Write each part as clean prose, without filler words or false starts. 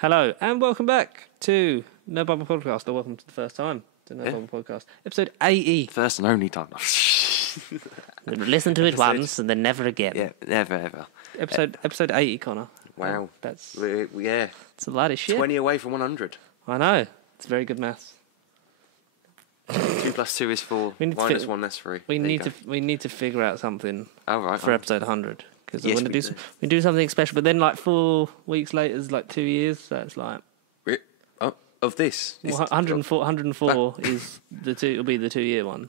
Hello, and welcome back to No Bubble Podcast, or welcome to the first time to No Bubble Podcast. Episode 80. First and only time. Listen to it once and then never again. Yeah, never ever. Episode 80, Connor. Wow. That's yeah. It's a lot of shit. 20 away from 100. I know. It's very good maths. 2 plus 2 is 4. Minus 1, that's 3. We need to figure out something for episode 100. Because yes, I want to do something special, but then like 4 weeks later is like 2 years, so it's like of this. 104 is will be the 2 year one.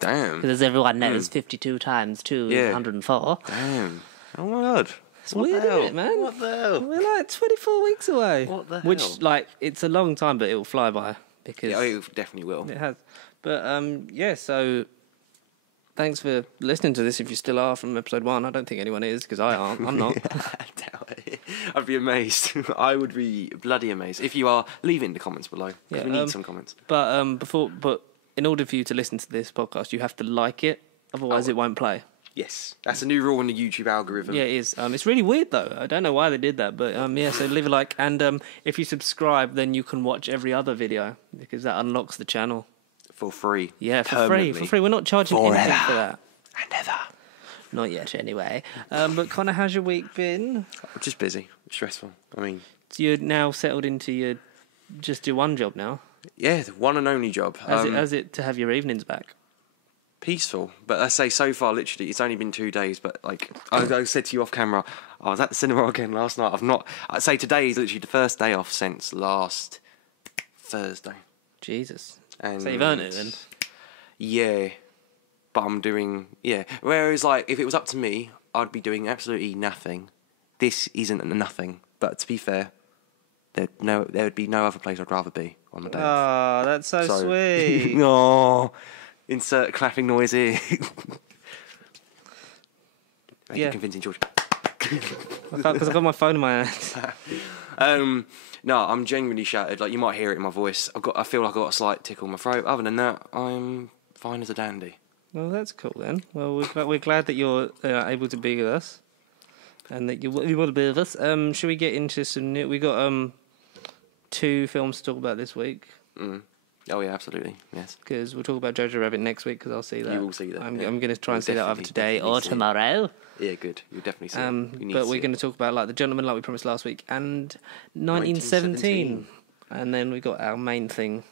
Damn. Because as everyone knows, 52 times 2 is 104. Damn. Oh my god. It's weird, isn't it, man? What the hell? We're like 24 weeks away. What the hell? Which, like, it's a long time, but it will fly by. Because it definitely will. It has. But, so thanks for listening to this if you still are from episode 1. I don't think anyone is, because I aren't. I'm not. I doubt it. I'd be amazed. I would be bloody amazed. If you are, leave it in the comments below. Yeah, we need some comments. But in order for you to listen to this podcast, you have to like it. Otherwise, it won't play. Yes, that's a new rule in the YouTube algorithm. Yeah, it is. It's really weird, though. I don't know why they did that, but so leave a like. And if you subscribe, then you can watch every other video, because that unlocks the channel. For free. Yeah, for free. We're not charging anything for that. And ever. Not yet, anyway. But Connor, how's your week been? Just busy. Stressful. I mean... So you're now settled into your one job now? Yeah, the one and only job. How's it to have your evenings back? Peaceful, but I say so far, literally, it's only been 2 days. But like I said to you off camera, I was at the cinema again last night. I'd say today is literally the first day off since last Thursday. Jesus. And so you've earned it then? Yeah, but I'm doing Whereas like if it was up to me, I'd be doing absolutely nothing. This isn't nothing. But to be fair, there would be no other place I'd rather be on the day. Oh, that's so sweet. Oh. Insert clapping noise here. Make it convincing, George. Because I got my phone in my hand. No, I'm genuinely shattered. Like, you might hear it in my voice. I feel like I've got a slight tickle in my throat. Other than that, I'm fine as a dandy. Well, that's cool then. Well, we're glad that you're able to be with us, and that you want to be with us. Should we get into some new? We got 2 films to talk about this week. Oh yeah, absolutely. Yes. Because we'll talk about Jojo Rabbit next week. Because I'll see that. You will see that. I'm going to try and see that either today or tomorrow. Yeah, good. You'll definitely see it. But we're going to talk about like The Gentleman, like we promised last week, and 1917. And then we got our main thing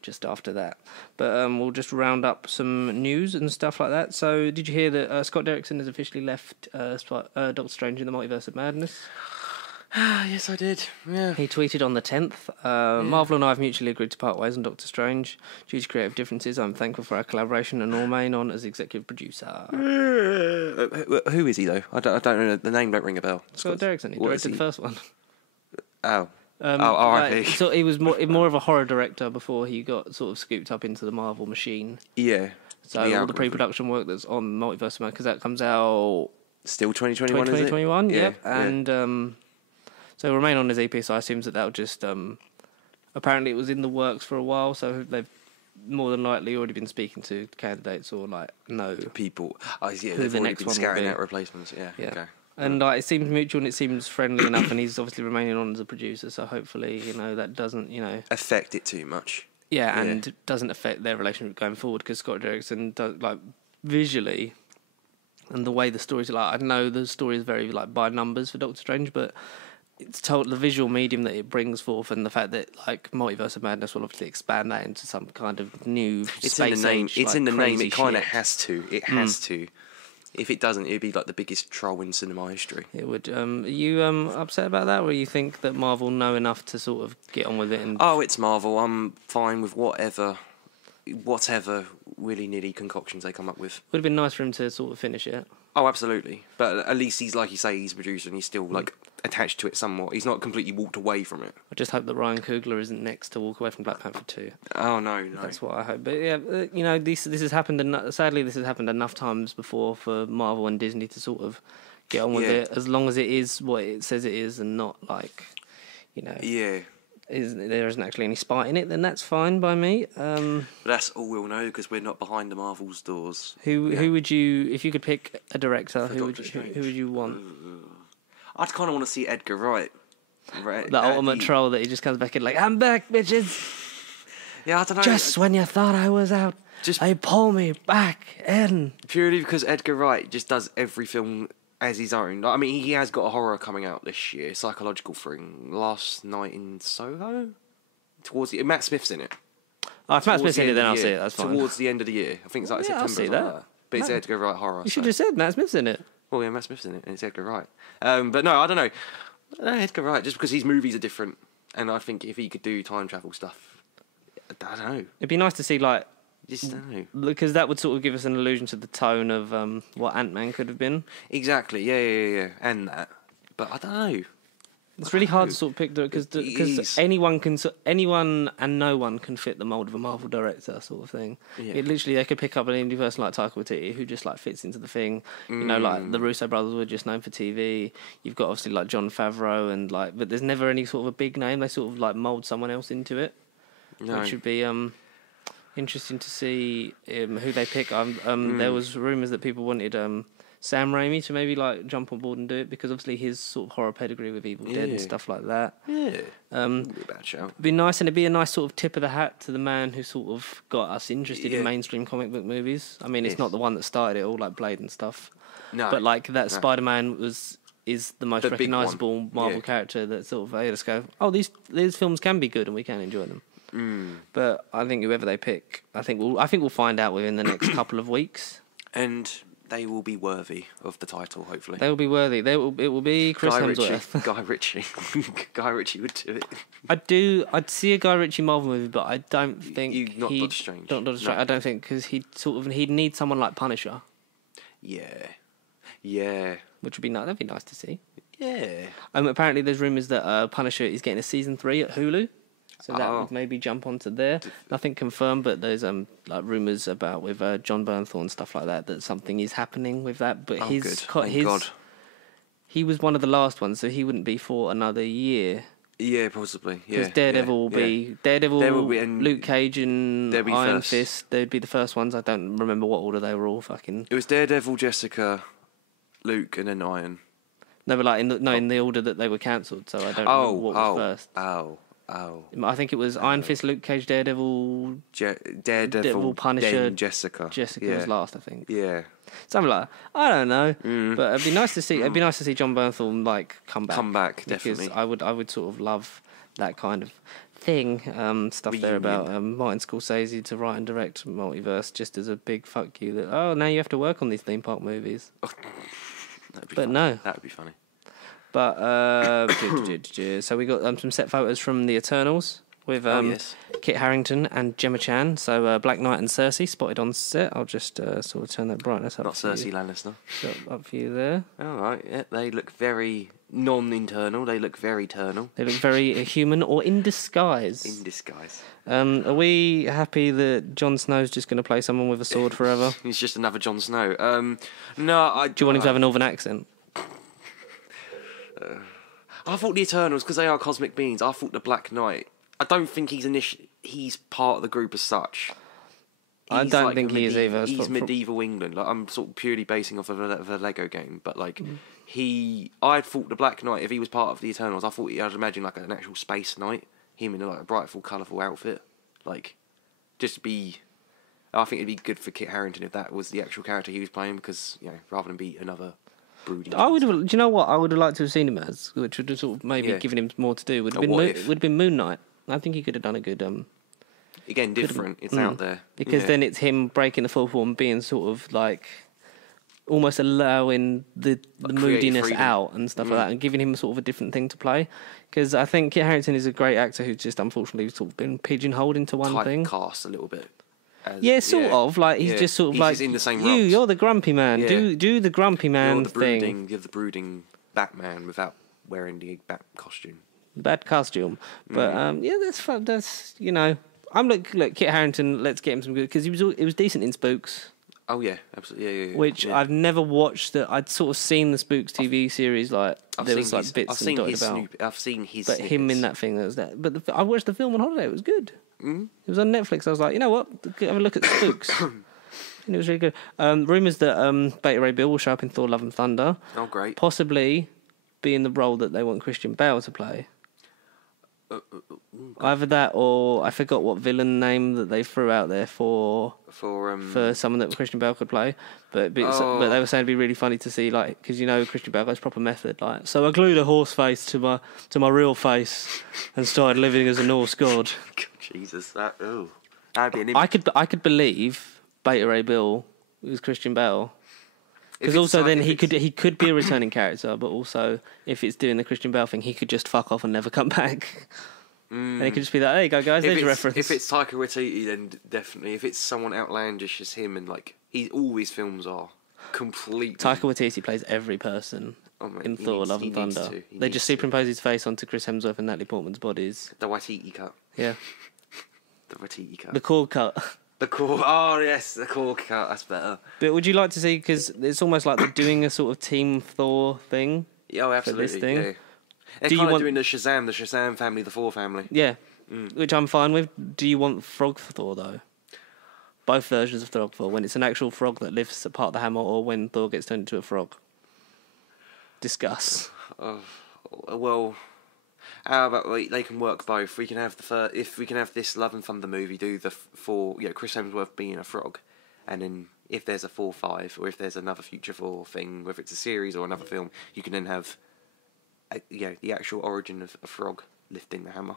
just after that. But we'll just round up some news and stuff like that. So, did you hear that Scott Derrickson has officially left Doctor Strange in the Multiverse of Madness? Yes, I did. Yeah. He tweeted on the 10th, Marvel and I have mutually agreed to part ways on Doctor Strange. Due to creative differences, I'm thankful for our collaboration and remain on as executive producer. Who is he, though? I don't know. The name don't ring a bell. Scott Derrickson. He directed the first one. Oh. R.I.P. So he was more of a horror director before he got sort of scooped up into the Marvel machine. Yeah. So all the pre-production work that's on Multiverse, because that comes out... Still 2021, 2021, is it? Yep. Yeah. And... So remain on his EP, so I assume that'll just... apparently it was in the works for a while, so they've more than likely already been speaking to candidates or, people. They've already been scouting out replacements, yeah. Okay. And it seems mutual and it seems friendly enough, and he's obviously remaining on as a producer, so hopefully, that doesn't, affect it too much. Yeah, and doesn't affect their relationship going forward, because Scott Derrickson, does, visually... And the way the stories are, I know the story is very, by numbers for Doctor Strange, but... It's told the visual medium that it brings forth, and the fact that Multiverse of Madness will obviously expand that into some kind of new space in the name. Age, it's in the name. It kind of shit. has to. It has to. If it doesn't, it'd be like the biggest troll in cinema history. It would. Are you upset about that, or you think that Marvel know enough to sort of get on with it? It's Marvel. I'm fine with whatever willy-nilly concoctions they come up with. Would have been nice for him to sort of finish it. Oh, absolutely. But at least he's, like you say, he's a producer and he's still, attached to it somewhat. He's not completely walked away from it. I just hope that Ryan Coogler isn't next to walk away from Black Panther 2. Oh, no. That's what I hope. But, yeah, this has happened, sadly, this has happened enough times before for Marvel and Disney to sort of get on with it, as long as it is what it says it is and not, Yeah. There isn't actually any spite in it, then that's fine by me. But that's all we'll know, because we're not behind the Marvel's doors. Who would you, if you could pick a director, who would you want? I'd kind of want to see Edgar Wright. Right, The ultimate troll that he just comes back in like, I'm back, bitches. Yeah, I don't know. Just when you thought I was out, they pull me back in. Purely because Edgar Wright just does every film as his own. Like, I mean, he has got a horror coming out this year, psychological thing. Last Night in Soho? Matt Smith's in it. Oh, if Matt Smith's in it, then I'll see it. That's fine. Towards the end of the year. I think it's like September. I'll see that. that. But it's Edgar Wright horror. You should have said Matt Smith's in it. Well, yeah, Matt Smith's in it, and it's Edgar Wright. But no, I don't know. Edgar Wright, just because his movies are different, and I think if he could do time travel stuff, I don't know. It'd be nice to see, like... Just don't know. Because that would sort of give us an allusion to the tone of what Ant-Man could have been. Exactly, yeah. And that. But I don't know. It's really hard to sort of pick because anyone and no one can fit the mold of a Marvel director sort of thing. Yeah. It literally, they could pick up an indie person like Taika Waititi who just like fits into the thing. You know, like the Russo brothers were just known for TV. You've got obviously like Jon Favreau and like, but there's never any sort of a big name. They sort of like mold someone else into it, which would be interesting to see who they pick. There was rumours that people wanted Sam Raimi to maybe like jump on board and do it because obviously his sort of horror pedigree with Evil Dead and stuff like that. Yeah, be a bad shout. Be nice, and it'd be a nice sort of tip of the hat to the man who sort of got us interested in mainstream comic book movies. I mean, it's not the one that started it all, like Blade and stuff. No, but like that SpiderMan is the most recognisable Marvel character that sort of made us go, oh, these films can be good and we can enjoy them. But I think whoever they pick, I think we'll find out within the next couple of weeks. And they will be worthy of the title, hopefully. They will be worthy. It will be Chris Hemsworth. Guy Ritchie. Guy Ritchie would do it. I'd see a Guy Ritchie Marvel movie, but I don't think not Doctor Strange. Not Doctor Strange. No. I don't think because he'd need someone like Punisher. Yeah. Which would be nice. That'd be nice to see. Yeah. Apparently, there's rumours that Punisher is getting a season 3 at Hulu. So that would maybe jump onto there. Nothing confirmed, but there's like rumours about with Jon Bernthal and stuff like that something is happening with that. But God. He was one of the last ones, so he wouldn't be for another year. Yeah, possibly. Yeah, because Daredevil will be and Luke Cage and Iron Fist. They'd be the first ones. I don't remember what order they were all fucking. It was Daredevil, Jessica, Luke, and then Iron. No, but like in the order that they were cancelled. So I don't remember what was first. I think it was Iron Fist, Luke Cage, Daredevil, Punisher, then Jessica. Jessica was last, I think. Yeah, something like that. I don't know, but it'd be nice to see. It'd be nice to see Jon Bernthal like come back. Definitely. Because I would sort of love that kind of thing. Stuff there about Martin Scorsese to write and direct Multiverse, just as a big fuck you. That now you have to work on these theme park movies. No, that would be funny. But so we got some set photos from the Eternals with Kit Harington and Gemma Chan. So Black Knight and Cersei spotted on set. I'll just sort of turn that brightness up. Not Cersei Lannister. Up for you there. All right. Yeah, they look very non-internal. They look very eternal. They look very human or in disguise. In disguise. Are we happy that Jon Snow's just going to play someone with a sword forever? He's just another Jon Snow. No. Do you want him to have a northern accent? I thought the Eternals, because they are cosmic beings, I thought the Black Knight, I don't think he's part of the group as such. I don't think he is either. He's medieval England. Like, I'm sort of purely basing off of a Lego game, but like I thought the Black Knight, if he was part of the Eternals, I'd imagine like an actual space knight, him in like a bright, colourful outfit, like just be. I think it'd be good for Kit Harington if that was the actual character he was playing, because rather than be another. Brooding. Do you know what I would have liked to have seen him as, which would have sort of maybe given him more to do? Would have been Moon Knight. I think he could have done a good. Again, different. It's out there because then it's him breaking the fourth wall and being sort of like almost allowing the moodiness out and stuff like that, and giving him sort of a different thing to play. Because I think Kit Harington is a great actor who's just unfortunately sort of been pigeonholed into one thing. Typecast a little bit. Sort of. Like he's just sort of like in the same you're the grumpy man. Yeah. Do the grumpy man thing. You're the brooding Batman without wearing the bat costume. Bad costume, but that's fun. That's I'm look Kit Harington. Let's get him some good because it was decent in Spooks. Oh yeah, absolutely. Yeah. Which I've never watched. I'd sort of seen the Spooks TV series. Like there was like bits and dotted about. I've seen his. But him in that thing, there was that. But I watched the film on holiday. It was good. It was on Netflix. I was like, you know what? Have a look at Spooks. And it was really good. Rumours that Beta Ray Bill will show up in Thor: Love and Thunder. Oh, great! Possibly be in the role that they want Christian Bale to play. Either that or I forgot what villain name that they threw out there for someone that Christian Bale could play. But they were saying it'd be really funny to see, like, because Christian Bale has proper method. Like, so I glued a horse face to my real face and started living as a Norse god. Jesus, that'd be an image. I could believe Beta Ray Bill was Christian Bale. Because also then he could be a returning character, but also if it's doing the Christian Bale thing, he could just fuck off and never come back. And he could just be like, there you go, guys, there's your reference. If it's Taika Waititi, then definitely. If it's someone outlandish as him, and like all his films are completely... Taika Waititi plays every person in Thor, Love and Thunder. They just superimpose his face onto Chris Hemsworth and Natalie Portman's bodies. The Waititi cut. Yeah. The Waititi cut. The cord cut. The cord cut, that's better. But would you like to see, because it's almost like they're doing a sort of Team Thor thing? Yeah, absolutely, for this thing. Yeah. They're kind of doing the Shazam family, the Thor family. Yeah, which I'm fine with. Do you want Frog Thor, though? Both versions of Frog Thor, when it's an actual frog that lives apart of the hammer, or when Thor gets turned into a frog? Discuss. Well... How about they can work both? We can have if we can have this Love and Thunder movie do the Chris Hemsworth being a frog, and then if there's a 4-5 or if there's another Future 4 thing, whether it's a series or another film, you can then have the actual origin of a frog lifting the hammer.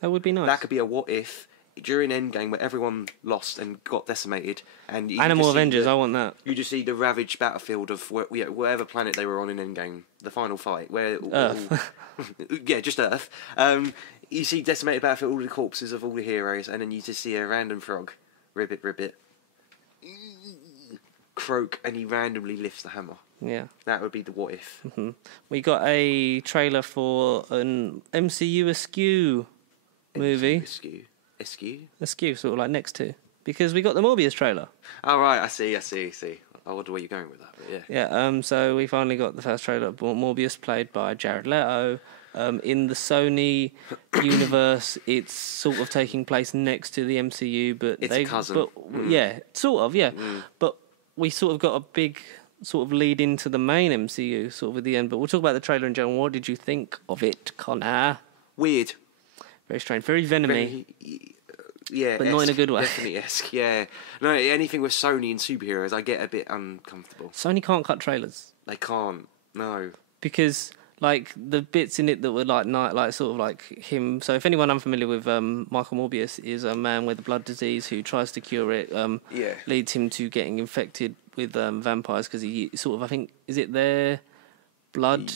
That would be nice. That could be a what if during Endgame where everyone lost and got decimated, and Animal Avengers. I want that. You just see the ravaged battlefield of whatever planet they were on in Endgame, the final fight where Earth. Just Earth. You see decimated battlefield, all the corpses of all the heroes, and then you just see a random frog, ribbit, croak, and he randomly lifts the hammer. Yeah, that would be the what if. Mm-hmm. We got a trailer for an MCU Askew movie. Askew, sort of like next to, because we got the Morbius trailer. Oh right, I see. I wonder where you're going with that, but yeah. Yeah. So we finally got the first trailer of Morbius, played by Jared Leto. In the Sony universe, it's sort of taking place next to the MCU, but it's a cousin. But yeah, sort of, yeah. But we sort of got a big sort of lead into the main MCU, sort of at the end. But we'll talk about the trailer in general. What did you think of it, Connor? Weird. Very strange. Very Venom-y. Yeah, but not in a good way. Definitely esque, yeah. No, anything with Sony and superheroes, I get a bit uncomfortable. Sony can't cut trailers. They can't, no. Because, like, the bits in it that were, like sort of like him... So if anyone unfamiliar with Michael Morbius is a man with a blood disease who tries to cure it, leads him to getting infected with vampires because he sort of, I think, is it their blood...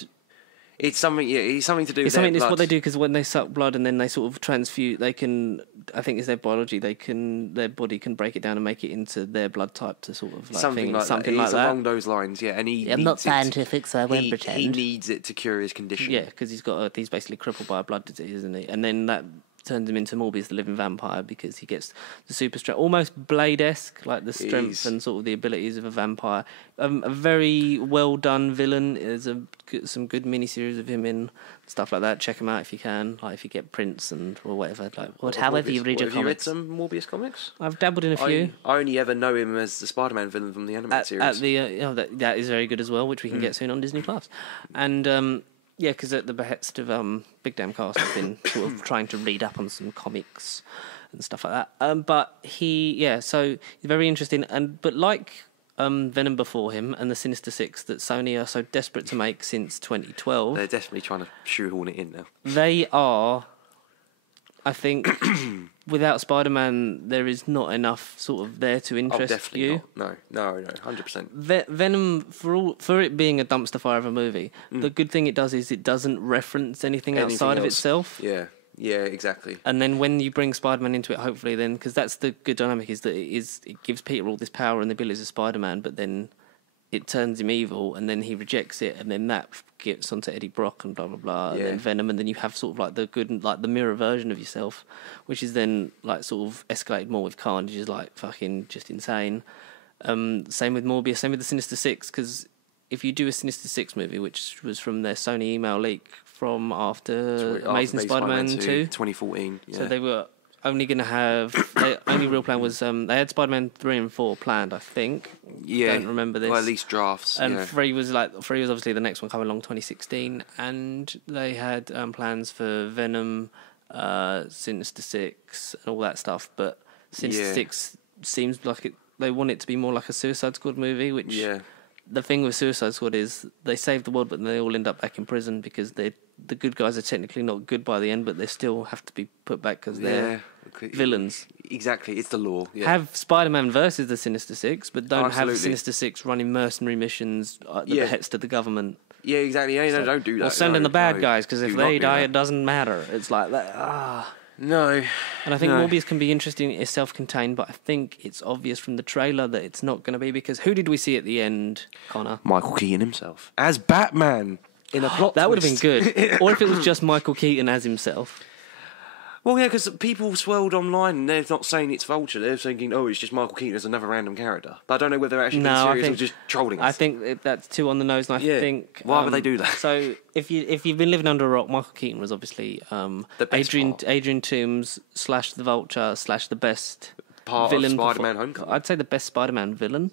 It's something, it's something to do with It's something, their blood. It's what they do, because when they suck blood and then they sort of transfuse, they can, I think it's their biology, their body can break it down and make it into their blood type to sort of like something like that. It's along those lines, yeah. And I'm not scientific, so I won't pretend. He needs it to cure his condition. Yeah, because he's basically crippled by a blood disease, isn't he? And then that turns him into Morbius, the living vampire, because he gets the super strength, almost Blade-esque, like the strength and sort of the abilities of a vampire. A very well done villain. There's some good miniseries of him in stuff like that. Check him out if you can. Like if you get prints or whatever. Like however you read your comics. Have you read some Morbius comics? I've dabbled in a few. I only ever know him as the SpiderMan villain from the animated series. That is very good as well, which we can get soon on Disney Plus. And yeah, because at the behest of Big Damn Cast, I've been sort of trying to read up on some comics and stuff like that. But so he's very interesting. But like Venom before him and the Sinister Six that Sony are so desperate to make since 2012. They're definitely trying to shoehorn it in now. They are, I think, without Spider-Man, there is not enough sort of there to interest you. Not. No, 100%. Venom, for it being a dumpster fire of a movie, the good thing it does is it doesn't reference anything outside of itself. Yeah, exactly. And then when you bring Spider-Man into it, hopefully then, because that's the good dynamic, is that it gives Peter all this power and the abilities of Spider-Man, but then it turns him evil, and then he rejects it, and then that gets onto Eddie Brock and blah blah blah, and then Venom, and then you have sort of like the good, like the mirror version of yourself, which is then like sort of escalated more with Carnage, is like fucking just insane. Same with Morbius, same with the Sinister Six, because if you do a Sinister Six movie, which was from their Sony email leak from after Amazing Spider-Man 2, 2014, so they were only going to have... Their only real plan was... they had Spider-Man 3 and 4 planned, I think. Yeah. Don't remember this. Well, at least drafts. And 3 was obviously the next one coming along, 2016. And they had plans for Venom, Sinister Six, and all that stuff. But Sinister Yeah. Six seems like they want it to be more like a Suicide Squad movie, which the thing with Suicide Squad is they save the world, but they all end up back in prison because the good guys are technically not good by the end, but they still have to be put back because they're villains. Exactly, it's the law. Yeah. Have Spider-Man versus the Sinister Six, but don't Absolutely. have Sinister Six running mercenary missions at the behest of the government. Yeah, exactly. Yeah, no, don't do that. Or send in the bad guys, because if Do they not do die, that. it doesn't matter. It's like that. No. And I think Morbius can be interesting. It's self-contained, but I think it's obvious from the trailer that it's not going to be, because who did we see at the end, Connor? Michael Keaton himself as Batman in a plot That would have been twist. good. Or if it was just Michael Keaton as himself. Well, yeah, because people swirled online and they're not saying it's Vulture. They're thinking, oh, it's just Michael Keaton as another random character. But I don't know whether they're actually being serious or just trolling us. I think that's too on the nose, and I think... Why would they do that? So, if you've been living under a rock, Michael Keaton was obviously the best Adrian Toomes / the Vulture / the best part villain of Spider-Man Homecoming. I'd say the best Spider-Man villain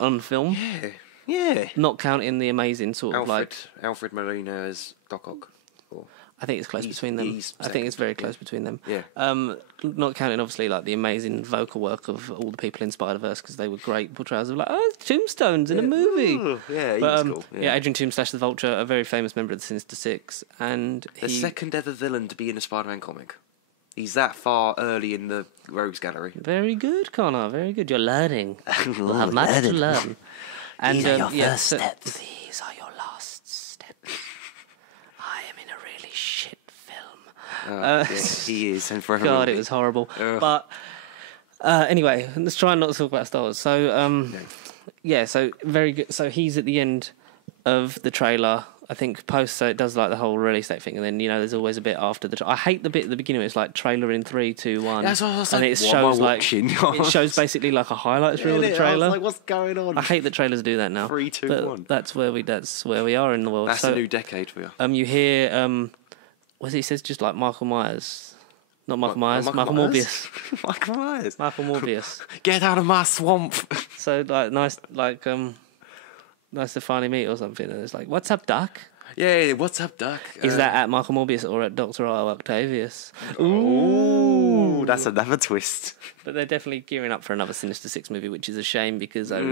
on film. Yeah. Not counting the amazing sort of like... Alfred Molina as Doc Ock. I think it's close between them. I think it's very close between them. Yeah. Not counting obviously like the amazing vocal work of all the people in Spider-Verse, because they were great portrayals of like, tombstones in a movie. Ooh, yeah, But, he's cool. Adrian Toomes / the Vulture, a very famous member of the Sinister Six, and The second ever villain to be in a Spider-Man comic. He's that far early in the Rogues Gallery. Very good, Connor. Very good. You're learning. You'll have much to learn. And, These are your first steps. These are your last steps. I am in a really shit film. He is, and forever. God, will it be. was horrible. Ugh. But anyway, let's try not to talk about Star Wars. So, so very good. So he's at the end of the trailer. I think post, so it does like the whole release date thing, and then there's always a bit after the. I hate the bit at the beginning where it's like trailer in 3, 2, 1, That's what I was and like, it what am I shows like watching? it shows basically like a highlights reel of the trailer. I was like, what's going on? I hate that trailers do that now. 3, 2, but 1. That's where we are in the world. That's so, a new decade for you. You hear what he says, just like Michael Myers, not Michael Myers, Michael Morbius, Michael Myers. Michael Morbius. Get out of my swamp. So like nice to finally meet or something, and it's like, what's up, Doc? Yeah, what's up, Doc? Is that at Michael Morbius or at Dr. O. Octavius? Ooh, that's another twist. But they're definitely gearing up for another Sinister Six movie, which is a shame because I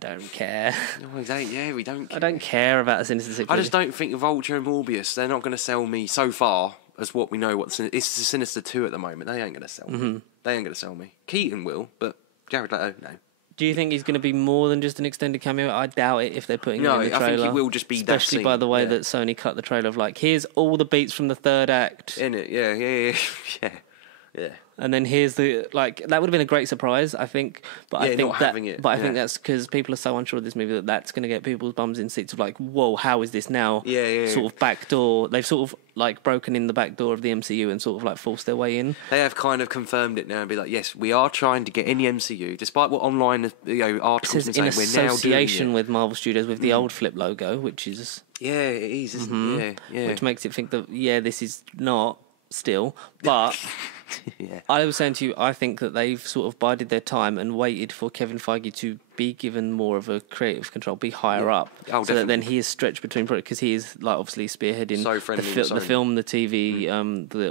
don't care. No, exactly. Yeah, we don't. I don't care about a Sinister Six movie. I just don't think Vulture and Morbius. They're not going to sell me so far as what we know. It's the Sinister 2 at the moment. They ain't going to sell me. They ain't going to sell me. Keaton will, but Jared Leto, no. Do you think he's going to be more than just an extended cameo? I doubt it if they're putting him in the trailer. I think he will just be that especially scene, by the way that Sony cut the trailer of like, here's all the beats from the third act. In it, yeah. And then here's the that would have been a great surprise, I think. But I think not having it, I think that's because people are so unsure of this movie that's going to get people's bums in seats of like, whoa, how is this now? Sort of backdoor. They've sort of like broken in the back door of the MCU and sort of like forced their way in. They have kind of confirmed it now and be like, yes, we are trying to get in the MCU, despite what online articles It are says saying. in We're now doing association it. with Marvel Studios with the old Flip logo, which is Yeah, it is, isn't it? Yeah. which makes it think that this is not still, but. Yeah. I was saying to you, I think that they've sort of bided their time and waited for Kevin Feige to be given more of a creative control, be higher up, Oh, so that then he is stretched between projects, because he is like obviously spearheading So friendly with the Sony. film, the TV,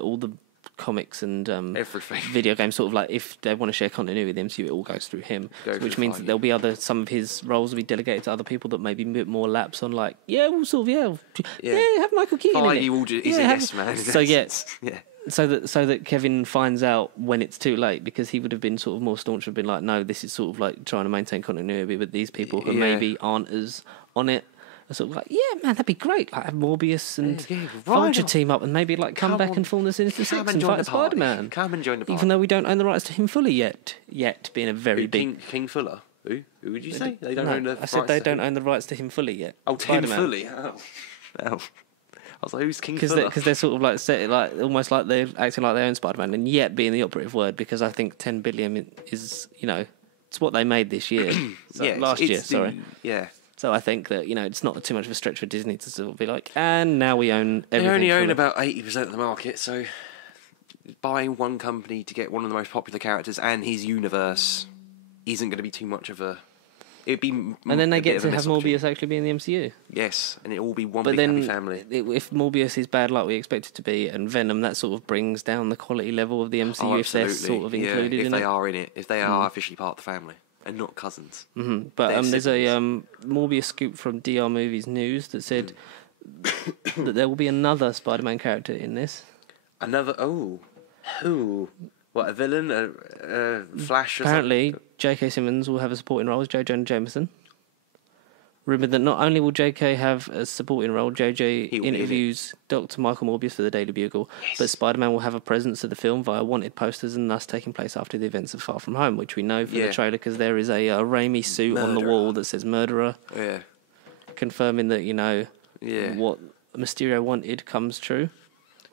all the comics and Everything. video games. Sort of like if they want to share continuity with the MCU, it all goes through him, which through means Feige. that there'll be some of his roles will be delegated to other people that may be a bit more lapse on. Like we'll sort of have Michael Keaton in it. Feige will he's a yes man. So yeah. So that Kevin finds out when it's too late, because he would have been sort of more staunch and been like, no, this is sort of like trying to maintain continuity, but these people who maybe aren't as on it are sort of like, yeah, man, that'd be great. Like have Morbius and Vulture team up and maybe like come back and form the Sinister Six and fight Spider-Man. Come and join the party. Even though we don't own the rights to him fully yet being a very big... King Fuller? Who would you say? They don't No, own the I said they don't own the rights to him fully yet. Oh, Tim Spider-Man. Fully. Oh. I was like, who's King Fuller? Because they're sort of like set like almost like they're acting like they own Spider-Man, and yet being the operative word, because I think 10 billion is it's what they made this year, last year. Sorry. Yeah. So I think that it's not too much of a stretch for Disney to sort of be like, and now we own everything. They only own fully. about 80% of the market, so buying one company to get one of the most popular characters and his universe isn't going to be too much of a it'd be. And then they a bit get of to a have missed Morbius opportunity. actually be in the MCU. Yes, and it all be one But big then, happy family. if Morbius is bad like we expect it to be, and Venom, that sort of brings down the quality level of the MCU Oh, if they're absolutely. sort of included if in they it. are in it, if they are officially part of the family and not cousins. Mm-hmm. But They're there's a siblings. Morbius scoop from DR Movies News that said that there will be another Spider-Man character in this. Another who? What, a villain? A Flash? Or Apparently, J.K. Simmons will have a supporting role as J. Jonah Jameson. Rumoured that not only will J.K. have a supporting role, J.J. He will be in it. interviews Dr. Michael Morbius for the Daily Bugle, but Spider-Man will have a presence at the film via wanted posters and thus taking place after the events of Far From Home, which we know from the trailer because there is a Raimi suit on the Murderer. wall that says Murderer, Yeah. confirming that, Yeah. what Mysterio wanted comes true.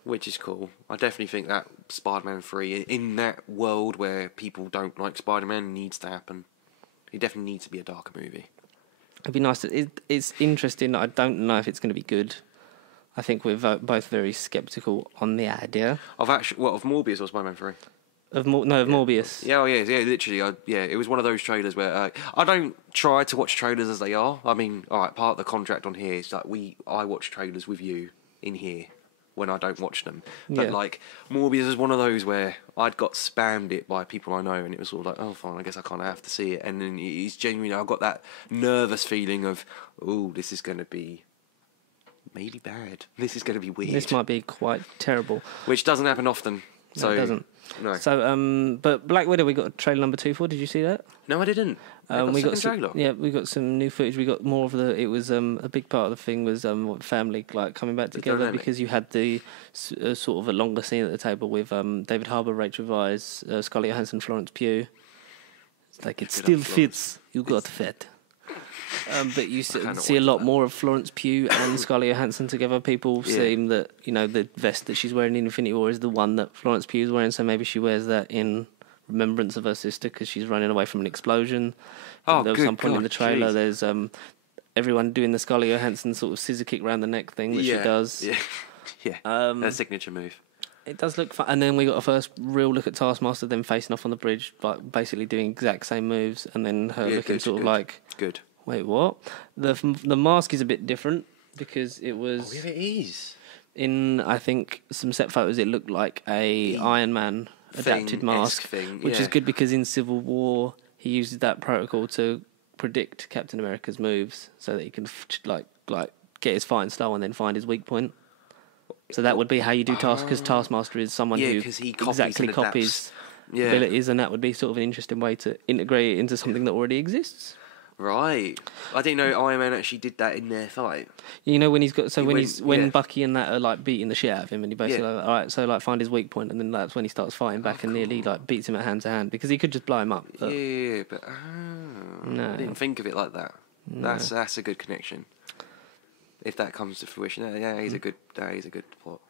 Which is cool. I definitely think that Spider-Man 3, in that world where people don't like Spider-Man, needs to happen. It definitely needs to be a darker movie. It'd be nice. It's interesting. I don't know if it's going to be good. I think we're both very sceptical on the idea Of Morbius or Spider-Man 3? of Morbius. Yeah, literally. It was one of those trailers where I don't try to watch trailers as they are. I mean, all right, part of the contract on here is that I watch trailers with you in here when I don't watch them. But like Morbius is one of those where I'd got spammed it by people I know, and it was sort of like, oh fine, I guess I kind of have to see it. And then it's genuinely, I've got that nervous feeling of, oh, this is going to be maybe bad. This is going to be weird. This might be quite terrible. Which doesn't happen often. So No, it doesn't. No. So, but Black Widow, we got a trailer number 2 for. Did you see that? No, I didn't. We got some, trailer. yeah, we got some new footage. We got more of the. It was a big part of the thing was family like coming back together dynamic. because you had the sort of a longer scene at the table with David Harbour, Rachel Weisz, Scarlett Johansson, Florence Pugh. It's like it still fits. You got fat. But you see a lot more of Florence Pugh and Scarlett Johansson together. People seem that the vest that she's wearing in Infinity War is the one that Florence Pugh is wearing, so maybe she wears that in remembrance of her sister because she's running away from an explosion. Oh, there was good some point in God, the trailer. jeez. There's everyone doing the Scarlett Johansson sort of scissor kick round the neck thing that she does. Yeah, her signature move. It does look fun. And then we got a first real look at Taskmaster, then facing off on the bridge, like basically doing exact same moves, and then her looking sort of like, good. wait, what? The mask is a bit different because it was Oh, yeah, it is. in, I think, some set photos. It looked like a Iron Man adapted mask, thing, which is good because in Civil War he uses that protocol to predict Captain America's moves so that he can like get his fighting style and then find his weak point. So that would be how you do because Taskmaster is someone who 'cause he copies exactly and copies adapts. abilities, and that would be sort of an interesting way to integrate it into something that already exists. Right. I didn't know Iron Man actually did that in their fight. You know when he's got when yeah. Bucky and that are like beating the shit out of him, and he basically like, all right, so like find his weak point, and then that's when he starts fighting back and nearly like beats him at hand to hand because he could just blow him up. But Yeah, but No. I didn't think of it like that. That's a good connection. If that comes to fruition, he's a good plot.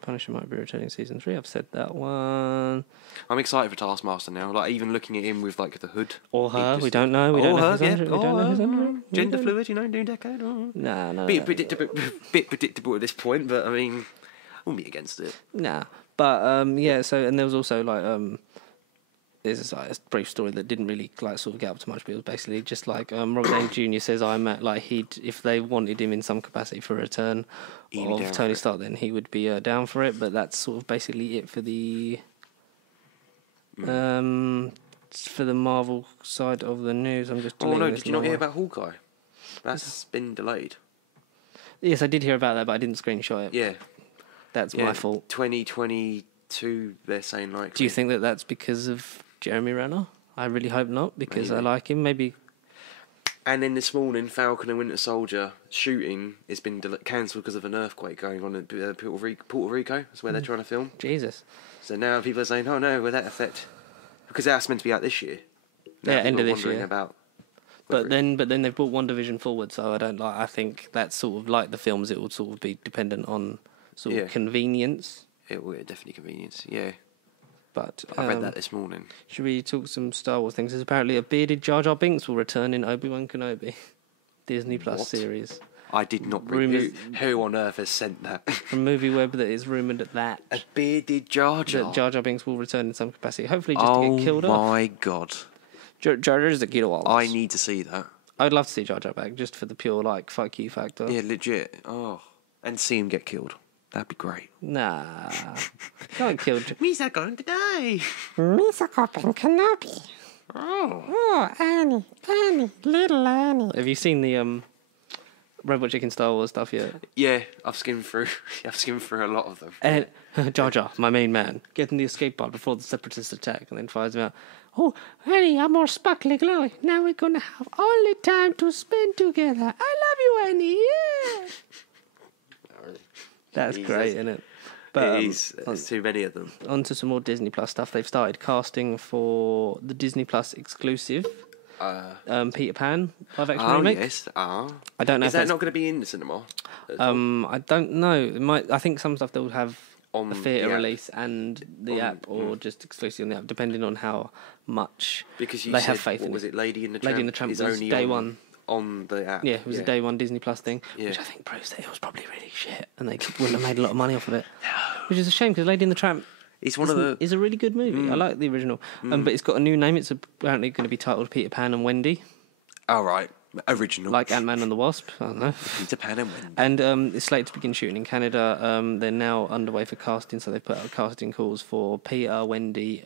Punisher might be returning season 3. I've said that one. I'm excited for Taskmaster now. Like even looking at him with like the hood Or her, he we don't know. We don't know her, who's under it. We don't know who's under it. Gender fluid, new decade. No. Bit predictable at this point, but I mean, I wouldn't be against it. Nah. But so and there was also like there's like a brief story that didn't really like sort of get up to much, but it was basically just like Robert Downey Jr. says if they wanted him in some capacity for a return of Tony Stark, then he would be down for it. But that's sort of basically it for the Marvel side of the news. I'm just Did you not hear about Hawkeye? That's been delayed. Yes, I did hear about that, but I didn't screenshot it. Yeah. That's my fault. 2022, they're saying like. Do you think that that's because of Jeremy Renner? I really hope not, because I like him. Maybe. And then this morning, Falcon and Winter Soldier shooting has been cancelled because of an earthquake going on in Puerto Rico. That's where they're trying to film. Jesus. So now people are saying, "Oh no, will that affect?" Because that's meant to be out this year. Now end of this wondering year. About But then they've brought WandaVision forward, so I think that's sort of like the films. It would sort of be dependent on sort of convenience. It will definitely convenience. Yeah. But I read that this morning. Should we talk some Star Wars things? There's apparently a bearded Jar Jar Binks will return in Obi-Wan Kenobi Disney Plus series. I did not read. Who on earth has sent that? From MovieWeb, that is rumoured that a bearded Jar Jar. That Jar Jar Binks will return in some capacity. Hopefully just to get killed off. Oh my god. Jar Jar is the kid of all I this. need to see that. I'd love to see Jar Jar back, just for the pure, like, fuck you factor. Yeah, legit. Oh. And see him get killed. That'd be great. Nah. Can't kill... Misa going to die. Misa Coppin Kenobi. Oh, Annie, little Annie. Have you seen the Robot Chicken Star Wars stuff yet? Yeah, I've skimmed through a lot of them. And Jar Jar, my main man, getting the escape pod before the Separatists attack, and then fires him out. Oh, Annie, I'm more sparkly glowy. Now we're gonna have all the time to spend together. I love you, Annie. Yeah. That's great, isn't it? But There's too many of them. on to some more Disney Plus stuff. They've started casting for the Disney Plus exclusive Peter Pan live action remake. Yes. I don't know. Is that not going to be in the cinema? I don't know. It might. I think some stuff they'll have On a theatre the app. release and the app, or just exclusively on the app, depending on how much Because you they said, have faith what in was it. it, Lady in the Tramp? Lady in the Tramp is was only day one. on the app. Yeah, it was a day one Disney Plus thing, Yeah. which I think proves that it was probably really shit, and they wouldn't have made a lot of money off of it. Which is a shame, because Lady in the Tramp It's one of the. is a really good movie. I like the original, but it's got a new name. It's apparently going to be titled Peter Pan and Wendy, Oh right, original. like Ant-Man and the Wasp. I don't know. Peter Pan and Wendy. And it's slated to begin shooting in Canada. They're now underway for casting, so they've put out casting calls for Peter, Wendy,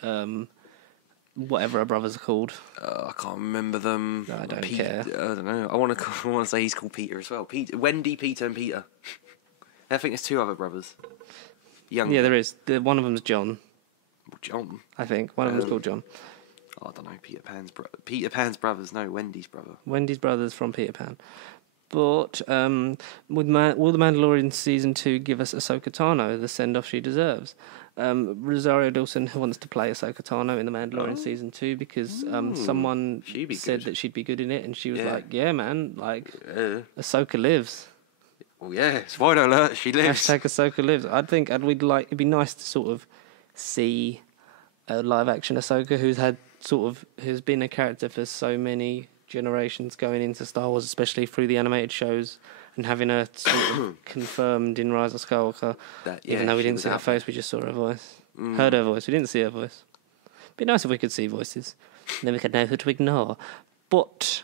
whatever her brothers are called. I can't remember them. No, I don't care. I don't know. I want to say he's called Peter as well. Wendy, Peter, and Peter. I think there's two other brothers. Young. Yeah, there is. One of them's John, John. I think. One of them's called John. I don't know. Peter Pan's brothers. No, Wendy's brother. Wendy's brothers from Peter Pan. But will The Mandalorian Season 2 give us Ahsoka Tano the send-off she deserves? Rosario Dawson wants to play Ahsoka Tano in The Mandalorian Season 2 because someone said that she'd be good in it, and she was like, yeah, man, like, Ahsoka lives. Oh yeah, spoiler alert, she lives. Hashtag Ahsoka lives. I think it'd be nice to sort of see a live-action Ahsoka who's been a character for so many generations going into Star Wars, especially through the animated shows, and having her sort of confirmed in Rise of Skywalker. Even though we didn't see her face, we just saw her voice. Heard her voice, we didn't see her voice. It'd be nice if we could see voices. Then we could know who to ignore. But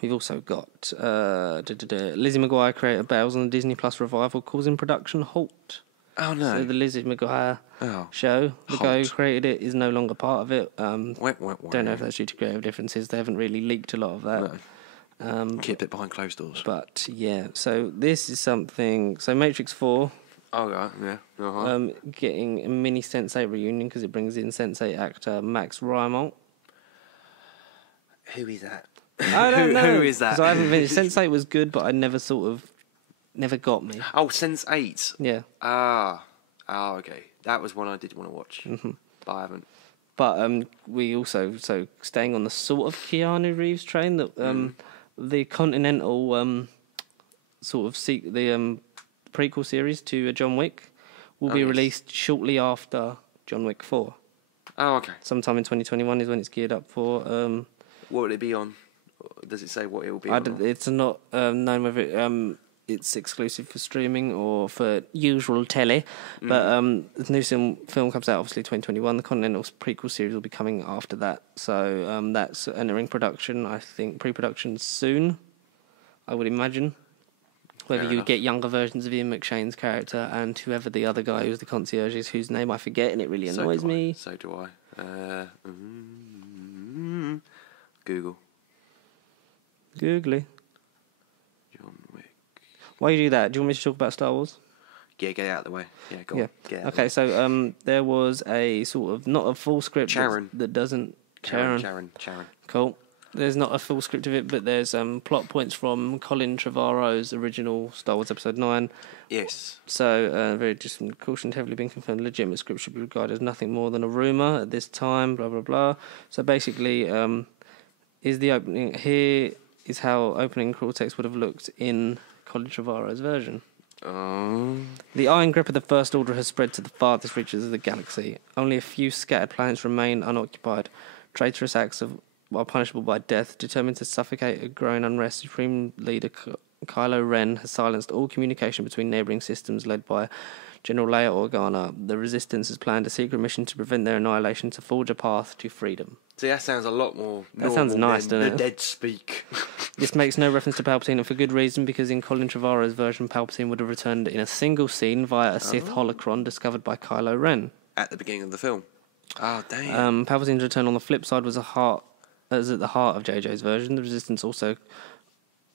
we've also got Lizzie McGuire, creator of Bale's on the Disney Plus revival, causing production halt. Oh no. So the Lizzie McGuire show, the guy who created it, is no longer part of it. Don't know if that's due to creative differences. They haven't really leaked a lot of that. No. Keep it behind closed doors. But yeah, so this is something. So Matrix 4. Oh right, yeah. Getting a mini Sense8 reunion because it brings in Sense8 actor Max Rymont. Who is that? I don't know. Who is that? Because I haven't finished. Sense8 was good, but I never got me. Oh, Sense8. Yeah. Okay. That was one I did want to watch, but I haven't. But we also, so staying on the sort of Keanu Reeves train, that the Continental the prequel series to John Wick will be released shortly after John Wick 4. Oh, okay. Sometime in 2021 is when it's geared up for. What will it be on? Does it say what it will be on? It's not known whether it's exclusive for streaming or for usual telly. But the new film comes out, obviously, 2021. The Continental prequel series will be coming after that. So that's entering production, I think, pre-production soon, I would imagine. Whether you get younger versions of Ian McShane's character and whoever the other guy who's the concierge is, whose name I forget, and it really annoys me. So do I. Google. Googly. John Wick. Why you do that? Do you want me to talk about Star Wars? Yeah, get it out of the way. Yeah, go Yeah. on. Get it out Okay, so there was a sort of, not a full script that doesn't... Sharon. Cool. There's not a full script of it, but there's plot points from Colin Trevorrow's original Star Wars Episode 9. Yes. So, very just caution heavily been confirmed. Legitimate script should be regarded as nothing more than a rumour at this time, blah, blah, blah. So basically, is the opening... Here is how opening crawl text would have looked in Colin Trevorrow's version. The iron grip of the First Order has spread to the farthest reaches of the galaxy. Only a few scattered planets remain unoccupied. Traitorous acts are punishable by death. Determined to suffocate a growing unrest, Supreme Leader Kylo Ren has silenced all communication between neighbouring systems led by General Leia Organa. The Resistance has planned a secret mission to prevent their annihilation to forge a path to freedom. See, that sounds a lot more That sounds nice, than doesn't the it? dead speak. This makes no reference to Palpatine, and for good reason, because in Colin Trevorrow's version, Palpatine would have returned in a single scene via a Sith holocron discovered by Kylo Ren. At the beginning of the film. Oh, damn. Palpatine's return on the flip side was at the heart of JJ's version. The Resistance also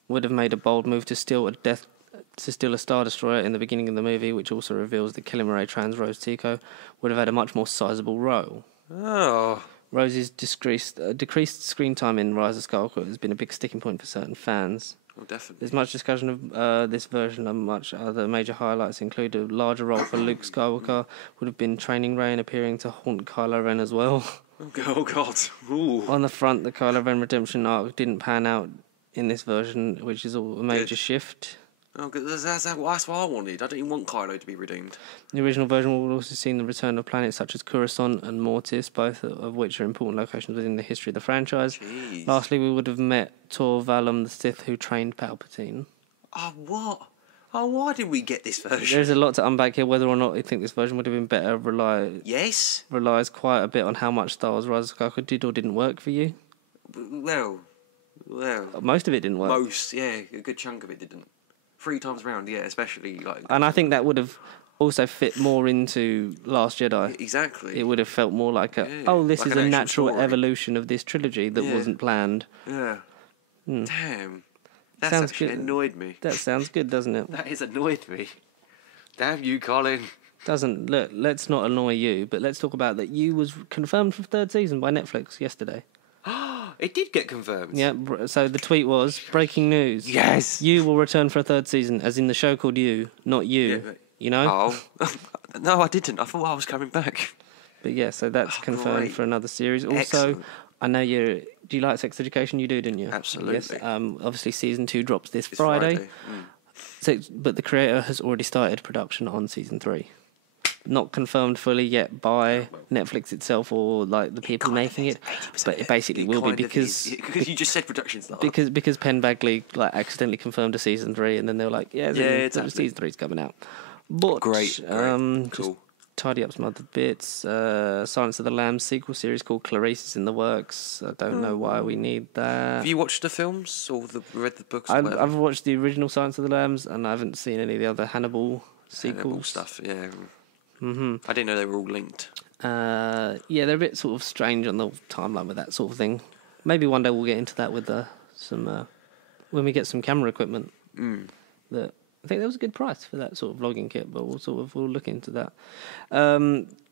would have made a bold move to steal a Star Destroyer in the beginning of the movie, which also reveals that Killing Trans Rose Tico would have had a much more sizable role. Oh. Rose's decreased screen time in Rise of Skywalker has been a big sticking point for certain fans. Oh, definitely. There's much discussion of this version, and much other major highlights include a larger role for Luke Skywalker would have been training Rey and appearing to haunt Kylo Ren as well. Oh, God. Ooh. On the front, the Kylo Ren redemption arc didn't pan out in this version, which is a major shift. Oh, that's what I wanted. I didn't even want Kylo to be redeemed. The original version would also see the return of planets such as Coruscant and Mortis, both of which are important locations within the history of the franchise. Jeez. Lastly, we would have met Tor Valum, the Sith who trained Palpatine. Oh, what? Oh, why did we get this version? There's a lot to unpack here. Whether or not you think this version would have been better Yes? relies quite a bit on how much Star Wars Rise of Skywalker did or didn't work for you. Well. Most of it didn't work. Most, yeah. A good chunk of it didn't. 3 times round, yeah, especially like. And I think that would have also fit more into Last Jedi. Exactly. It would have felt more like this like is an a actual natural story. evolution of this trilogy that wasn't planned. Yeah. Damn. That's Sounds actually good. annoyed me. That sounds good, doesn't it? That has annoyed me. Damn you, Colin. Doesn't look. Let's not annoy you, but let's talk about that. You was confirmed for 3rd season by Netflix yesterday. It did get confirmed. Yeah. So the tweet was breaking news. Yes. You will return for a 3rd season, as in the show called You, not you. Yeah, but- You know. Oh. No, I didn't. I thought I was coming back. But yeah, so that's confirmed great. for another series. Also, Excellent. I know you. Do you like Sex Education? You do, didn't you? Absolutely. Yes. Obviously, season 2 drops this It's Friday. So, but the creator has already started production on season 3. Not confirmed fully yet by Netflix itself or like the people making it, but it basically will be because you just said production start. because Penn Badgley like accidentally confirmed a season 3, and then they were like, exactly. season 3's coming out. But Great. just Cool. tidy up some other bits. Silence of the Lambs sequel series called Clarice is in the works. I don't know why we need that. Have you watched the films or read the books? Or whatever? I've watched the original Silence of the Lambs, and I haven't seen any of the other Hannibal sequels. Hannibal stuff, yeah. Mm-hmm. I didn't know they were all linked. Yeah, they're a bit sort of strange on the timeline with that sort of thing. Maybe one day we'll get into that with some when we get some camera equipment. That I think there was a good price for that sort of vlogging kit, but we'll look into that.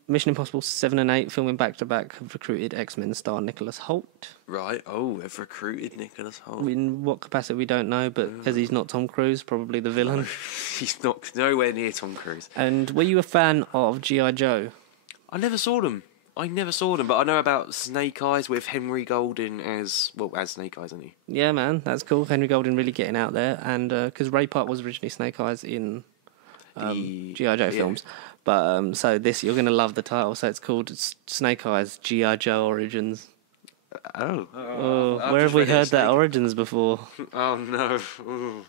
Mission Impossible 7 and 8 filming back to back have recruited X-Men star Nicholas Hoult. Right. Oh, they've recruited Nicholas Hoult. In what capacity we don't know, but as he's not Tom Cruise, probably the villain. He's nowhere near Tom Cruise. And were you a fan of G.I. Joe? I never saw them, but I know about Snake Eyes with Henry Golding as Snake Eyes, isn't he? Yeah, man, that's cool. Henry Golding really getting out there, and because Ray Park was originally Snake Eyes in G.I. Joe films. But so this, you're going to love the title. So it's called Snake Eyes G.I. Joe Origins. Oh. Where have we heard that Origins before? Oh, no. Ooh.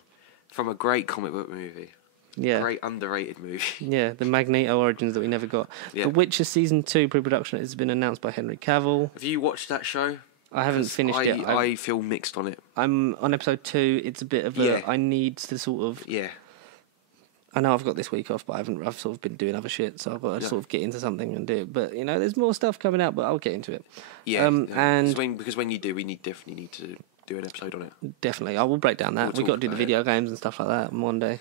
From a great comic book movie. Yeah. Great underrated movie. Yeah, the Magneto Origins that we never got. Yeah. The Witcher Season 2 pre-production has been announced by Henry Cavill. Have you watched that show? I haven't finished it. I feel mixed on it. I'm on episode 2. It's a bit of a... I need to sort of... Yeah. I know I've got this week off, but I've sort of been doing other shit, so I've got to sort of get into something and do it. But, you know, there's more stuff coming out, but I'll get into it. Yeah. And because when you do, we definitely need to do an episode on it. Definitely. I will break down that. We'll We've got to do the video games and stuff like that on one day.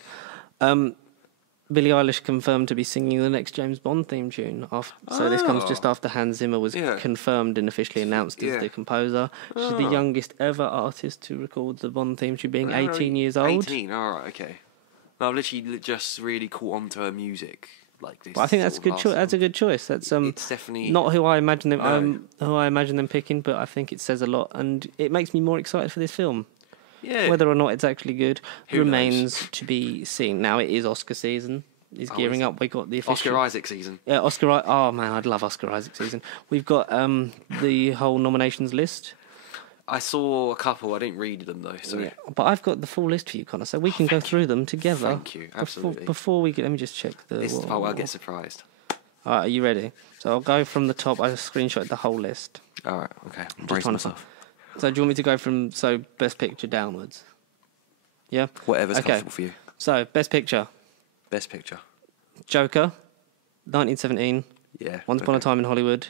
Billie Eilish confirmed to be singing the next James Bond theme tune. So this comes just after Hans Zimmer was confirmed and officially announced as the composer. She's the youngest ever artist to record the Bond theme tune, being 18 years old. 18, alright, okay. I've literally just really caught on to her music like this. Well, I think that's a good choice. That's a good choice. That's it's definitely not who I imagine them. Who I imagine them picking, but I think it says a lot, and it makes me more excited for this film. Yeah. Whether or not it's actually good remains knows? to be seen. Now it is Oscar season. It's gearing up. We got the official Oscar Isaac season. Yeah, Oh man, I'd love Oscar Isaac season. We've got the whole nominations list. I saw a couple. I didn't read them though. So Yeah. But I've got the full list for you, Connor, so we can go through them together. Thank you. Absolutely. Before we get, let me just check the. This is the part where I get surprised. All right, are you ready? So I'll go from the top. I screenshot the whole list. All right. Okay. I'm Just bracing trying to myself. So do you want me to go from best picture downwards? Yeah. Whatever's comfortable for you. So best picture, Best picture. Joker, 1917. Yeah. Once Upon a Time in Hollywood.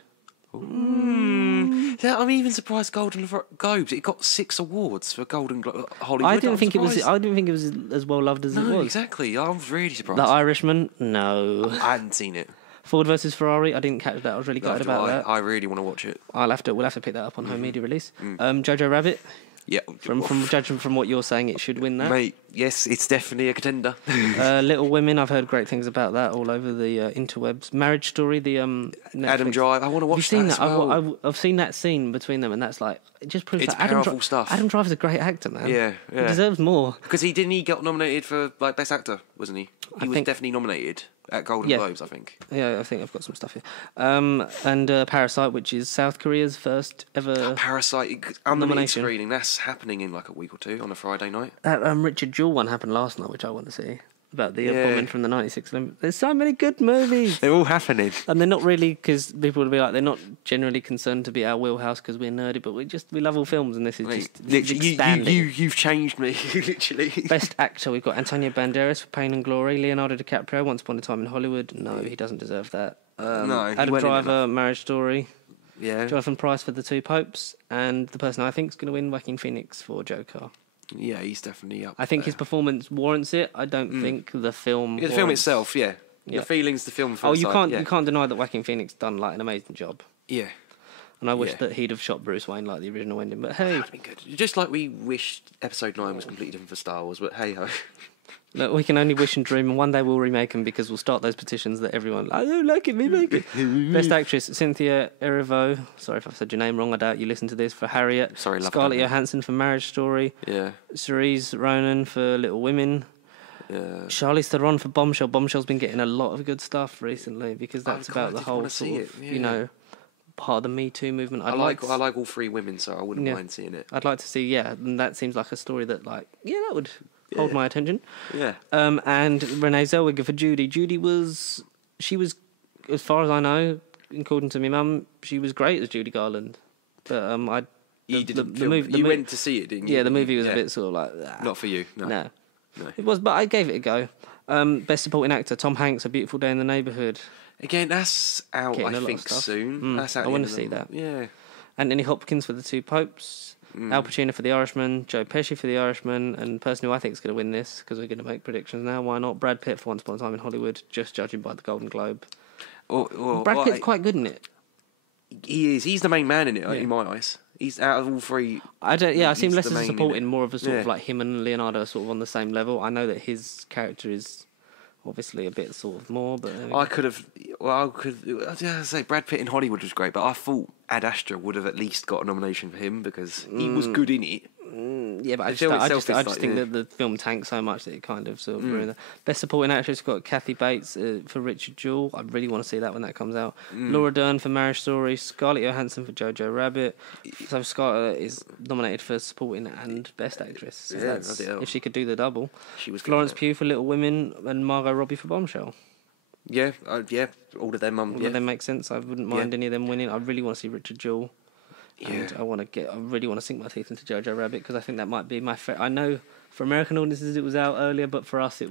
Yeah, I'm even surprised Golden Globes. It got 6 awards for Hollywood. I didn't think it was. surprised. I didn't think it was as well loved as it No, was. exactly. I was really surprised. The Irishman, no. I hadn't seen it. Ford versus Ferrari, I didn't catch that. I was really gutted about that. I really want to watch it. We'll have to pick that up on home media release. Jojo Rabbit, Yeah. from judging from what you're saying, it should win that. Mate, yes, it's definitely a contender. Little Women, I've heard great things about that all over the interwebs. Marriage Story, the Netflix. Adam Drive. I want to watch Have you seen that that? as well. I've seen that scene between them, and that's like it just proves It's that powerful stuff. Adam Driver's a great actor, man. Yeah, He yeah. deserves more. Because he got nominated for like Best Actor, wasn't he? He was think- definitely nominated at Golden Yeah. Globes, I think. Yeah, I think I've got some stuff here. And Parasite, which is South Korea's first ever. Parasite, unlimited Nomination. screening. That's happening in like a week or two on a Friday night. That Richard Jewell one happened last night, which I want to see. About the Yeah. bombing from the '96 Olympics. There's so many good movies. They're all happening. And they're not really, because people would be like, they're not generally concerned to be our wheelhouse because we're nerdy, but we love all films, and this is just Literally, expanding. you've changed me, literally. Best actor, we've got Antonio Banderas for Pain and Glory, Leonardo DiCaprio, Once Upon a Time in Hollywood. No, he doesn't deserve that. No, he Adam went in Driver, Marriage Story. Yeah, Jonathan Pryce for The Two Popes, and the person I think is going to win, Joaquin Phoenix for Joker. yeah, he's definitely up. I think his there. performance warrants it. I don't think the film. Yeah, the film warrants- itself, yeah. Yeah. The feelings, the film. Oh, First you sight, can't yeah. you can't deny that Joaquin Phoenix done like an amazing job. Yeah, And I wish Yeah. that he'd have shot Bruce Wayne like the original ending. But hey, that'd be good. Just like we wished Episode 9 was completely different for Star Wars, but hey ho. look, we can only wish and dream, and one day we'll remake them because we'll start those petitions that everyone, I don't like it, remake it. Best actress, Cynthia Erivo. Sorry if I've said your name wrong. I doubt you listen to this. For Harriet. Sorry, love Scarlett that. Johansson for Marriage Story. Yeah, Cerise Ronan for Little Women. yeah. Charlize Theron for Bombshell. Bombshell's been getting a lot of good stuff recently because that's Oh, God, I about the did whole wanna see sort it, of, yeah. part of the Me Too movement. I like all 3 women, so I wouldn't Yeah. mind seeing it. I'd like to see, and that seems like a story that, like, that would hold Yeah. my attention. Yeah. And Renee Zellweger for Judy. Judy she was, as far as I know, according to my mum, she was great as Judy Garland. But You the didn't. movie- You went to see it, didn't you? yeah, the movie was Yeah. a bit sort of like Not for you. No. no. No. It was, but I gave it a go. Best supporting actor, Tom Hanks, A Beautiful Day in the Neighborhood. Again, that's out. Getting a I lot of think stuff. soon. That's out. I wanna want to see that. Yeah. Anthony Hopkins for The Two Popes. Al Pacino for The Irishman. Joe Pesci for The Irishman. And the person who I think is going to win this, because we're going to make predictions now, why not? Brad Pitt for Once Upon a Time in Hollywood, just judging by the Golden Globe. Brad Pitt's quite good in it. He is. He's the main man in it, Yeah. in my eyes. He's out of all 3. I see him He's less the as main in supporting, it. more of a sort of Yeah. like him and Leonardo are sort of on the same level. I know that his character is obviously a bit sort of more, but there we I go. could have. Well, I say Brad Pitt in Hollywood was great, but I thought Ad Astra would have at least got a nomination for him because he was good in it. Yeah, but I The just, film I itself just, is I just like, think yeah. that the film tanked so much that it kind of sort of ruined it. Best supporting actress got Kathy Bates for Richard Jewell. I really want to see that when that comes out. Laura Dern for Marriage Story. Scarlett Johansson for Jojo Rabbit. So Scarlett is nominated for supporting and best actress. So Yeah, that's, bloody hell. if she could do the double. She was good Florence at it. Pugh for Little Women and Margot Robbie for Bombshell. Yeah, yeah, all of them. All Yeah, of them make sense. I wouldn't mind any of them winning. I really want to see Richard Jewell. And Yeah. I really want to sink my teeth into Jojo Rabbit because I think that might be my favorite. I know for American audiences it was out earlier, but for us it's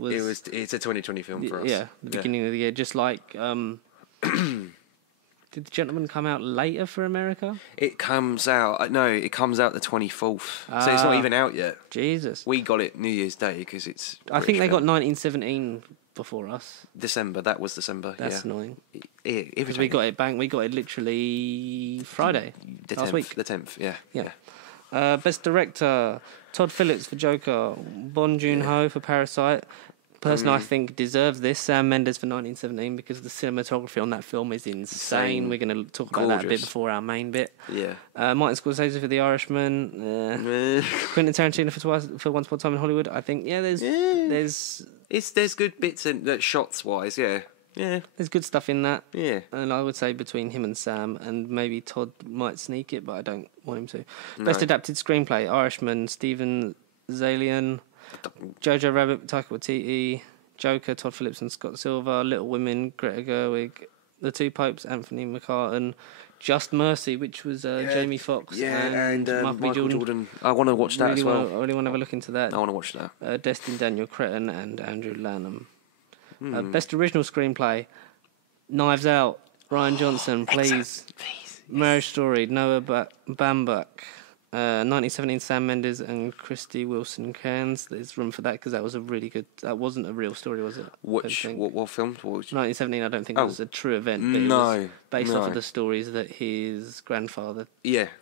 It's a 2020 film for us. yeah, the beginning of the year. Just like did The Gentleman come out later for America? It comes out. No, it comes out the 24th. So it's not even out yet. Jesus, We got it New Year's Day because it's. I think they British got film. 1917 before us. December. That was December. That's yeah. annoying Because because we got it bang. We got it literally Friday the last 10th, week. The 10th. Yeah. Yeah. Best director, Todd Phillips for Joker, Bong Joon-ho for Parasite. Person I think deserves this, Sam Mendes for 1917, because the cinematography on that film is insane. Insane. We're going to talk about that a bit Gorgeous. before our main bit. Yeah. Martin Scorsese for The Irishman. Quentin Tarantino for Once Upon a Time in Hollywood. I think, there's There's good bits in that shots wise. Yeah. Yeah. There's good stuff in that. Yeah. And I would say between him and Sam, and maybe Todd might sneak it, but I don't want him to. No. Best adapted screenplay: Irishman, Stephen Zalian, Jojo Rabbit, Taika Waititi, Joker, Todd Phillips and Scott Silver, Little Women, Greta Gerwig, The Two Popes, Anthony McCartan, Just Mercy, which was Jamie Foxx and Michael Jordan. I want to watch that really as well. I really want to have a look into that. I want to watch that. Destin Daniel Cretton and Andrew Lanham. Best original screenplay: Knives Out, Ryan Johnson, Please. Marriage Story, Noah Baumbach. 1917, Sam Mendes and Christy Wilson Cairns. There's room for that because that was a really good. That wasn't a real story, was it? What film? 1917. I don't think it was a true event. But it was based off of the stories that his grandfather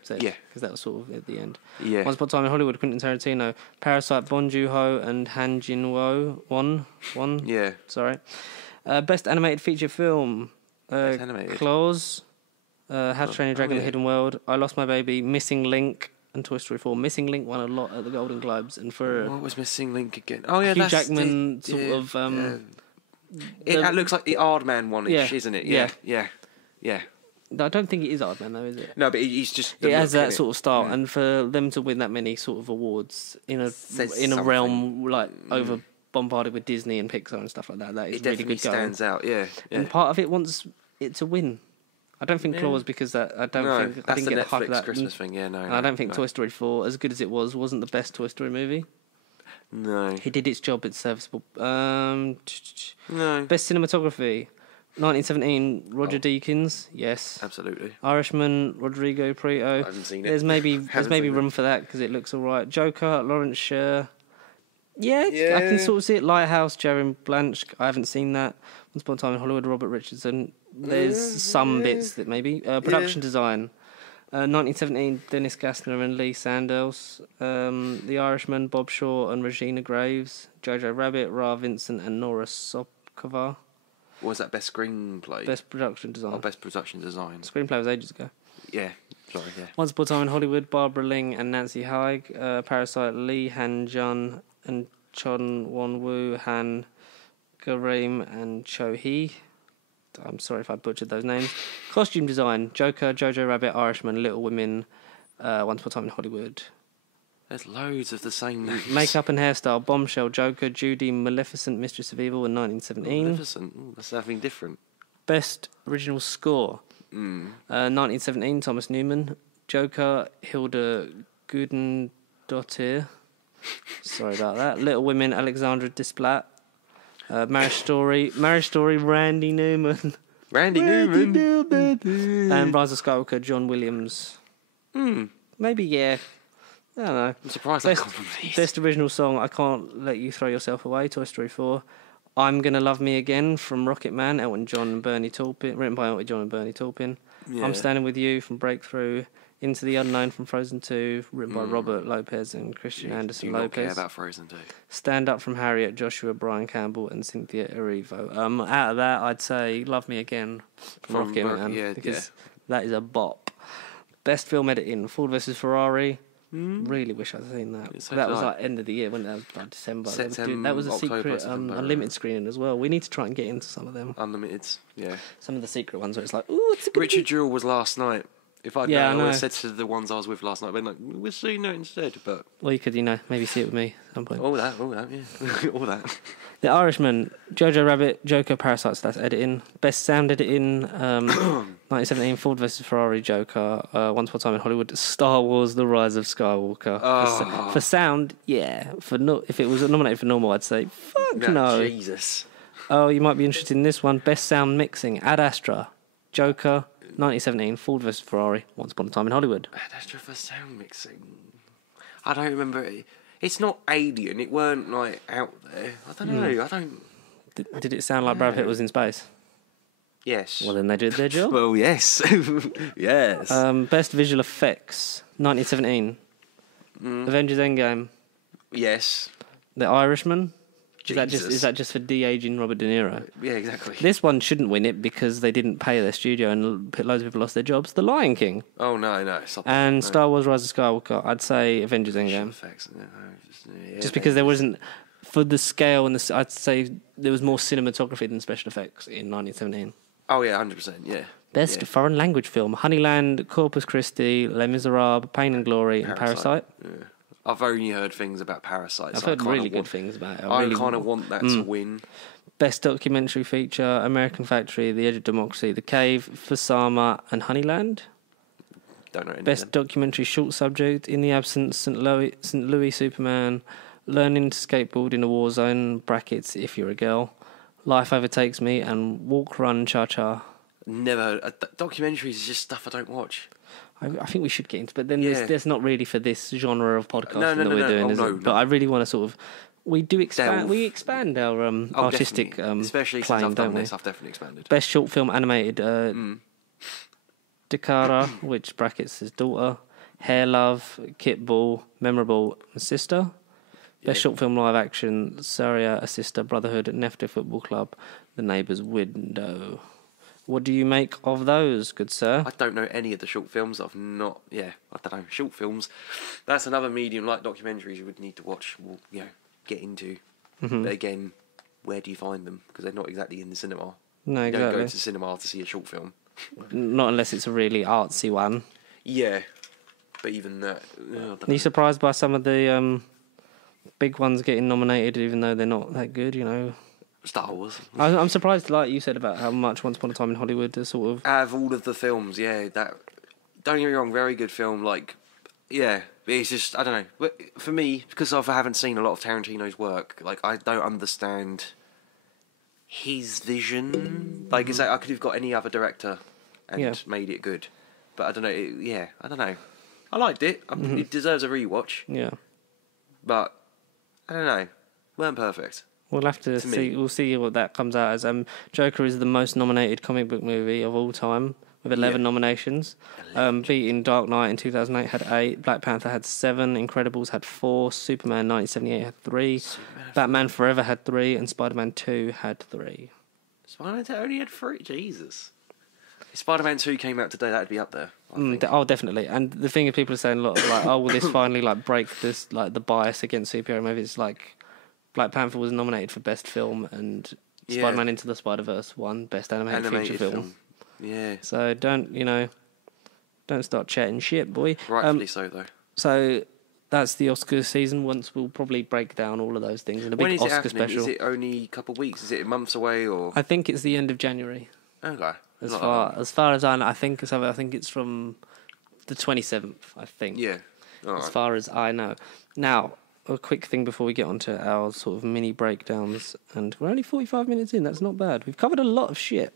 said. Yeah, because that was sort of at the end. Yeah. Once Upon a Time in Hollywood, Quentin Tarantino, Parasite, Bong Joon-ho and Han Jin-woo. One. Yeah. Sorry. Best animated feature film. Animated. Claws. How to Train Your Dragon: The Hidden World, I Lost My Baby, Missing Link, and Toy Story 4. Missing Link won a lot at the Golden Globes, and for what was Missing Link again? Oh yeah, Hugh that's Jackman That looks like the Aardman one-ish, isn't it? Yeah. I don't think it is Aardman though, is it? No, but he's just. It has that sort of style, and for them to win that many sort of awards in a realm like over bombarded with Disney and Pixar and stuff like that, that is really good going. It definitely stands out. Yeah. And part of it wants it to win. I don't think Claws because I didn't get the hype of that. Christmas thing. Yeah, no. And I don't think Toy Story 4, as good as it wasn't the best Toy Story movie. No. He did its job. It's serviceable. No. Best cinematography: 1917, Roger Deakins. Yes. Absolutely. Irishman, Rodrigo Prieto. I haven't seen it. There's maybe room for that because it looks alright. Joker, Lawrence Sher. Yeah, I can sort of see it. Lighthouse, Jeremy Blanche. I haven't seen that. Once Upon a Time in Hollywood, Robert Richardson. There's some bits that maybe. Production design. 1917, Dennis Gassner and Lee Sandels. The Irishman, Bob Shaw and Regina Graves. Jojo Rabbit, Ra Vincent and Nora Sopkova. What was that best screenplay? Best production design. Best production design. Screenplay was ages ago. Yeah, sorry, yeah. Once Upon a Time in Hollywood, Barbara Ling and Nancy Haig. Parasite, Lee Han Jun and Chon Won Woo, Han Garim and Cho Hee. I'm sorry if I butchered those names. Costume design: Joker, Jojo Rabbit, Irishman, Little Women, Once Upon a Time in Hollywood. There's loads of the same names. Makeup and hairstyle: Bombshell, Joker, Judy, Maleficent, Mistress of Evil in 1917. Maleficent? Ooh, that's something different. Best original score: 1917, Thomas Newman. Joker, Hilda Gudendottir. Sorry about that. Little Women, Alexandra Desplat. Marriage Story, Randy Newman. Randy Newman. And Rise of Skywalker, John Williams. Maybe, yeah. I don't know. I'm surprised I can't remember these. Best original song, I Can't Let You Throw Yourself Away, Toy Story 4. I'm Gonna Love Me Again from Rocket Man, Elton John and Bernie Taupin, written by Elton John and Bernie Taupin. Yeah. I'm Standing With You from Breakthrough. Into the Unknown from Frozen 2, written by Robert Lopez and Christian Anderson Lopez. You don't care about Frozen 2. Stand Up from Harriet, Joshua Brian Campbell and Cynthia Erivo. Out of that, I'd say Love Me Again from Rocket Man, because that is a bop. Best film editing: Ford vs Ferrari. Really wish I'd seen that. That was like end of the year, wasn't it? That was like December. That was a secret unlimited screening as well. We need to try and get into some of them. Unlimited, yeah. Some of the secret ones where it's like, ooh, it's a good Richard Jewell was last night. If I'd known, I would have said to the ones I was with last night, I'd been like, we're seeing that instead. But well, you could, maybe see it with me at some point. All that, yeah. All that. The Irishman, Jojo Rabbit, Joker, Parasite, so that's editing. Best sound editing, 1917, Ford vs Ferrari, Joker, Once Upon a Time in Hollywood, Star Wars, The Rise of Skywalker. Oh. For sound, yeah. If it was nominated for normal, I'd say, fuck no. Jesus. Oh, you might be interested in this one. Best sound mixing, Ad Astra, Joker, 1917, Ford vs Ferrari, Once Upon a Time in Hollywood. Ad Astra for sound mixing. I don't remember it. It's not Alien. It weren't like out there. I don't know. I don't. Did it sound like Brad Pitt was in space? Yes. Well, then they did their job. Well, yes. Yes. Best visual effects, 1917. Avengers Endgame. Yes. The Irishman. Jesus. Is that just for de-aging Robert De Niro? Yeah, exactly. This one shouldn't win it because they didn't pay their studio and loads of people lost their jobs. The Lion King. Oh, no. Stop and no. Star Wars Rise of Skywalker. I'd say Avengers Endgame. Effects. Just because there wasn't for the scale and I'd say there was more cinematography than special effects in 1917. Oh yeah, 100%. Yeah. Best foreign language film: Honeyland, Corpus Christi, Les Miserables, Pain and Glory, and Parasite. Yeah. I've only heard things about Parasite. I've heard really good things about it. I kind of want that to win. Best documentary feature: American Factory, The Edge of Democracy, The Cave, For Sama, and Honeyland. Don't know any Best of them. documentary short subject: In the Absence, St. Louis Superman, Learning to Skateboard in a War Zone (brackets If You're a Girl), Life Overtakes Me, and Walk, Run, Cha Cha. Never. Documentaries is just stuff I don't watch. I think we should get into, but then Yeah. there's not really for this genre of podcasting No, that we're doing, oh, is no, it? no. But I really want to sort of, we do expand, Delve. we expand our artistic definitely. Especially claim, since I've don't done we? this, I've definitely expanded. Best short film animated, Dakara, which brackets his daughter, Hair Love, Kit Ball, Memorable, and Sister. Best short film live action, Saria, A Sister, Brotherhood, Nefta Football Club, The Neighbour's Window. What do you make of those, good sir? I don't know any of the short films. I've not. Yeah, I don't know. Short films. That's another medium like documentaries you would need to watch. Get into. Mm-hmm. But again, where do you find them? Because they're not exactly in the cinema. No, You don't go exactly. to the cinema to see a short film. Not unless it's a really artsy one. Yeah, but even that. I don't Are you know. surprised by some of the big ones getting nominated, even though they're not that good? You know, Star Wars. I'm surprised, like you said about how much Once Upon a Time in Hollywood is sort of. Out of all of the films, yeah, that. Don't get me wrong, very good film. Like, yeah, it's just I don't know. But for me, because I haven't seen a lot of Tarantino's work, like I don't understand his vision. Like, it's like I could have got any other director and made it good, but I don't know. I don't know. I liked it. It deserves a rewatch, Yeah, but I don't know. Weren't perfect. we'll have to see. me. We'll see what that comes out as. Joker is the most nominated comic book movie of all time, with 11 nominations. Beating Dark Knight in 2008 had 8, Black Panther had 7, Incredibles had 4, Superman 1978 had 3, Batman Forever had 3, and Spider-Man 2 had 3. Spider-Man 2 only had 3. Jesus. If Spider-Man 2 came out today, that'd be up there. I think. Oh, definitely. And the thing is, people are saying a lot of like, oh, will this finally like break this like the bias against superhero movies? Like, Black Panther was nominated for Best Film, and Spider-Man Into the Spider-Verse won Best Animated Feature Film. Yeah. So don't start chatting shit, boy. Rightfully so, though. So that's the Oscar season. Once we'll probably break down all of those things in a big When is it Oscar happening? special. Is it only a couple of weeks? Is it months away or? I think it's the end of January. Okay. As Not far that long. as far as I know, I think it's from the 27th. I think. Yeah. All As right. far as I know. Now, a quick thing before we get on to our sort of mini breakdowns, and we're only 45 minutes in. That's not bad. We've covered a lot of shit.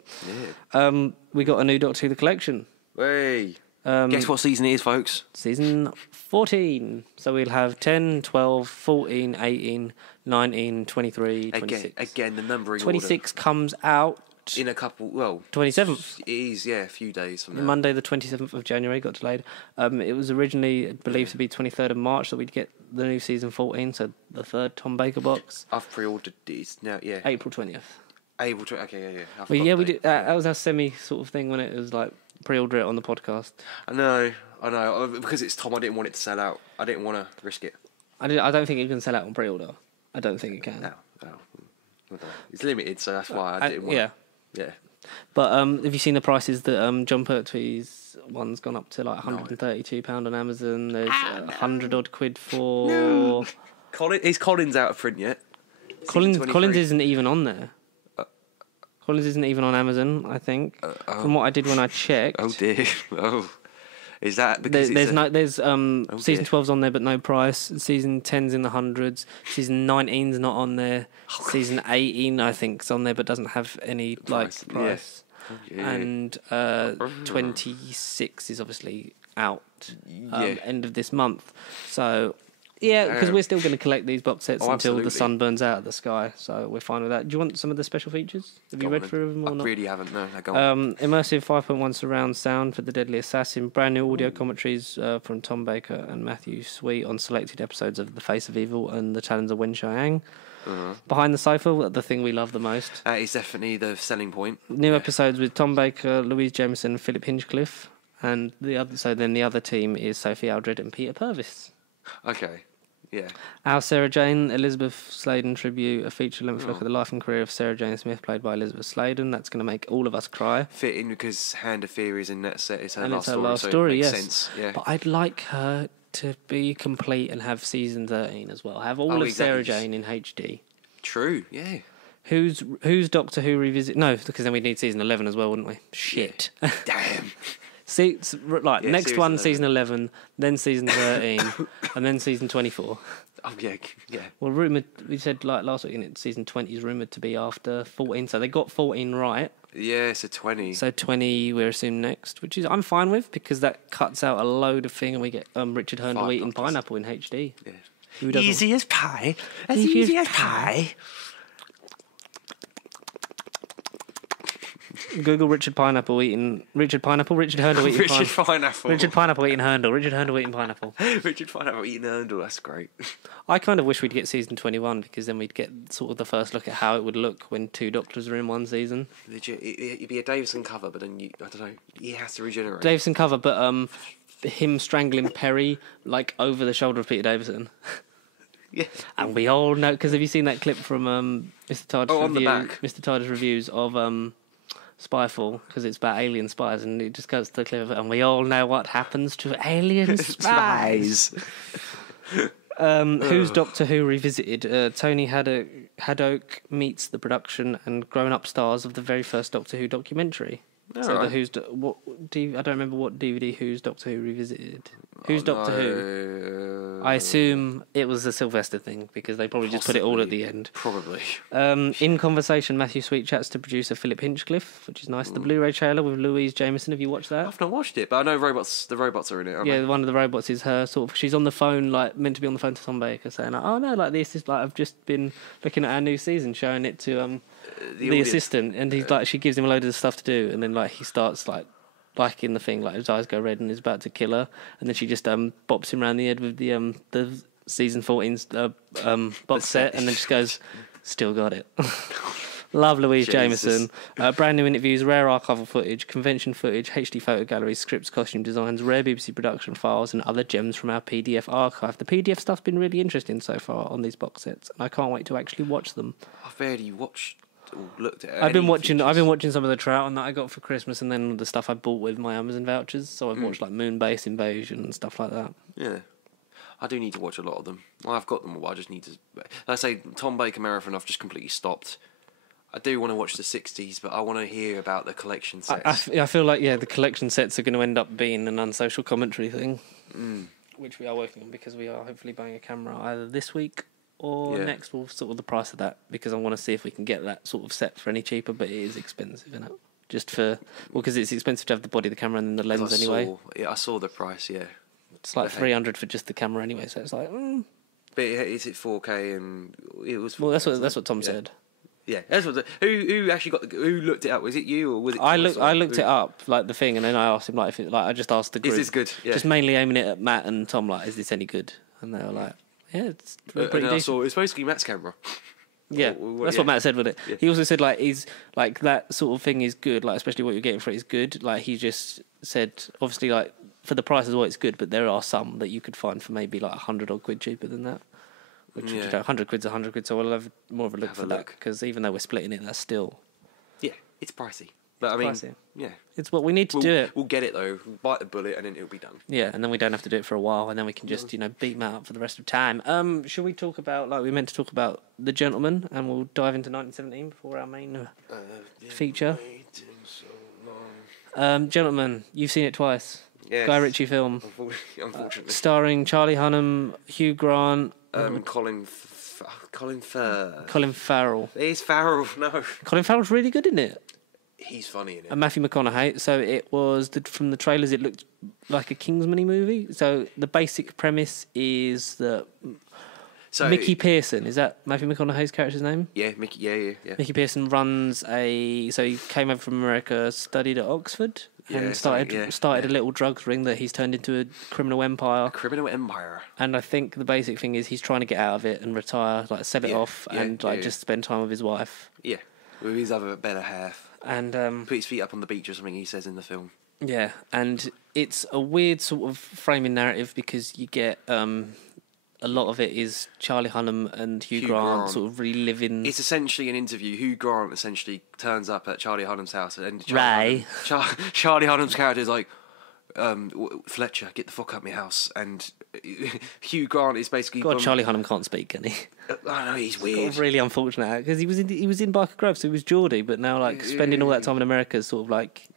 Yeah. We got a new Doctor Who The Collection. Hey. Guess what season it is, folks? Season 14. So we'll have 10, 12, 14, 18, 19, 23, 26. Again, the numbering 26 comes out order. In a couple, well... 27th. It is, yeah, a few days from now. Monday the 27th of January, got delayed. It was originally believed to be 23rd of March that we'd get the new season 14, so the third Tom Baker box. I've pre-ordered these now, yeah. April 20th. Able to, okay, yeah. I Well, forgot yeah, we the did. date. That was our semi sort of thing when it was like pre-order it on the podcast. I know. Because it's Tom, I didn't want it to sell out. I didn't want to risk it. I don't think it can sell out on pre-order. I don't think it can. No. I don't know. It's limited, so that's why I didn't want Yeah. Yeah. But have you seen the prices that John Pertwee's one's gone up to like £132 on Amazon? There's 100 odd quid for... Is Collins out of print yet? Collins Season 23? isn't even on there. Collins isn't even on Amazon, I think. From what I did when I checked. Oh dear. Oh. Is that because There's dear. season 12's on there but no price. Season 10's in the hundreds. Season 19's not on there. Season 18 I think is on there but doesn't have any Price, price. yeah. And 26 is obviously out Yeah. end of this month. So yeah, because we're still going to collect these box sets Oh, until the absolutely. sun burns out of the sky. So we're fine with that. Do you want some of the special features? Have you read through them or I not? really haven't, no. Go on. Immersive 5.1 surround sound for The Deadly Assassin. Brand new audio commentaries from Tom Baker and Matthew Sweet on selected episodes of The Face of Evil and The Talons of Wen Chiang. Behind the Sofa, the thing we love the most. That is definitely the selling point. New episodes with Tom Baker, Louise Jameson, and Philip Hinchcliffe. And the other team is Sophie Aldred and Peter Purvis. Okay. Yeah. Our Sarah Jane, Elizabeth Sladen tribute, a feature-length look at the life and career of Sarah Jane Smith, played by Elizabeth Sladen. That's going to make all of us cry. Fitting because Hand of Fear is in that set. It's her last It's her story, last so story, it makes yes. sense. Yeah. But I'd like her to be complete and have season 13 as well. Have all of Sarah Jane in HD. True, yeah. Who's Doctor Who revisit? No, because then we'd need season 11 as well, wouldn't we? Shit. Yeah. Damn. See, next one, 11. season 11, then season 13, and then season 24. Oh, yeah, yeah. Well, we said last week, season 20 is rumoured to be after 14, so they got 14 right. Yeah, so 20. So 20 we're assuming next, which is I'm fine with, because that cuts out a load of thing and we get Richard Hurndall eating pineapple in HD. Yeah. Easy as pie. As easy as pie. Google Richard Hurndall eating pineapple. Richard Pineapple eating Hurndall. Richard Hurndall eating pineapple. Richard Pineapple eating Hurndall, that's great. I kind of wish we'd get season 21, because then we'd get sort of the first look at how it would look when two Doctors are in one season. Legit, it'd be a Davison cover, but then I don't know, he has to regenerate. Davison cover, but him strangling Perry over the shoulder of Peter Davison. Yeah. And we all know, because have you seen that clip from Mr. Tardis reviews of Spyfall, because it's about alien spies, and it just goes to the clip of it, and we all know what happens to alien spies. Who's Doctor Who revisited? Tony Haddock meets the production and grown-up stars of the very first Doctor Who documentary. I don't remember what DVD Who's Doctor Who revisited. Who's Doctor Who? I assume it was a Sylvester thing, because they probably just put it all at the end. Probably. In conversation, Matthew Sweet chats to producer Philip Hinchcliffe, which is nice. The Blu-ray trailer with Louise Jameson. Have you watched that? I've not watched it, but I know the robots are in it. Yeah, one of the robots is her. She's on the phone, meant to be on the phone to Tom Baker, saying, "Oh no, this is I've just been looking at our new season, showing it to the assistant," and he's she gives him a load of stuff to do, and then he starts in the thing, his eyes go red and is about to kill her, and then she just bops him around the head with the season 14's box set, and then just goes, "Still got it." Love Louise Jameson. Brand new interviews, rare archival footage, convention footage, HD photo galleries, scripts, costume designs, rare BBC production files, and other gems from our PDF archive. The PDF stuff's been really interesting so far on these box sets, and I can't wait to actually watch them. I've barely watched or looked at it. I've been watching some of the Troughton that I got for Christmas, and then the stuff I bought with my Amazon vouchers. So I've watched Moonbase Invasion and stuff like that. Yeah. I do need to watch a lot of them. Well, I've got them all. I just need to. Like I say, Tom Baker Marathon, I've just completely stopped. I do want to watch the 60s, but I want to hear about the collection sets. I feel like, the collection sets are going to end up being an unsocial commentary thing, which we are working on, because we are hopefully buying a camera either this week or next. We'll sort of the price of that, because I want to see if we can get that sort of set for any cheaper, but it is expensive, isn't it? Because it's expensive to have the body of the camera and then the lens anyway. I saw the price, yeah. It's like $300 for just the camera anyway, so it's like... But is it 4K and it was... 4K, well, that's what Tom said. Yeah, that's what. Who actually who looked it up? Was it you or was it? I looked it up, the thing, and then I asked him if I just asked the group. Is this good? Yeah. Just mainly aiming it at Matt and Tom. Is this any good? And they were like, yeah, it's pretty decent. I saw it's supposed to be Matt's camera. Yeah, that's what Matt said with it. Yeah. He also said he's that sort of thing is good, especially what you're getting for it is good. He just said obviously for the price of what it's good, but there are some that you could find for maybe £100 odd quid cheaper than that. Which 100 quid's 100 quid, so we'll have more of a look for that, because even though we're splitting it, that's still... Yeah, it's pricey. But pricey. Yeah. It's what we need to do it. We'll get it though, bite the bullet, and then it'll be done. Yeah, and then we don't have to do it for a while, and then we can just, beat Matt up for the rest of time. Should we talk about, we meant to talk about The Gentleman, and we'll dive into 1917 before our main feature. Gentleman, you've seen it twice. Yes. Guy Ritchie film. Unfortunately. Starring Charlie Hunnam, Hugh Grant... Colin Farrell. He's Farrell, no. Colin Farrell's really good in it. He's funny in it. And Matthew McConaughey. So it was, from the trailers, it looked like a Kingsman-y movie. So the basic premise is that Mickey Pearson, is that Matthew McConaughey's character's name? Yeah, Mickey, yeah. Mickey Pearson runs so he came over from America, studied at Oxford, and started a little drugs ring that he's turned into a criminal empire. And I think the basic thing is he's trying to get out of it and retire, sell it off, and just spend time with his wife. Yeah, with his other better half. And put his feet up on the beach or something, he says in the film. Yeah, and it's a weird sort of framing narrative, because you get a a lot of it is Charlie Hunnam and Hugh Grant sort of reliving. It's essentially an interview. Hugh Grant essentially turns up at Charlie Hunnam's house, and Ray. Charlie Hunnam's character is like, Fletcher, get the fuck out of my house. And Hugh Grant is basically... God, Charlie Hunnam can't speak, can he? I know, he's Sort weird. of really unfortunate, because he was in Barker Grove, so he was Geordie, but now, like, spending all that time in America is sort of like...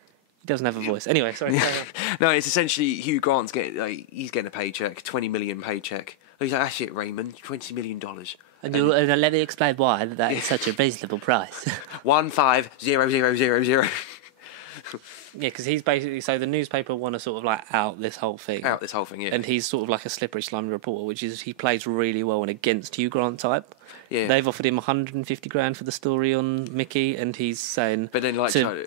He doesn't have a voice. Anyway, sorry. No, it's essentially Hugh Grant's he's getting a paycheck, 20 million paycheck. He's like, that's it, Raymond, $20 million. And let me explain why that is such a reasonable price. 150,000. Yeah, because he's basically... So the newspaper want to sort of, like, out this whole thing. Out this whole thing, yeah. And he's sort of like a slippery, slimy reporter, which is he plays really well and against Hugh Grant type. Yeah. They've offered him 150 grand for the story on Mickey, and he's saying But then, like, sort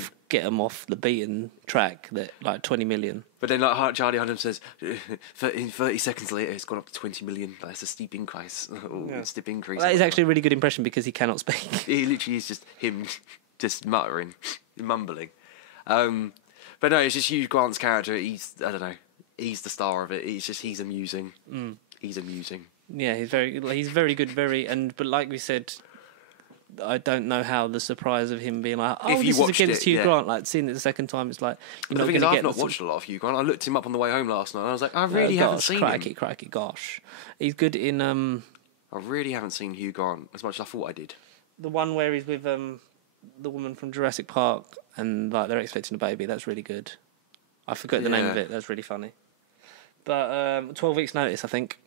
of get him off the beaten track that like 20 million. But then, like Charlie Hunnam says, 30 seconds later, it's gone up to 20 million. That's a steep increase. Steep increase. Well, that is actually a really good impression because he cannot speak. He literally is just him, just muttering, mumbling. But no, it's just Hugh Grant's character. He's the star of it. He's amusing. He's amusing. Yeah, he's very good. But like we said, I don't know how the surprise of him being like, oh, this is against Hugh Grant. Like seeing it the second time, it's like I've not watched a lot of Hugh Grant. I looked him up on the way home last night. And I was like, I really haven't seen him. Crikey, gosh, he's good in I really haven't seen Hugh Grant as much as I thought I did. The one where he's with the woman from Jurassic Park and like they're expecting a baby. That's really good. I forgot the name of it. That's really funny. But 12 Weeks Notice, I think.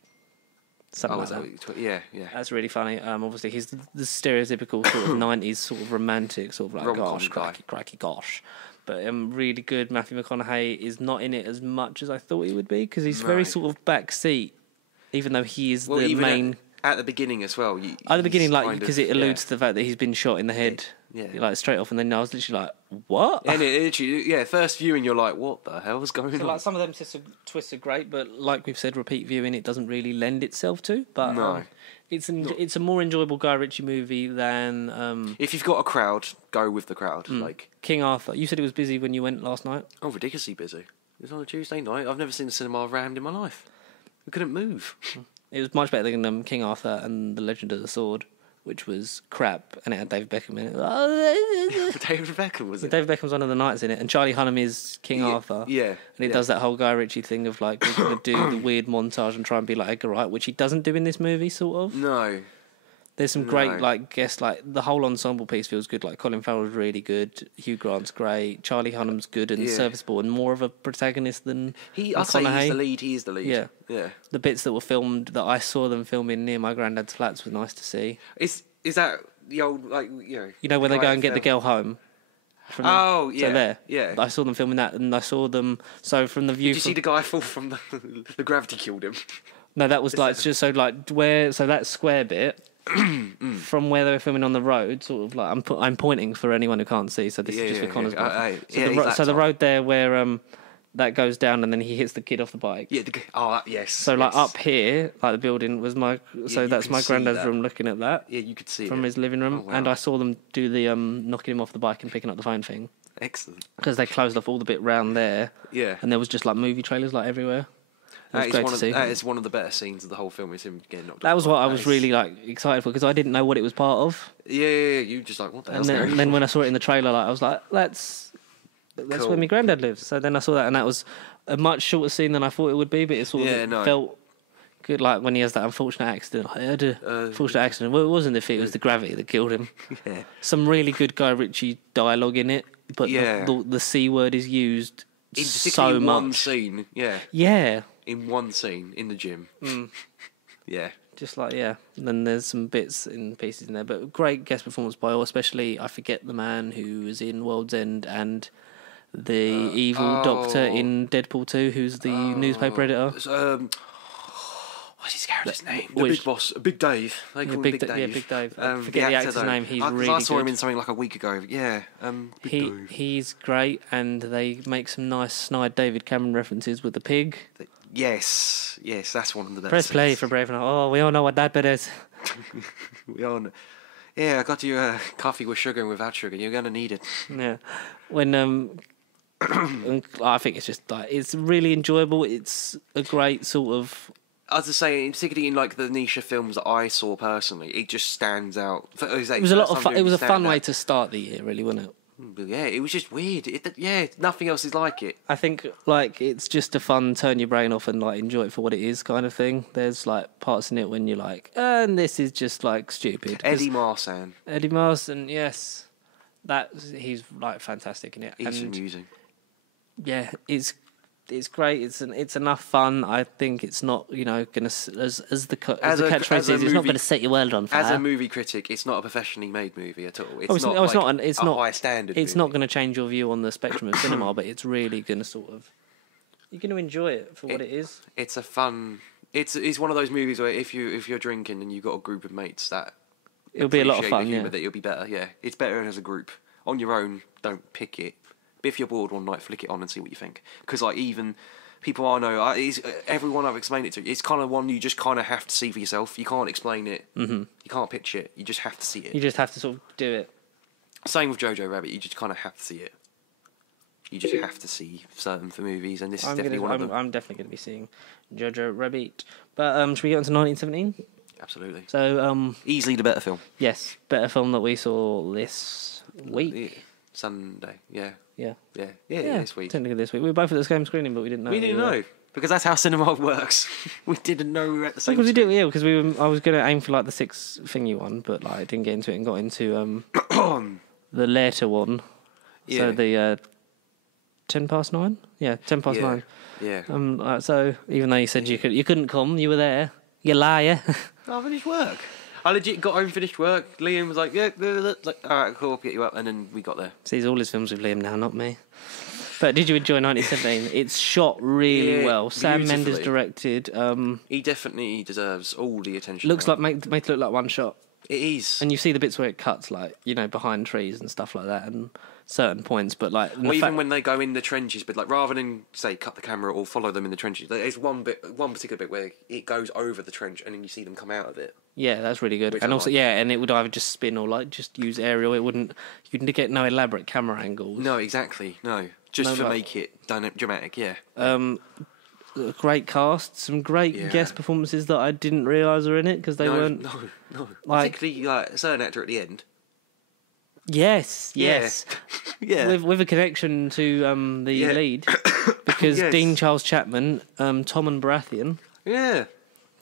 Something like that. Yeah. That's really funny. Obviously, he's the stereotypical sort of 90s sort of romantic, sort of like, rom-com gosh, crikey, gosh. But really good. Matthew McConaughey is not in it as much as I thought he would be because he's very sort of backseat, even though he is the main... At the beginning as well. At the beginning, like, because it alludes to the fact that he's been shot in the head, like, straight off, and then I was literally like, what? And it literally, first viewing, you're like, what the hell is going on? Like, some of them twists are great, but like we've said, repeat viewing, it doesn't really lend itself to. But no. It's a more enjoyable Guy Ritchie movie than... if you've got a crowd, go with the crowd. Like King Arthur. You said it was busy when you went last night? Oh, ridiculously busy. It was on a Tuesday night. I've never seen the cinema rammed in my life. We couldn't move. It was much better than King Arthur and The Legend of the Sword, which was crap, and it had David Beckham in it. David Beckham, was it? David Beckham's one of the knights in it, and Charlie Hunnam is King Arthur. Yeah. And it does that whole Guy Ritchie thing of, like, we're going to do the weird montage and try and be like Edgar Wright, which he doesn't do in this movie, sort of. No. There's some great, like, guests, like, the whole ensemble piece feels good. Like, Colin Farrell's really good, Hugh Grant's great, Charlie Hunnam's good and serviceable and more of a protagonist than I'd say he is the lead. Yeah. The bits that were filmed, that I saw them filming near my granddad's flats was nice to see. Is that the old, like, You know, when they go and get the girl home? So there. Yeah. I saw them filming that, and I saw them, so from the view... Did you see the guy fall from the gravity killed him? No, that was, like, just so, like, so that square bit... from where they were filming on the road, sort of like I'm pointing for anyone who can't see. So this is just for Connor's bike. So the road there where that goes down and then he hits the kid off the bike. Yeah. Yes. So like up here, like the building was my. So that's my granddad's room. Looking at that. Yeah, you could see from his living room, and I saw them do the knocking him off the bike and picking up the phone thing. Excellent. Because they closed off all the bit round there. Yeah. And there was just like movie trailers like everywhere. That is one of the better scenes of the whole film. Is him getting knocked off. That was what I was really like excited for because I didn't know what it was part of. Yeah. You just like what the hell? And then when I saw it in the trailer, like I was like, that's cool. Where my granddad lives. So then I saw that, and that was a much shorter scene than I thought it would be. But it sort of felt good, like when he has that unfortunate accident. I had a unfortunate accident. Well, it wasn't the feet; it was the gravity that killed him. Yeah. Some really good Guy Ritchie dialogue in it, but the C word is used so much. One scene, yeah. In one scene in the gym. Yeah. Just like, and then there's some bits and pieces in there. But great guest performance by all, especially, I forget the man who was in World's End and the evil doctor in Deadpool 2, who's the newspaper editor. What's his character's name? The big boss, Big Dave. They call him Big Dave. Yeah, Big Dave. Forget the actor's name. He's really good. I saw him in something like a week ago. Yeah, Big Dave. He's great, and they make some nice snide David Cameron references with the pig. Yes, that's one of the best. Press play for Braveheart. Oh, we all know what that bit is. We all know. Yeah, I got you coffee with sugar and without sugar. You're gonna need it. Yeah, when I think it's just like it's really enjoyable. It's a great sort of As I say, particularly in like the niche films that I saw personally, it just stands out. It was a lot of fun. It was a fun way to start the year, really, wasn't it? Yeah, it was just weird. Nothing else is like it. I think like it's just a fun turn your brain off and like enjoy it for what it is kind of thing. There's like parts in it when you're like, and this is just like stupid. Eddie Marsan, yes, he's like fantastic in it. He's amusing. Yeah, it's great. It's enough fun. I think it's not gonna as the catchphrase is. It's not gonna set your world on fire. As a movie critic, it's not a professionally made movie at all. It's not a high standard. It's not gonna change your view on the spectrum of cinema, but it's really gonna you're gonna enjoy it for what it is. It's a fun. It's one of those movies where if you're drinking and you've got a group of mates that it'll be a lot of fun. That you'll be better. Yeah, it's better as a group. On your own, don't pick it. But if you're bored one night, flick it on and see what you think. Because like even people I know, everyone I've explained it to, it's kind of one you just kind of have to see for yourself. You can't explain it. Mm-hmm. You can't pitch it. You just have to see it. You just have to sort of do it. Same with Jojo Rabbit. You just kind of have to see it. You just have to see certain for movies, and this is definitely one of them. I'm definitely going to be seeing Jojo Rabbit. But should we get on to 1917? Absolutely. So easily the better film. Yes, better film that we saw this week. Sunday. Yeah. Yeah, this week. Technically this week. We were both at the same screening, but we didn't know. We didn't know. Because that's how cinema works. We didn't know we were at the same Because we did, yeah, because I was going to aim for like the 6 thingy one, but like I didn't get into it and got into the later one. Yeah. So the 9:10? Yeah, 9:10. Yeah. So even though you said you couldn't come, you were there. You liar. I finished work. I legit got home, finished work. Liam was like, yeah, like, all right, cool, I'll get you up. And then we got there. See, all his films with Liam now, not me. But did you enjoy 1917? It's shot really well. Sam Mendes directed. He definitely deserves all the attention. Looks like made to look like one shot. It is. And you see the bits where it cuts, like, behind trees and stuff like that, and certain points, but like... Well, even when they go in the trenches, but like rather than, say, cut the camera or follow them in the trenches, there's one particular bit where it goes over the trench and then you see them come out of it. Yeah, that's really good. And also, and it would either just spin or like just use aerial. You wouldn't get no elaborate camera angles. No, exactly, no. Just to make it dramatic, yeah. Great cast, some great guest performances that I didn't realise were in it because they weren't... No. Like, particularly a certain actor at the end. Yes. Yeah. With a connection to the lead, because Dean Charles Chapman, Tom and Baratheon. Yeah.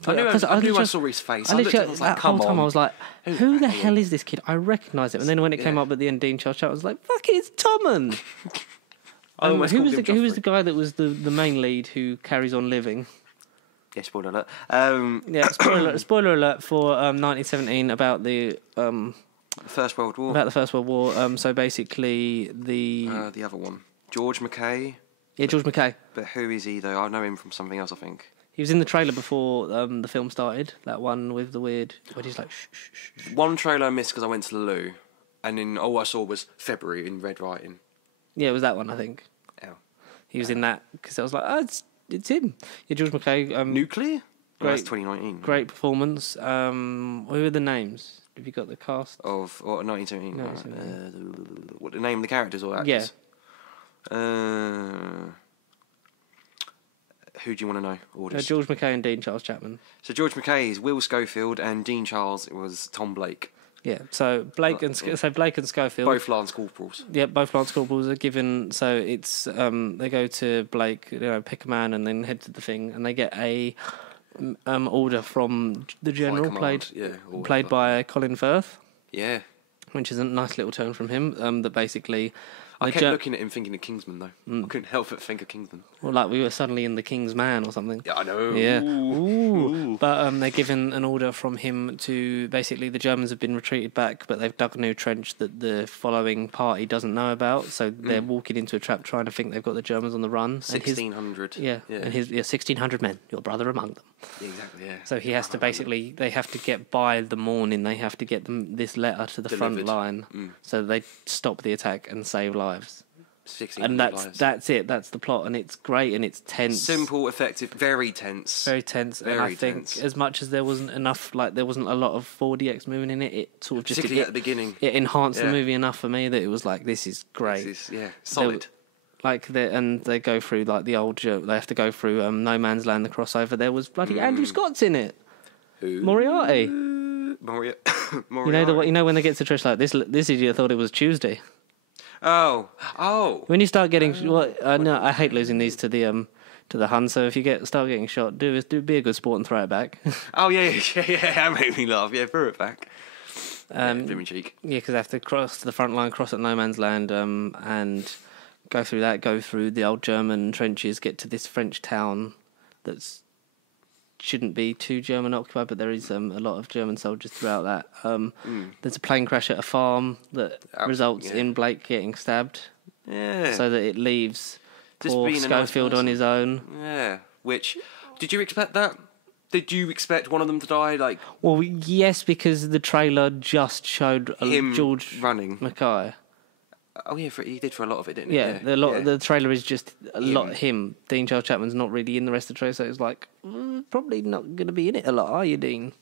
I knew I saw his face. I looked at him, I was like, come on. Time I was like, who the hell is this kid? I recognise him. And then when it came up at the end, Dean Charles Chapman, I was like, fuck it, it's Tommen. Who was the guy that was the main lead who carries on living? Yeah, spoiler alert. Spoiler alert for 1917 about the First World War. About the First World War. So basically the other one, George McKay. Yeah, George McKay. But who is he though? I know him from something else, I think. He was in the trailer before the film started. That one with the weird... Where he's like... Shh. One trailer I missed because I went to the loo. And then all I saw was February in red writing. Yeah, it was that one, I think. Oh. He was in that because I was like, it's him. Yeah, George McKay. Nuclear? Great, that's 2019. Great performance. Who are the names? Have you got the cast? Of 1917? What, the name of the characters or actors? Yeah. Who do you want to know? George McKay and Dean Charles Chapman. So George McKay is Will Schofield and Dean Charles was Tom Blake. Yeah, so Blake and Schofield, both Lance Corporals. Yeah, both Lance Corporals are given. So it's they go to Blake, pick a man, and then head to the thing, and they get a order from the general, played by Colin Firth. Yeah, which is a nice little turn from him. That basically. I kept looking at him thinking of Kingsman, though. I couldn't help but think of Kingsman. Well, like we were suddenly in The King's Man or something. Yeah, I know. Yeah. Ooh. But they're given an order from him to... Basically, the Germans have been retreated back, but they've dug a new trench that the following party doesn't know about. So they're walking into a trap trying to think they've got the Germans on the run. 1,600. And 1,600 men. Your brother among them. Yeah, exactly, yeah. So he has to basically... They have to get by the morning. They have to get them this letter to the front line. So they stop the attack and save lives. And that's it. That's the plot, and it's great and it's tense. Simple, effective, very tense. Very tense. And I think as much as there wasn't enough, like there wasn't a lot of 4DX moving in it, it sort of particularly at the beginning, it enhanced the movie enough for me that it was like, this is great. Solid. Like they go through like the old. They have to go through No Man's Land. The crossover. There was bloody Andrew Scott's in it. Who? Moriarty. Moriarty. You know when they get to Trish like this idiot thought it was Tuesday. Oh. When you start getting no, I hate losing these to the Hun. So if you start getting shot, be a good sport and throw it back. Oh yeah, that made me laugh. Yeah, throw it back. Blooming cheek. Yeah, because they have to cross to the front line, cross at No Man's Land, and go through that. Go through the old German trenches, get to this French town that's shouldn't be too German occupied, but there is a lot of German soldiers throughout that. There's a plane crash at a farm that results in Blake getting stabbed. Yeah. So that it leaves Just poor being a Schofield nice on his own. Yeah. Which, did you expect that? Did you expect one of them to die? Like, Well, yes, because the trailer just showed him George running. Mackay. Oh yeah, he did for a lot of it, didn't he? Yeah, the trailer is just a lot him. Dean Charles Chapman's not really in the rest of the trailer, so it's like, probably not going to be in it a lot, are you, Dean?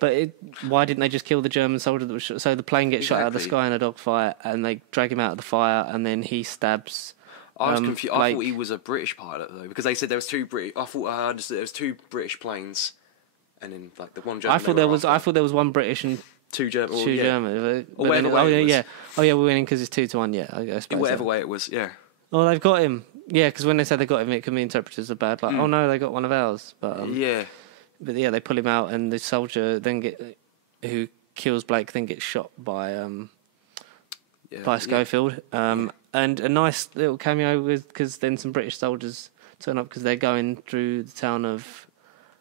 But why didn't they just kill the German soldier that was shot? So the plane gets shot out of the sky in a dogfight, and they drag him out of the fire, and then he stabs. I was confused. I thought he was a British pilot though, because they said there was two British. I thought I understood there was two British planes, and then like the one German. I thought there was one British and two German. Two German. Or whatever way it was. Yeah. Oh yeah, we're winning because it's 2-1. Yeah, I suppose. Whatever way it was, yeah. Oh, they've got him. Yeah, because when they said they got him, it could be interpreted as bad. Like, oh no, they got one of ours. But yeah. But yeah, they pull him out, and the soldier who kills Blake then gets shot by Schofield. And a nice little cameo because then some British soldiers turn up because they're going through the town of.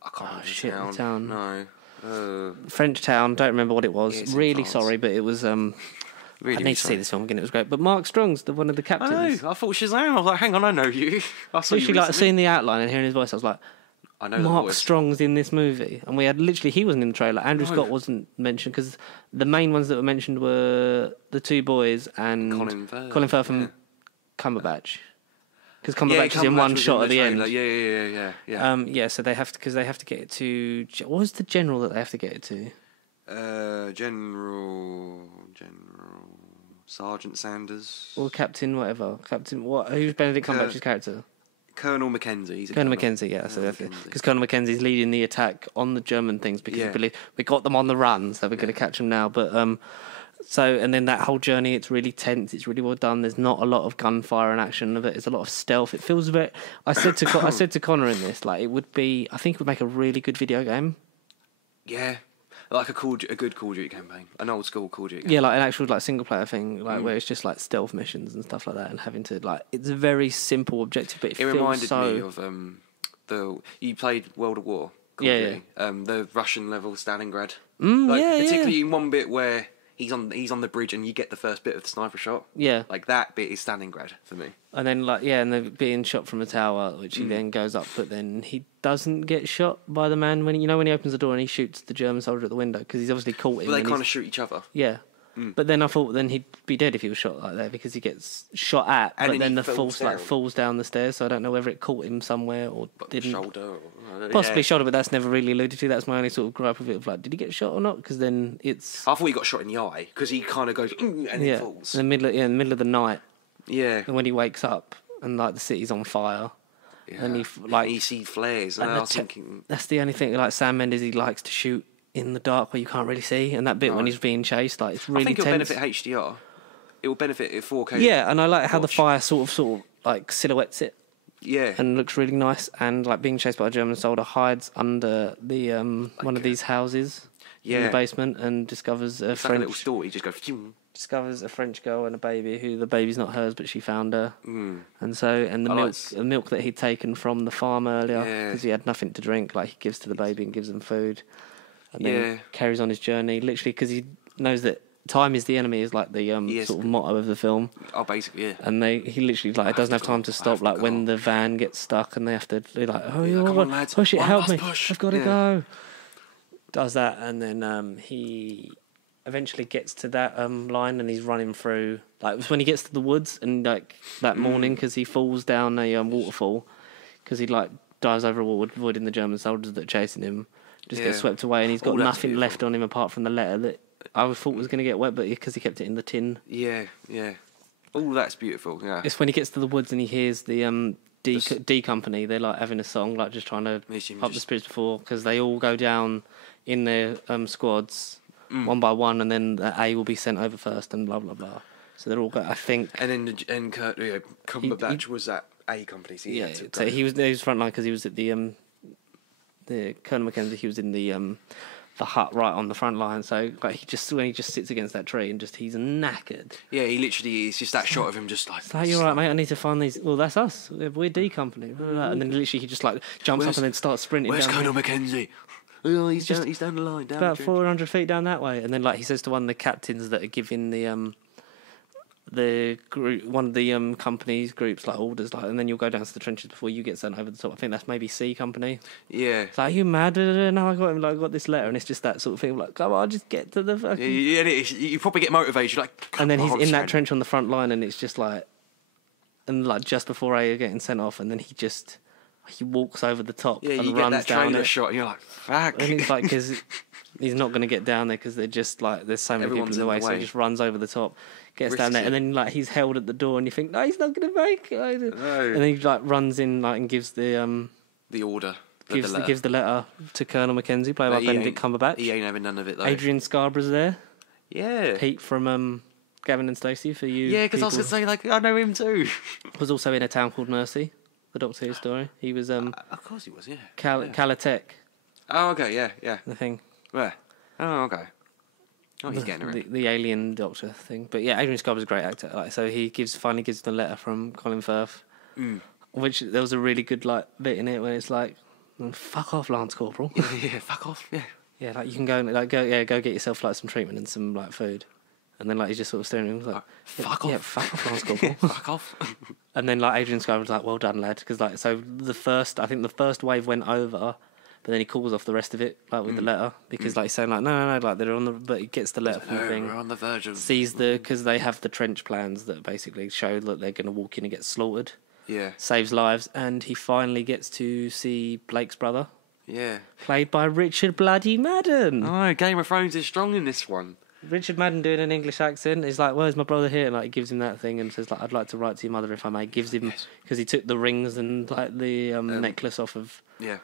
I can't remember the town. No. French town. Don't remember what it was. It's really sorry, but it was. Really I need to see this film again. It was great. But Mark Strong's one of the captains. I know. I thought Shazam. I was like, hang on, I know you. I saw literally, like seeing the outline and hearing his voice, I was like, I know Mark Strong's in this movie, and he wasn't in the trailer. Andrew Scott wasn't mentioned because the main ones that were mentioned were the two boys and Colin Firth and Cumberbatch. Because Cumberbatch is in one shot at the end. Yeah. So they have to get it to. What was the general that they have to get it to? General Sergeant Sanders or Captain whatever. Captain what? Who's Benedict Cumberbatch's character? Colonel Mackenzie. Colonel Mackenzie, yeah. So because Colonel Mackenzie's leading the attack on the German things because he believes we got them on the run, so we're going to catch them now. But and then that whole journey, it's really tense. It's really well done. There's not a lot of gunfire and action of it. It's a lot of stealth. It feels very. I said to Connor in this, like it would be. I think it would make a really good video game. Yeah. Like a good Call of Duty campaign, an old school Call of Duty campaign. Yeah, like an actual like single player thing, like where it's just like stealth missions and stuff like that, and having to like it's a very simple objective, but it reminded me of you played World of War. Call of Duty. The Russian level Stalingrad. Particularly in one bit where he's on the bridge and you get the first bit of the sniper shot. Yeah, like that bit is Stalingrad for me. And then and they're being shot from a tower, which he then goes up, but then he doesn't get shot by the man when he opens the door and he shoots the German soldier at the window because he's obviously caught him. But they kind of shoot each other. Yeah. But then I thought he'd be dead if he was shot like that because he gets shot at, and but then the falls down the stairs. So I don't know whether it caught him somewhere or didn't. Shoulder, possibly shoulder, but that's never really alluded to. That's my only sort of gripe with it. Of like, did he get shot or not? Because then it's. I thought he got shot in the eye because he kind of goes and he falls in the middle of the night. Yeah. And when he wakes up and like the city's on fire. Yeah. And he sees flares. And I was thinking that's the only thing. Like Sam Mendes, he likes to shoot in the dark where you can't really see, and that bit when he's being chased, like it's really. I think it'll benefit HDR. It will benefit 4K. Yeah, and I like how the fire sort of like silhouettes it. Yeah, and looks really nice. And like being chased by a German soldier, hides under the one of these houses in the basement and discovers a French. Like a little store. He just goes. Discovers a French girl and a baby who the baby's not hers, but she found her. And the milk that he'd taken from the farm earlier because he had nothing to drink, like he gives to the baby and gives them food. And then carries on his journey, literally, because he knows that time is the enemy, is like the sort of motto of the film. Oh, basically, yeah. And he literally like doesn't have time to stop. Like when the van gets stuck and they have to, they're like, push it, help me, I've got to go. Does that, and then he eventually gets to that line and he's running through. Like it was when he gets to the woods and like that morning because he falls down a waterfall because he like dives over a wall, avoiding the German soldiers that are chasing him. Just gets swept away, and he's got nothing left on him apart from the letter that I thought was going to get wet, but because he kept it in the tin. Yeah, yeah. Oh, that's beautiful. Yeah. It's when he gets to the woods and he hears the D Company. They're like having a song, like just trying to up the spirits before, because they all go down in their squads one by one, and then the A will be sent over first, and blah blah blah. So they're all, I think. And then Cumberbatch was at A Company. So he was front line because he was at the Colonel Mackenzie. He was in the hut right on the front line. So like when he just sits against that tree and he's knackered. Yeah, he literally is just that shot of him just like. So you're right, mate. I need to find these. Well, that's us. We're D Company. And then literally he just like jumps up and then starts sprinting. Where's Colonel Mackenzie? Oh, he's down the line. Down about 400 feet down that way. And then like he says to one of the captains that are giving the group, one of the company's groups, like orders, like, and then you'll go down to the trenches before you get sent over the top. I think that's maybe C Company. Yeah. It's like, are you mad? No, I got this letter, and it's just that sort of thing. Like, come on, just get to the fucking. Yeah, you probably get motivated. You're like, and then he's in that trench on the front line, and it's just like, and like just before A are getting sent off, and then he walks over the top and you runs get that down trailer it. shot, and you're like, fuck. And it's like, because he's not going to get down there because they're just like, there's so many Everyone's people in the way, so he just runs over the top, gets down there, and then like he's held at the door, and you think, no, he's not going to make it. No. And then he like runs in like and gives the order. Gives the letter to Colonel Mackenzie, played by Benedict Cumberbatch. He ain't having none of it though. Adrian Scarborough's there. Yeah. Pete from Gavin and Stacey for you. Yeah, because I was going to say, like, I know him too. Was also in A Town Called Mercy, the Doctor Who story. He was of course he was, yeah. Kalatek. Oh, okay, yeah. The thing. Where? Oh, okay. Oh, he's getting around. The alien doctor thing. But yeah, Adrian Scarborough's a great actor. Like, so he finally gives the letter from Colin Firth, which there was a really good like bit in it where it's like, fuck off, Lance Corporal. Yeah, fuck off, yeah. Yeah, like you can go get yourself like some treatment and some like food. And then like he's just sort of staring at him like, fuck off. Yeah, fuck off, Lance Corporal. Fuck off. And then like Adrian Scarborough's like, well done, lad, because like so I think the first wave went over. But then he calls off the rest of it, like with the letter, because like he's saying like no, like they're on the. But he gets the letter from the thing. We're on the verge of. Sees because they have the trench plans that basically show that they're going to walk in and get slaughtered. Yeah. Saves lives, and he finally gets to see Blake's brother. Yeah. Played by Richard Bloody Madden. Oh, Game of Thrones is strong in this one. Richard Madden doing an English accent. He's like, "Where's my brother here?" And like, he gives him that thing and says, "Like, I'd like to write to your mother if I may." Gives him because he took the rings and like the necklace off of. Yeah.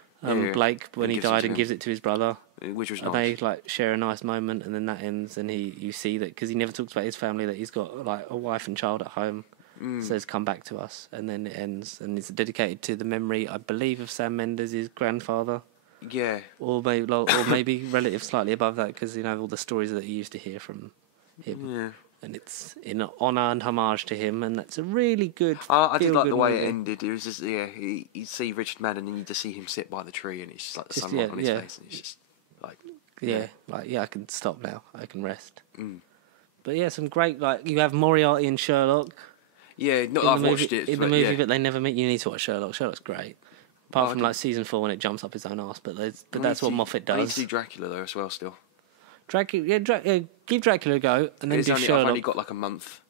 Blake when he died and gives it to his brother, which was nice. They like share a nice moment, and then that ends, and you see that because he never talks about his family, that he's got like a wife and child at home. Says come back to us, and then it ends, and it's dedicated to the memory, I believe, of Sam Mendes, his grandfather. Yeah. Or maybe relative slightly above that, because you know all the stories that he used to hear from him. Yeah. And it's in honour and homage to him, and that's a really good. I did like the way movie. it ended. It was just you see Richard Madden and you just see him sit by the tree, and it's just like the sunlight on his face, and it's just like I can stop now. I can rest. But yeah, some great you have Moriarty and Sherlock. Yeah, not that I've watched it in the movie, but they never meet. You need to watch Sherlock. Sherlock's great. Apart from like season 4 when it jumps up his own arse, but that's what Moffat does. I need to do Dracula though as well still. Dracula, give Dracula a go, and then do Sherlock. I've only got like a month.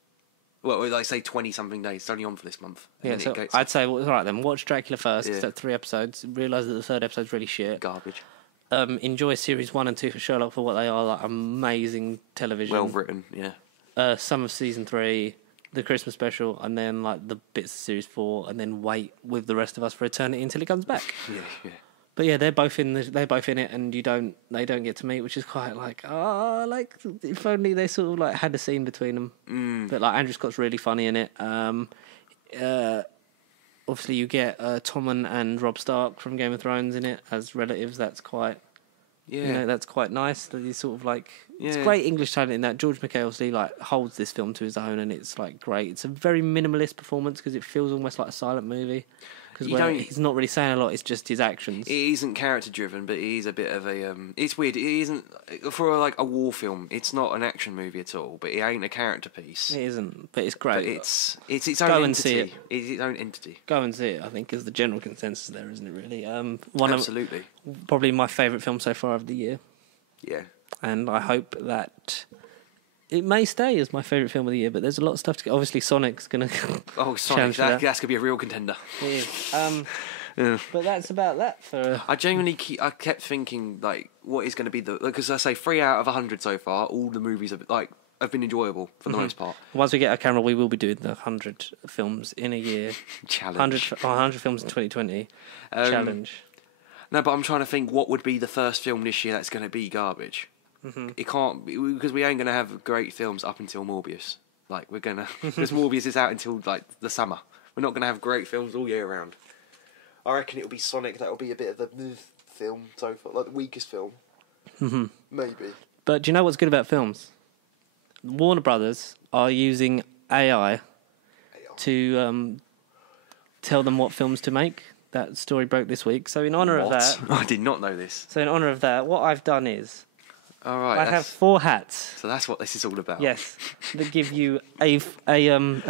Well, like say 20-something days. It's only on for this month. Yeah, so I'd say, all right then, watch Dracula first. Yeah. So 3 episodes. Realise that the 3rd episode's really shit. Garbage. Enjoy series 1 and 2 for Sherlock for what they are, like amazing television. Well written, yeah. Some of season 3, the Christmas special, and then like the bits of series 4, and then wait with the rest of us for eternity until it comes back. Yeah. But yeah, they're both in it, and they don't get to meet, which is quite like if only they sort of like had a scene between them. But like Andrew Scott's really funny in it. Obviously you get Tommen and Robb Stark from Game of Thrones in it as relatives. That's quite that's quite nice. That he's sort of like it's great English talent in that. George McKay obviously like holds this film to his own, and it's like great. It's a very minimalist performance because it feels almost like a silent movie. Because he's not really saying a lot, it's just his actions. It isn't character driven, but it is a bit of a. It's weird. It isn't for like a war film. It's not an action movie at all. But it ain't a character piece. It isn't, but it's great. But it's its own entity. And see it. It's its own entity. Go and see it. I think is the general consensus there, isn't it? Really. Absolutely. Probably my favourite film so far of the year. Yeah. And I hope that. It may stay as my favourite film of the year, but there's a lot of stuff to get. Obviously, Sonic's going to. Oh, Sonic! That's going to be a real contender. It is. But that's about that for. I genuinely kept thinking like, what is going to be because I say 3 out of 100 so far. All the movies are like have been enjoyable for the most part. Once we get our camera, we will be doing the 100 films in a year. Challenge. 100 films in 2020 challenge. No, but I'm trying to think what would be the first film this year that's going to be garbage. It can't be, because we ain't going to have great films up until Morbius. Like, we're going to... Because Morbius is out until, like, the summer. We're not going to have great films all year round. I reckon it'll be Sonic. That'll be a bit of the film so far, like the weakest film. Maybe. But do you know what's good about films? Warner Brothers are using AI to tell them what films to make. That story broke this week. So in honour of that... I did not know this. So in honour of that, what I've done is... All right, I have 4 hats. So that's what this is all about. Yes. That give you a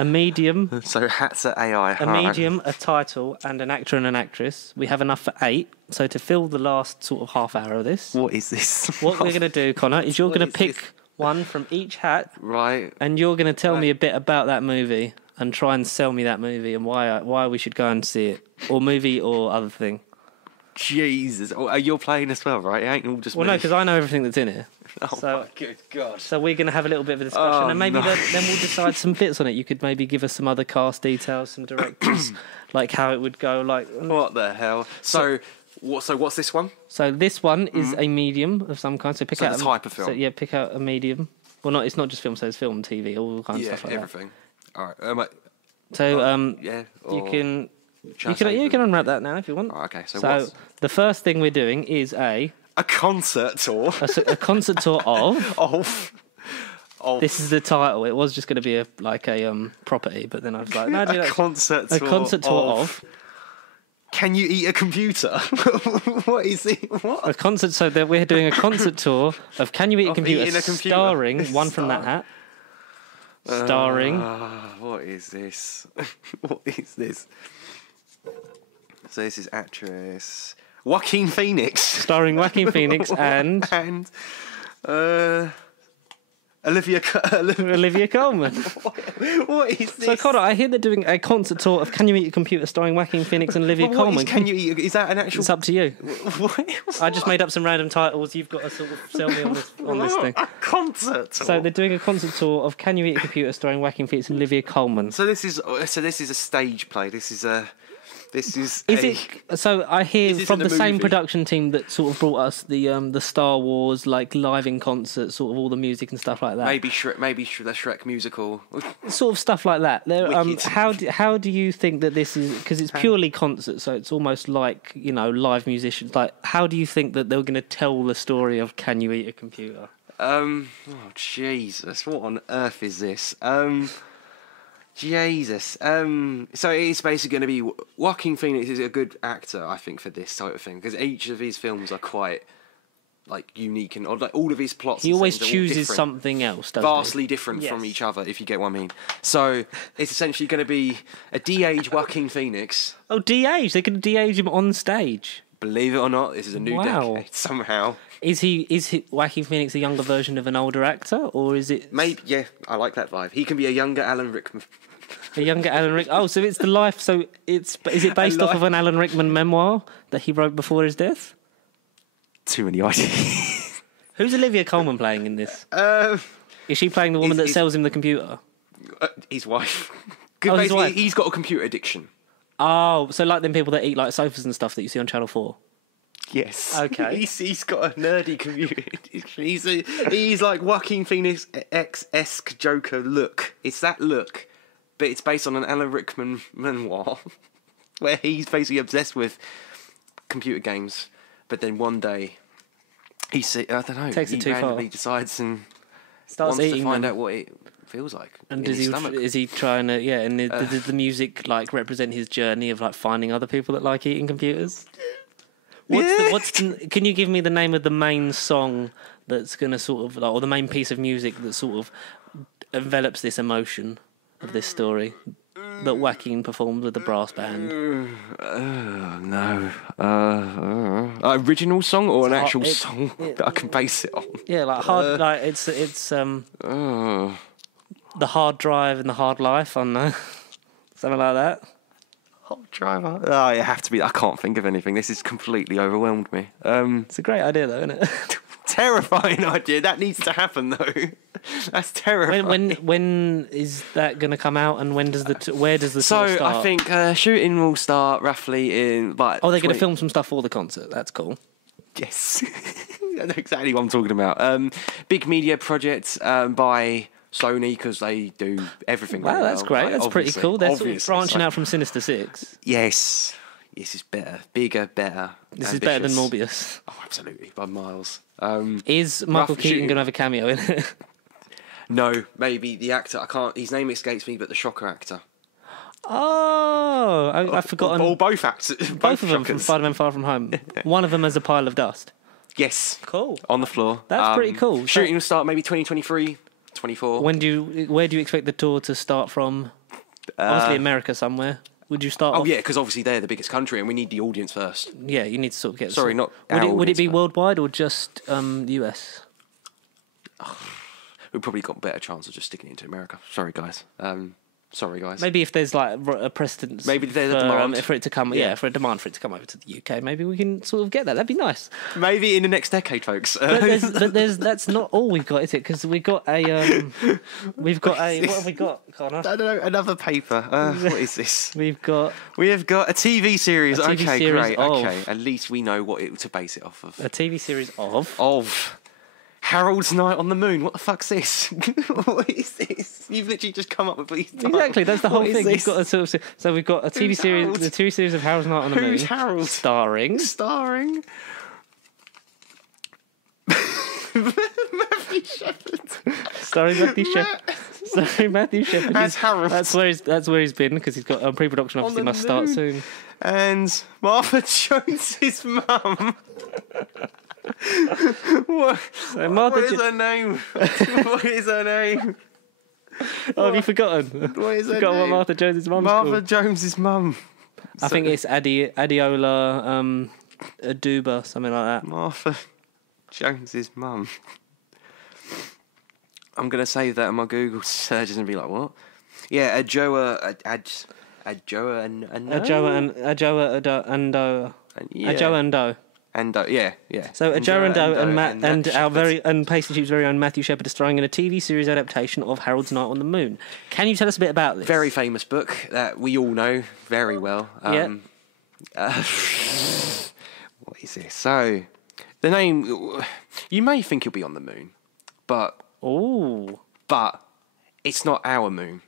medium... So hats are AI. A medium, a title, and an actor and an actress. We have enough for 8. So to fill the last sort of half hour of this... What is this? What we're going to do, Connor, is you're going to pick one from each hat. Right. And you're going to tell me a bit about that movie and try and sell me that movie and why we should go and see it. Or movie or other thing. Jesus. Oh, you're playing as well, right? It ain't all just Well, me. no, because I know everything that's in here. Oh, my good God. So we're going to have a little bit of a discussion, and maybe no. then we'll decide some bits on it. You could maybe give us some other cast details, some directors, like how it would go. Like What the hell? So what's this one? So this one is a medium of some kind. So pick out the type of film. So, yeah, pick out a medium. Well, not. It's not just film. So it's film, TV, all kinds of Yeah, stuff like everything. All right. that. So yeah. you can Shall I say you can unwrap that now if you want. Oh, okay. So So the first thing we're doing is a concert tour. a concert tour of. of This is the title. It was just going to be a property, but then I was like, no, do a that. concert tour. A concert tour of. Can you eat a computer? What is it? What? A concert, so that we're doing a concert tour of Can You Eat a Computer, Eating a Computer. starring one from that hat. Starring. What is this? What is this? So this is actress Joaquin Phoenix. Starring Joaquin Phoenix and Olivia Coleman. What is this? So, Connor, I hear they're doing a concert tour of Can You Eat a Computer starring Joaquin Phoenix and Olivia What Coleman. is Can You Eat? Is that an actual? It's up to you. What? I just made up some random titles. You've got to sort of sell me on this thing. A concert tour. So they're doing a concert tour of Can You Eat a Computer starring Joaquin Phoenix and Olivia Coleman. So this is a stage play. This is Is it? So I hear Is this from in the a same movie? production team that sort of brought us the Star Wars like live in concert, sort of all the music and stuff like that. maybe the Shrek musical. Sort of stuff like that. Wicked. How do you think that this is? Because it's purely concert, so it's almost like live musicians. Like, how do you think that they're going to tell the story of Can You Eat a Computer? Oh Jesus! What on earth is this? Jesus. So it's basically going to be Joaquin Phoenix is a good actor, I think, for this type of thing because each of his films are quite like unique and like all of his plots. He and always things are all chooses different, something else, doesn't vastly different from Yes. each other, if you get what I mean. So it's essentially going to be a de-age Joaquin Phoenix. Oh, de-age! They're going to de-age him on stage. Believe it or not, this is a new decade somehow. Is he Joaquin Phoenix a younger version of an older actor, or is it Maybe, yeah, I like that vibe. He can be a younger Alan Rickman. a younger Alan Rickman? Oh, so it's the life. So is it based off of an Alan Rickman memoir that he wrote before his death? Too many ideas. Who's Olivia Coleman playing in this? Is she playing the woman that Is- sells him the computer? His wife. Oh, his wife. He's got a computer addiction. Oh, so like them people that eat like sofas and stuff that you see on Channel 4. Yes. Okay. He's got a nerdy computer addiction. He's like Joaquin Phoenix esque Joker look. It's that look, but it's based on an Alan Rickman memoir where he's basically obsessed with computer games. But then one day, I don't know, Takes it too far. randomly decides and Starts wants eating to find them. out what it feels like And in does his he? stomach. Is he trying to? Yeah. And does the music like represent his journey of like finding other people that like eating computers? Can you give me the name of the main song that's going to sort of like, or the main piece of music that sort of envelops this emotion of this story that Joaquin performs with the brass band? No. Original song or an actual it- song that I can base it on? Yeah, like hard. Like it's the hard drive and the hard life. I don't know, something like that. Hot driver. Oh, you have to be. I can't think of anything. This has completely overwhelmed me. It's a great idea, though, isn't it? terrifying idea. That needs to happen, though. That's terrifying. When is that going to come out, and when does where does the tour start? I think shooting will start roughly in like. Oh, they're going to film some stuff for the concert. That's cool. Yes, I know exactly what I'm talking about. Big media project by Sony, because they do everything. Wow, really that's well. great. Like, That's pretty cool. They're sort of obviously, branching out from Sinister Six. Yes, it's better, bigger, better. This is better than ambitious. Morbius. Oh, absolutely, by miles. Is Michael rough Keaton shooting. going to have a cameo in it? No, maybe the actor. I can't. His name escapes me, but the Shocker actor. Oh, I've forgotten. Or both actors. Both of them from Shockers. Spider-Man Far From Home. One of them as a pile of dust. Yes. Cool. On the floor. That's pretty cool. Shooting will start maybe 2023, 24. Where do you expect the tour to start from? Obviously, America somewhere. Would you start? Oh off? yeah, because obviously they're the biggest country, and we need the audience first. Yeah, you need to sort of get. Sorry, not Would our it audience, be but- worldwide or just US? We've probably got a better chance of just sticking it into America. Sorry, guys. Sorry, guys. Maybe if there's like a precedence. Maybe there's a for, demand. for it to come. Yeah, for a demand for it to come over to the UK. Maybe we can sort of get that. That'd be nice. Maybe in the next decade, folks. But that's not all we've got, is it? Because we got a what have we got, Connor? I don't know. Another paper. What is this? We have got a TV series. A TV okay, series great. of- Okay, at least we know to base it off of. a TV series of. Harold's Night on the Moon. What the fuck's this? What is this? You've literally just come up with these. Exactly, that's the whole What is thing. this? We've got a sort of, so we've got a TV Who's series, Harold? the TV series of Harold's Night on the Moon. Who's Harold? Starring Starring Matthew Shepard. Starring Matthew Shepard. Starring Matthew Shepard. As Harold. That's where he's been, because he's got pre-production. Obviously, the must start moon. soon. And Martha Jones's mum. What? So Martha What is Jo- her name? What is her name? Oh, have you forgotten? What is her Forgotten what name? Martha Jones's mum's Martha called? Jones's mum. I think it's Adiola Aduba, something like that. Martha Jones's mum. I'm gonna save that in my Google search and be like, what? Yeah, Adjoa Ando. yeah. Ajoa Ando. Yeah. So Ajoa Ando and Matt and Matt our Shepard. Pacey Tube's very own Matthew Shepard are starring in a TV series adaptation of Harold's Night on the Moon. Can you tell us a bit about this? Very famous book that we all know very well. Yeah. What is this? So, the name, you may think he'll be on the moon, but Oh. it's not our moon.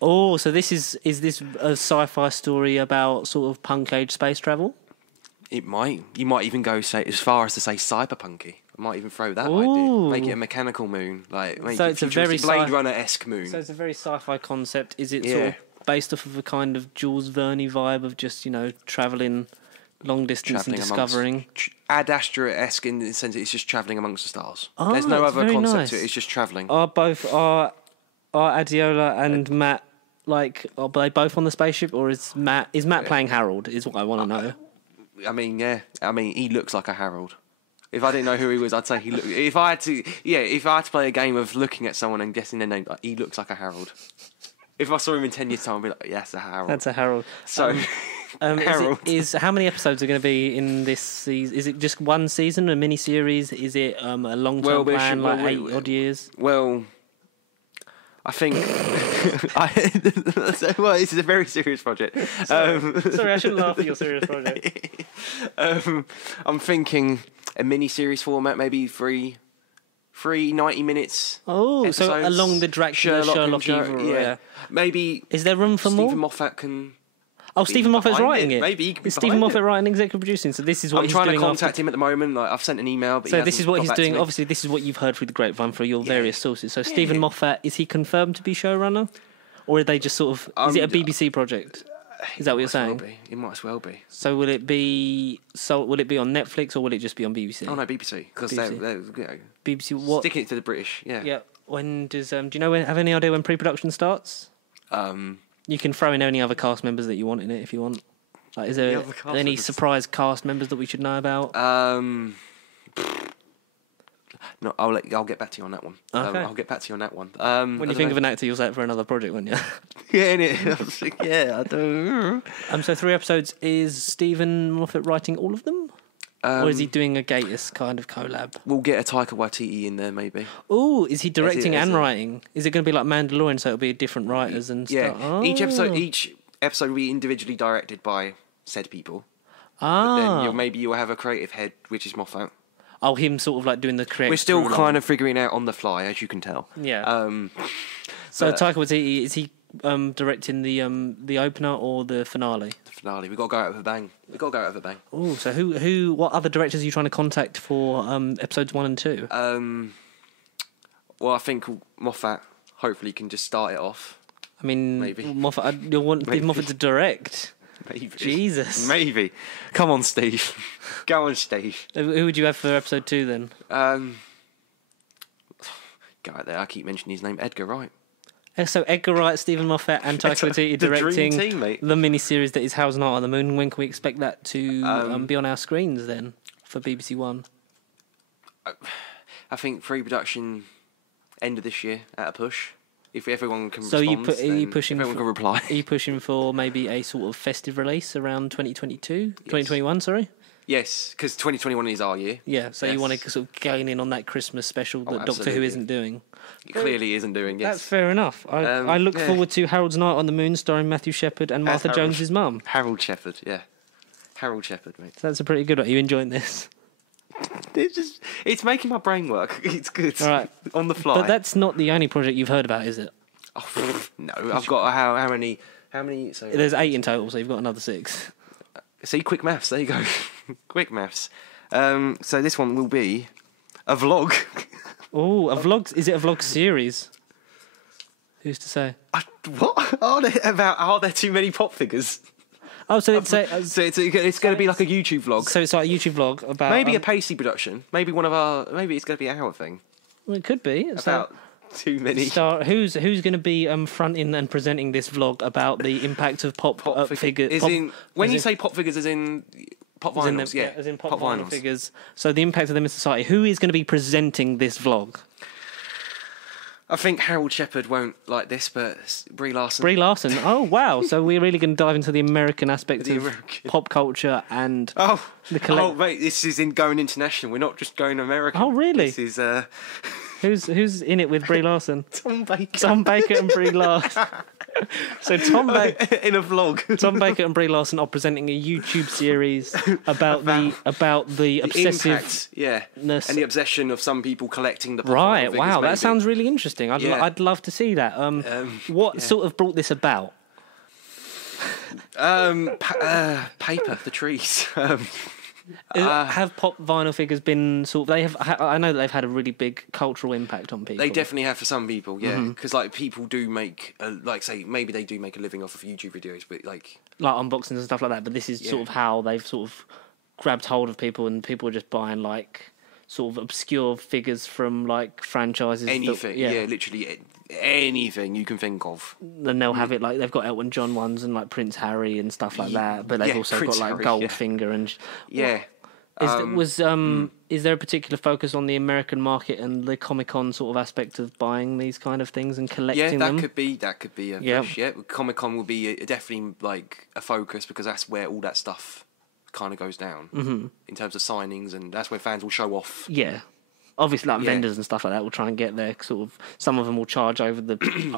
Oh, so is this a sci-fi story about sort of punk age space travel? It might. You might even go as far as to say cyberpunky. I might even throw that Ooh. idea. Make it a mechanical moon, make So it it's a futuristic very Blade sci- Runner-esque moon. So it's a very sci-fi concept. Is it Yeah. sort of based off of a kind of Jules Verne vibe of just, travelling long distance and discovering? Ad Astra-esque in the sense that it's just travelling amongst the stars. Oh, There's no that's other very concept nice. to it. It's just travelling. Are Adiola and Matt are they both on the spaceship, or is Matt playing Harold? Is what I want to know. I mean, yeah. I mean, he looks like a Harold. If I didn't know who he was, I'd say he looked. If I had to play a game of looking at someone and guessing their name, he looks like a Harold. If I saw him in 10 years' time, I'd be like, yeah, that's a Harold. That's a Harold. So, Harold. Is how many episodes are going to be in this season? Is it just one season, a mini series? Is it a long-term plan, like 8 odd years? Well, I think. Well, this is a very serious project. Sorry, I shouldn't laugh at your serious project. I'm thinking a mini-series format, maybe three 90 minutes. Oh, so episodes. along the Dracula Sherlock and era. yeah. Maybe Is there room for more? Stephen Moffat can. Oh, Stephen Moffat's behind writing it. Maybe he could be Is Stephen behind Moffat it. writing executive producing? So this is what I'm he's trying doing to contact after. him at the moment. Like, I've sent an email, but So he this is hasn't what got he's back to doing. me. Obviously, this is what you've heard through the grapevine for your various sources. So Stephen Moffat, is he confirmed to be showrunner, or are they just sort of? Is it a BBC project? Is that what you're saying? It might as well be. So will it be? So will it be on Netflix or will it just be on BBC? Oh no, BBC, because BBC. they're BBC. What? sticking it to the British. Yeah. Yeah. When does? Do you know? Have any idea when pre-production starts? You can throw in any other cast members that you want in it if you want. Like, is there other cast any members? surprise cast members that we should know about? No, I'll get back to you on that one. Okay. I'll get back to you on that one. When you think of an actor, you'll say it for another project, won't you? yeah, innit? Yeah, I do. So 3 episodes. Is Stephen Moffat writing all of them? Or is he doing a Gatiss kind of collab? We'll get a Taika Waititi in there, maybe. Oh, is he directing as and a- writing? Is it going to be like Mandalorian, so it'll be different writers and Yeah, stuff? Oh. each episode will be individually directed by said people. But Ah. then maybe you'll have a creative head, which is Moffat. Oh, him sort of like doing the creative. We're still kind of figuring out on the fly, as you can tell. Yeah. So Taika Waititi, is he directing the opener or the finale? The finale. We've got to go out with a bang. Oh, so what other directors are you trying to contact for episodes 1 and 2? Well, I think Moffat hopefully can just start it off. I mean, maybe. Moffat, you'll want Moffat to direct. Maybe. Jesus. Maybe. Come on, Steve. Go on, Steve. Who would you have for episode 2 then? Go out there. I keep mentioning his name. Edgar Wright. So Edgar Wright, Stephen Moffat, and Taika Waititi the dream directing team, mate. the mini-series that is Howl's Night on the Moon. When can we expect that to be on our screens then for BBC One? I think pre-production end of this year at a push. If everyone can So respond, are you pushing everyone for, can reply. Are you pushing for maybe a sort of festive release around 2021, sorry? Yes, because 2021 is our year. Yeah, so you Yes. want to sort of gain in on that Christmas special that Doctor Who absolutely. isn't doing. It clearly isn't doing, yes. That's fair enough. I look yeah. forward to Harold's Night on the Moon starring Matthew Shepard and Martha Harold. Jones's mum. Harold Shepard, yeah. Harold Shepard, mate. So that's a pretty good one. Are you enjoying this? It's making my brain work. It's good. All right. On the fly. But that's not the only project you've heard about, is it? Oh, no, I've got how many? So There's 8 in total, so you've got another 6. see, quick maths. There you go. Quick maths. So this one will be a vlog. Oh, a vlog? Is it a vlog series? Who's to say? What are there too many pop figures? Oh, so it's So it's going to be like a YouTube vlog. so it's like a YouTube vlog about Maybe a Pacey production. Maybe it's going to be our thing. Well, it could be. It's About too many. who's going to be fronting and presenting this vlog about the impact of pop figures? When you say pop figures, as in pop vinyls, yeah, as in pop vinyl figures. So the impact of them in society. Who is going to be presenting this vlog? I think Harold Shepard won't like this, but Brie Larson. Brie Larson. Oh wow! So we're really going to dive into the American aspect The of American. pop culture and Oh, the mate, this is going international. We're not just going American. Oh, really? This is who's in it with Brie Larson? Tom Baker. Tom Baker and Brie Larson. So Tom Baker. in a vlog. Tom Baker and Brie Larson are presenting a YouTube series about the obsessive. Impact, yeah, and the obsession of some people collecting the pop Right, vinyl figures, wow, that maybe. sounds really interesting. Yeah. I'd love to see that. What sort of brought this about? Paper, the trees. Have pop vinyl figures been sort of? They have. I know that they've had a really big cultural impact on people. They definitely have for some people, yeah, because like people do make, maybe they do make a living off of YouTube videos, but like unboxings and stuff like that. But this is sort of how they've sort of grabbed hold of people, and people are just buying like sort of obscure figures from like franchises. anything, literally anything you can think of. Then they'll have it like they've got Elton John ones and like Prince Harry and stuff like that. But they've also Prince got like Harry, Goldfinger and Yeah. Is there a particular focus on the American market and the Comic-Con sort of aspect of buying these kind of things and collecting them? That could be a push, yeah. Comic-Con will be definitely like a focus because that's where all that stuff kind of goes down in terms of signings, and that's where fans will show off. Yeah. Obviously, like vendors and stuff like that will try and get their sort of. Some of them will charge over the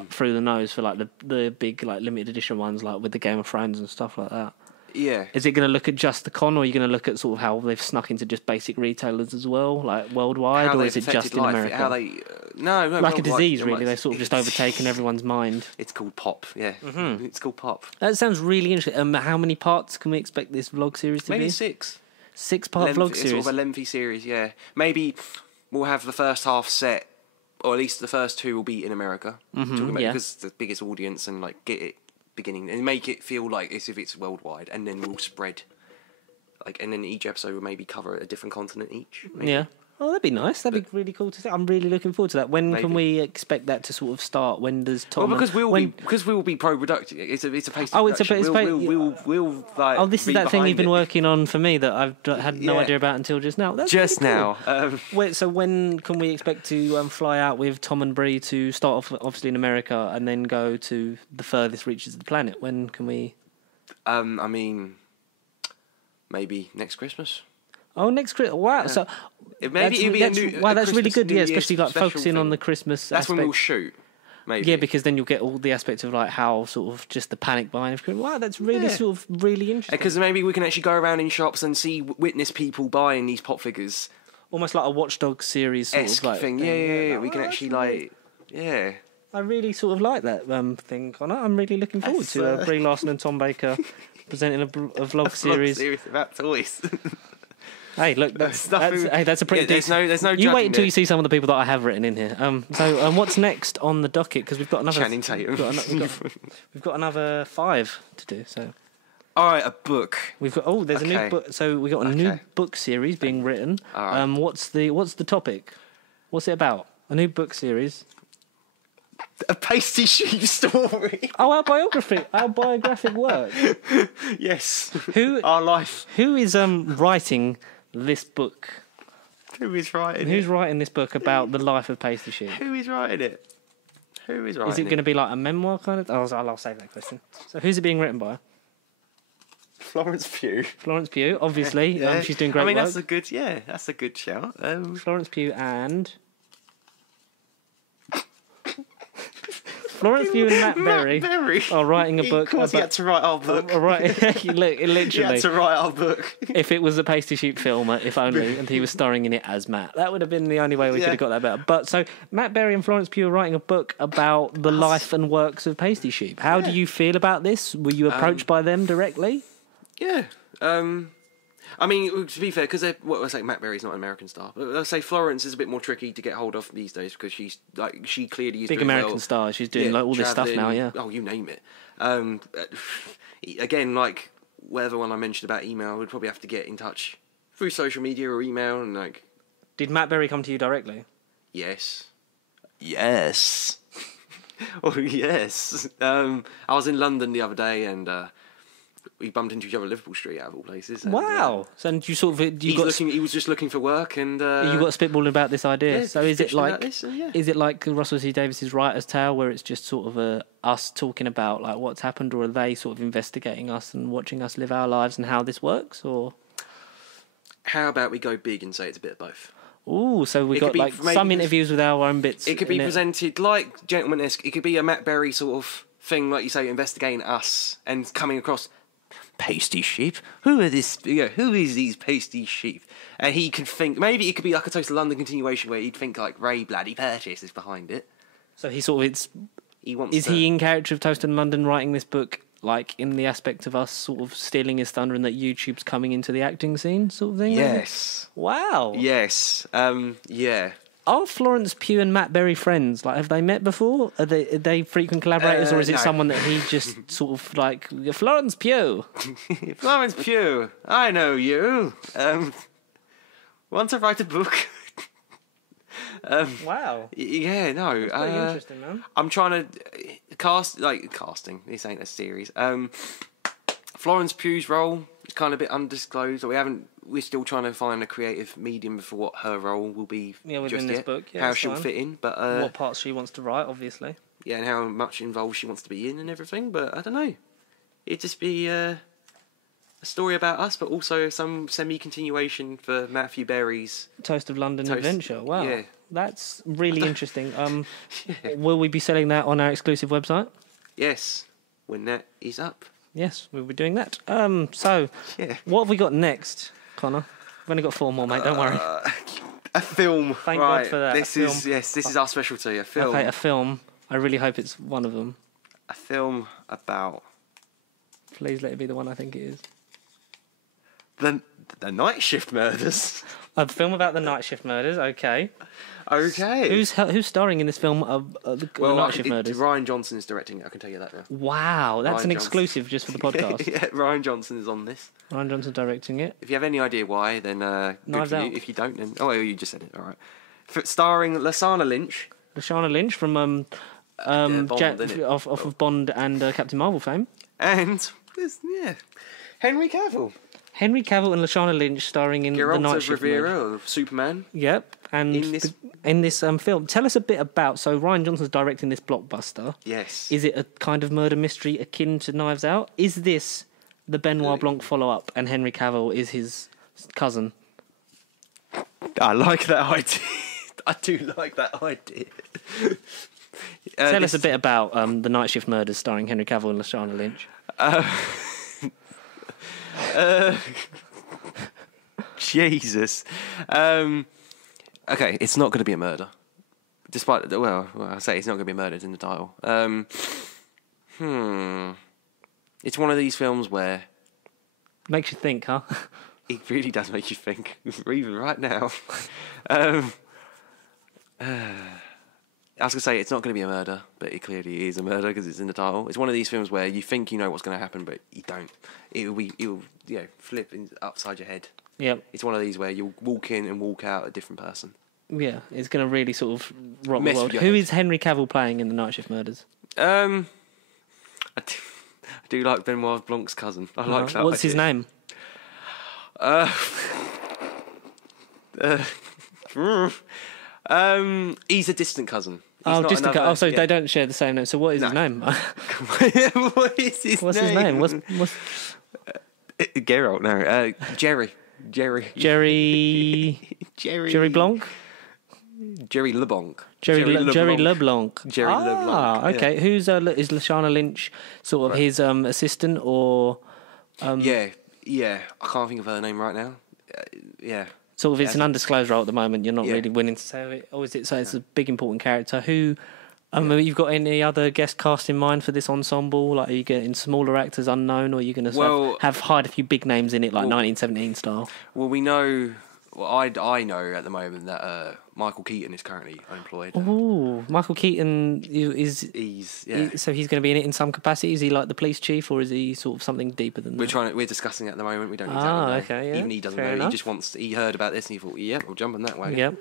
through the nose for like the big like limited edition ones, like with the Game of Thrones and stuff like that. Yeah. Is it going to look at just the con, or are you going to look at sort of how they've snuck into just basic retailers as well, like worldwide, or is it just in America? How they no, like a disease, like, really. They've sort of just overtaken everyone's mind. It's called pop, yeah. It's called pop. That sounds really interesting. How many parts can we expect this vlog series to be? Maybe 6. 6-part vlog series. Sort of a lengthy series, yeah. Maybe we'll have the first half set, or at least the first 2 will be in America, because it's the biggest audience, and like get it beginning and make it feel like as if it's worldwide, and then we'll spread. Like, and then each episode will maybe cover a different continent each. Maybe. Yeah. Oh, that'd be nice. That'd be really cool to see. I'm really looking forward to that. When can we expect that to sort of start? When does Tom? Well, because we'll be pro-productive. It's a pace. Oh, it's a pace. We'll like. Oh, this is that thing you've been working on for me that I've had no Yeah. idea about until just now. That's just really now. cool. Wait, so when can we expect to fly out with Tom and Bree to start off obviously in America and then go to the furthest reaches of the planet? When can we? I mean, maybe next Christmas. Oh, next Christmas. Wow. Yeah. So Maybe it'd be a new. Wow, a that's really Christmas, good. New Yeah, Year's especially like special focusing on thing. the Christmas. That's when aspect. we'll shoot. Maybe. Yeah, because then you'll get all the aspects of like how sort of just the panic buying of Christmas. Wow, that's really sort of really interesting. Because maybe we can actually go around in shops and witness people buying these pop figures. Almost like a Watchdog series sort of like thing. Yeah. We can actually like, yeah. I really sort of like that thing, Connor. I'm really looking forward to Brie Larson and Tom Baker presenting a vlog series. Series about toys. Hey, look, that's a pretty. There's no. You wait until you see some of the people that I have written in here. So what's next on the docket? Because we've got another. Channing Tatum. We've got another 5 to do. So. All right, a book. We've got there's a new book. So we got a new book series being written. All right. What's the topic? What's it about? A new book series. A pasty sheep story. Oh, our biographic work. Yes. Our life. Who is writing this book? Who is writing Who's writing this book about the life of Pasty Sheep? Who is writing it? Is it going to be like a memoir kind of? I'll save that question. So who's it being written by? Florence Pugh. Florence Pugh, obviously. Yeah. She's doing great work. That's a good shout. Florence Pugh and... Florence Pugh and Matt Berry are writing a book. Of course, he had to write our book. Literally. He had to write our book. If it was a Pasty Sheep film, if only, and he was starring in it as Matt. That would have been the only way we could have got that better. But so, Matt Berry and Florence Pugh are writing a book about the life and works of Pasty Sheep. How do you feel about this? Were you approached by them directly? Yeah. I mean, to be fair, because I say Matt Berry's not an American star. I say Florence is a bit more tricky to get hold of these days because she clearly is big doing American star. She's doing all this stuff now. Yeah. Oh, you name it. Again, like whatever one I mentioned about email, I would probably have to get in touch through social media or email and like. Did Matt Berry come to you directly? Yes. Yes. Oh yes. I was in London the other day and. We bumped into each other at Liverpool Street, out of all places. And, wow! So you sort of he was just looking for work, and you got spitballing about this idea. Yeah, so is it like yeah. Is it like Russell T Davies's Writer's Tale, where it's just sort of us talking about like what's happened, or are they sort of investigating us and watching us live our lives and how this works, or how about we go big and say it's a bit of both? Ooh, so we got like some interviews with our own bits. It could be presented like Gentleman-esque. It could be a Matt Berry sort of thing, like you say, investigating us and coming across. Pasty sheep? Who are this? Who is these pasty sheep? And he could think maybe it could be like a Toast of London continuation where he'd think like Ray Bloody Purchase is behind it. So he sort of he in character of Toast in London writing this book like in the aspect of us sort of stealing his thunder and that YouTube's coming into the acting scene sort of thing? Yes. Wow. Yes. Yeah. Are Florence Pugh and Matt Berry friends? Like, have they met before? Are they frequent collaborators, or is it someone that he just sort of like Florence Pugh? Florence Pugh, I know you. Want to write a book? Wow. Yeah, no. That's pretty interesting, man. I'm trying to casting. This ain't a series. Florence Pugh's role is kind of a bit undisclosed. We're still trying to find a creative medium for what her role will be. Yeah, within this book. Yeah, how she'll fit in, but what parts she wants to write, obviously. Yeah, and how much involved she wants to be in and everything. But I don't know. It'd just be a story about us, but also some semi-continuation for Matthew Berry's Toast of London adventure. Wow, yeah. That's really interesting. Will we be selling that on our exclusive website? Yes, when that is up. Yes, we'll be doing that. So, what have we got next, Connor? We've only got 4 more, mate. Don't worry. A film. Thank God for that. This is our specialty. A film. Okay, a film. I really hope it's one of them. A film about. Please let it be the one I think it is. The Night Shift Murders. A film about the Night Shift Murders. Okay. Okay. Who's starring in this film? The Night Shift Murders. Ryan Johnson is directing it. I can tell you that now. Wow, that's an exclusive just for the podcast. Yeah, Ryan Johnson is on this. Ryan Johnson directing it. If you have any idea why, then Knives Out. If you don't, then you just said it. All right. Starring Lashana Lynch. Lashana Lynch from Bond, off of Bond and Captain Marvel fame. And Henry Cavill. Henry Cavill and Lashana Lynch starring in Geralt the Night Shift Rivera Murders. of Superman. Yep, and in this film, tell us a bit about. So Ryan Johnson's directing this blockbuster. Yes. Is it a kind of murder mystery akin to Knives Out? Is this the Benoit Blanc follow-up, and Henry Cavill is his cousin? I like that idea. I do like that idea. Tell us a bit about The Night Shift Murders starring Henry Cavill and Lashana Lynch. Jesus. Okay, it's not going to be a murder. Despite, well, I say it's not going to be a murder, it's in the title. It's one of these films where... Makes you think, huh? It really does make you think, even right now. I was going to say it's not going to be a murder, but it clearly is a murder because it's in the title. It's one of these films where you think you know what's going to happen, but you don't. It'll flip upside your head. Yep. It's one of these where you'll walk in and walk out a different person. Yeah, it's going to really sort of rock the Mess world. with your Who head. is Henry Cavill playing in The Night Shift Murders? I do like Benoit Blanc's cousin. I like that. What's his name? He's a distant cousin. So they don't share the same name. So what is his name? What is his What's name? his name? What's Geralt? No, Jerry. Jerry Jerry Blanc? Jerry LeBlanc. Jerry LeBlanc. Jerry LeBlanc. Okay. Yeah. Who's is Lashana Lynch sort of his assistant or? Yeah. I can't think of her name right now. Yeah. Sort of, it's an undisclosed role at the moment. You're not Yeah. really willing to say it, or is it? So it's a big important character. Who? You've got any other guest cast in mind for this ensemble? Like, are you getting smaller actors unknown, or are you going to have hide a few big names in it, like 1917 style? Well, we know. Well, I know at the moment that Michael Keaton is currently unemployed. Oh, Michael Keaton is. So he's going to be in it in some capacity. Is he like the police chief, or is he sort of something deeper than that? We're discussing it at the moment. We don't exactly know. Okay, yeah. Even he doesn't Fair know. enough. He just he heard about this and he thought, yeah, we'll jump on that way. Yep,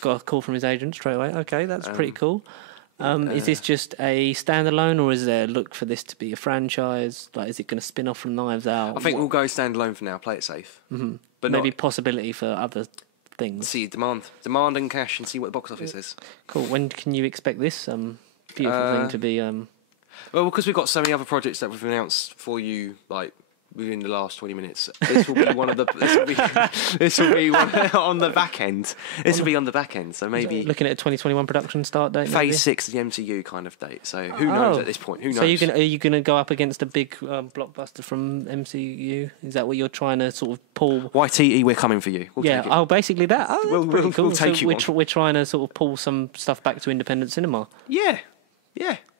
got a call from his agent straight away. Okay, that's pretty cool. Is this just a standalone, or is there a look for this to be a franchise? Like, is it going to spin off from Knives Out? I think we'll go standalone for now. Play it safe. Mm-hmm. But maybe possibility for other things. See demand and cash, and see what the box office is. Cool. When can you expect this beautiful thing to be? Well, because we've got so many other projects that we've announced for you, like within the last 20 minutes. This will be one of the. This will be one on the back end. This will be on the back end. So maybe looking at a 2021 production start date. Phase 6 of the MCU kind of date. So who knows at this point? Who knows? So are you gonna go up against a big blockbuster from MCU? Is that what you're trying to sort of pull? YTE, we're coming for you. We'll take it. Basically that. Oh, that's pretty cool. We'll take you on. We're trying to sort of pull some stuff back to independent cinema. Yeah.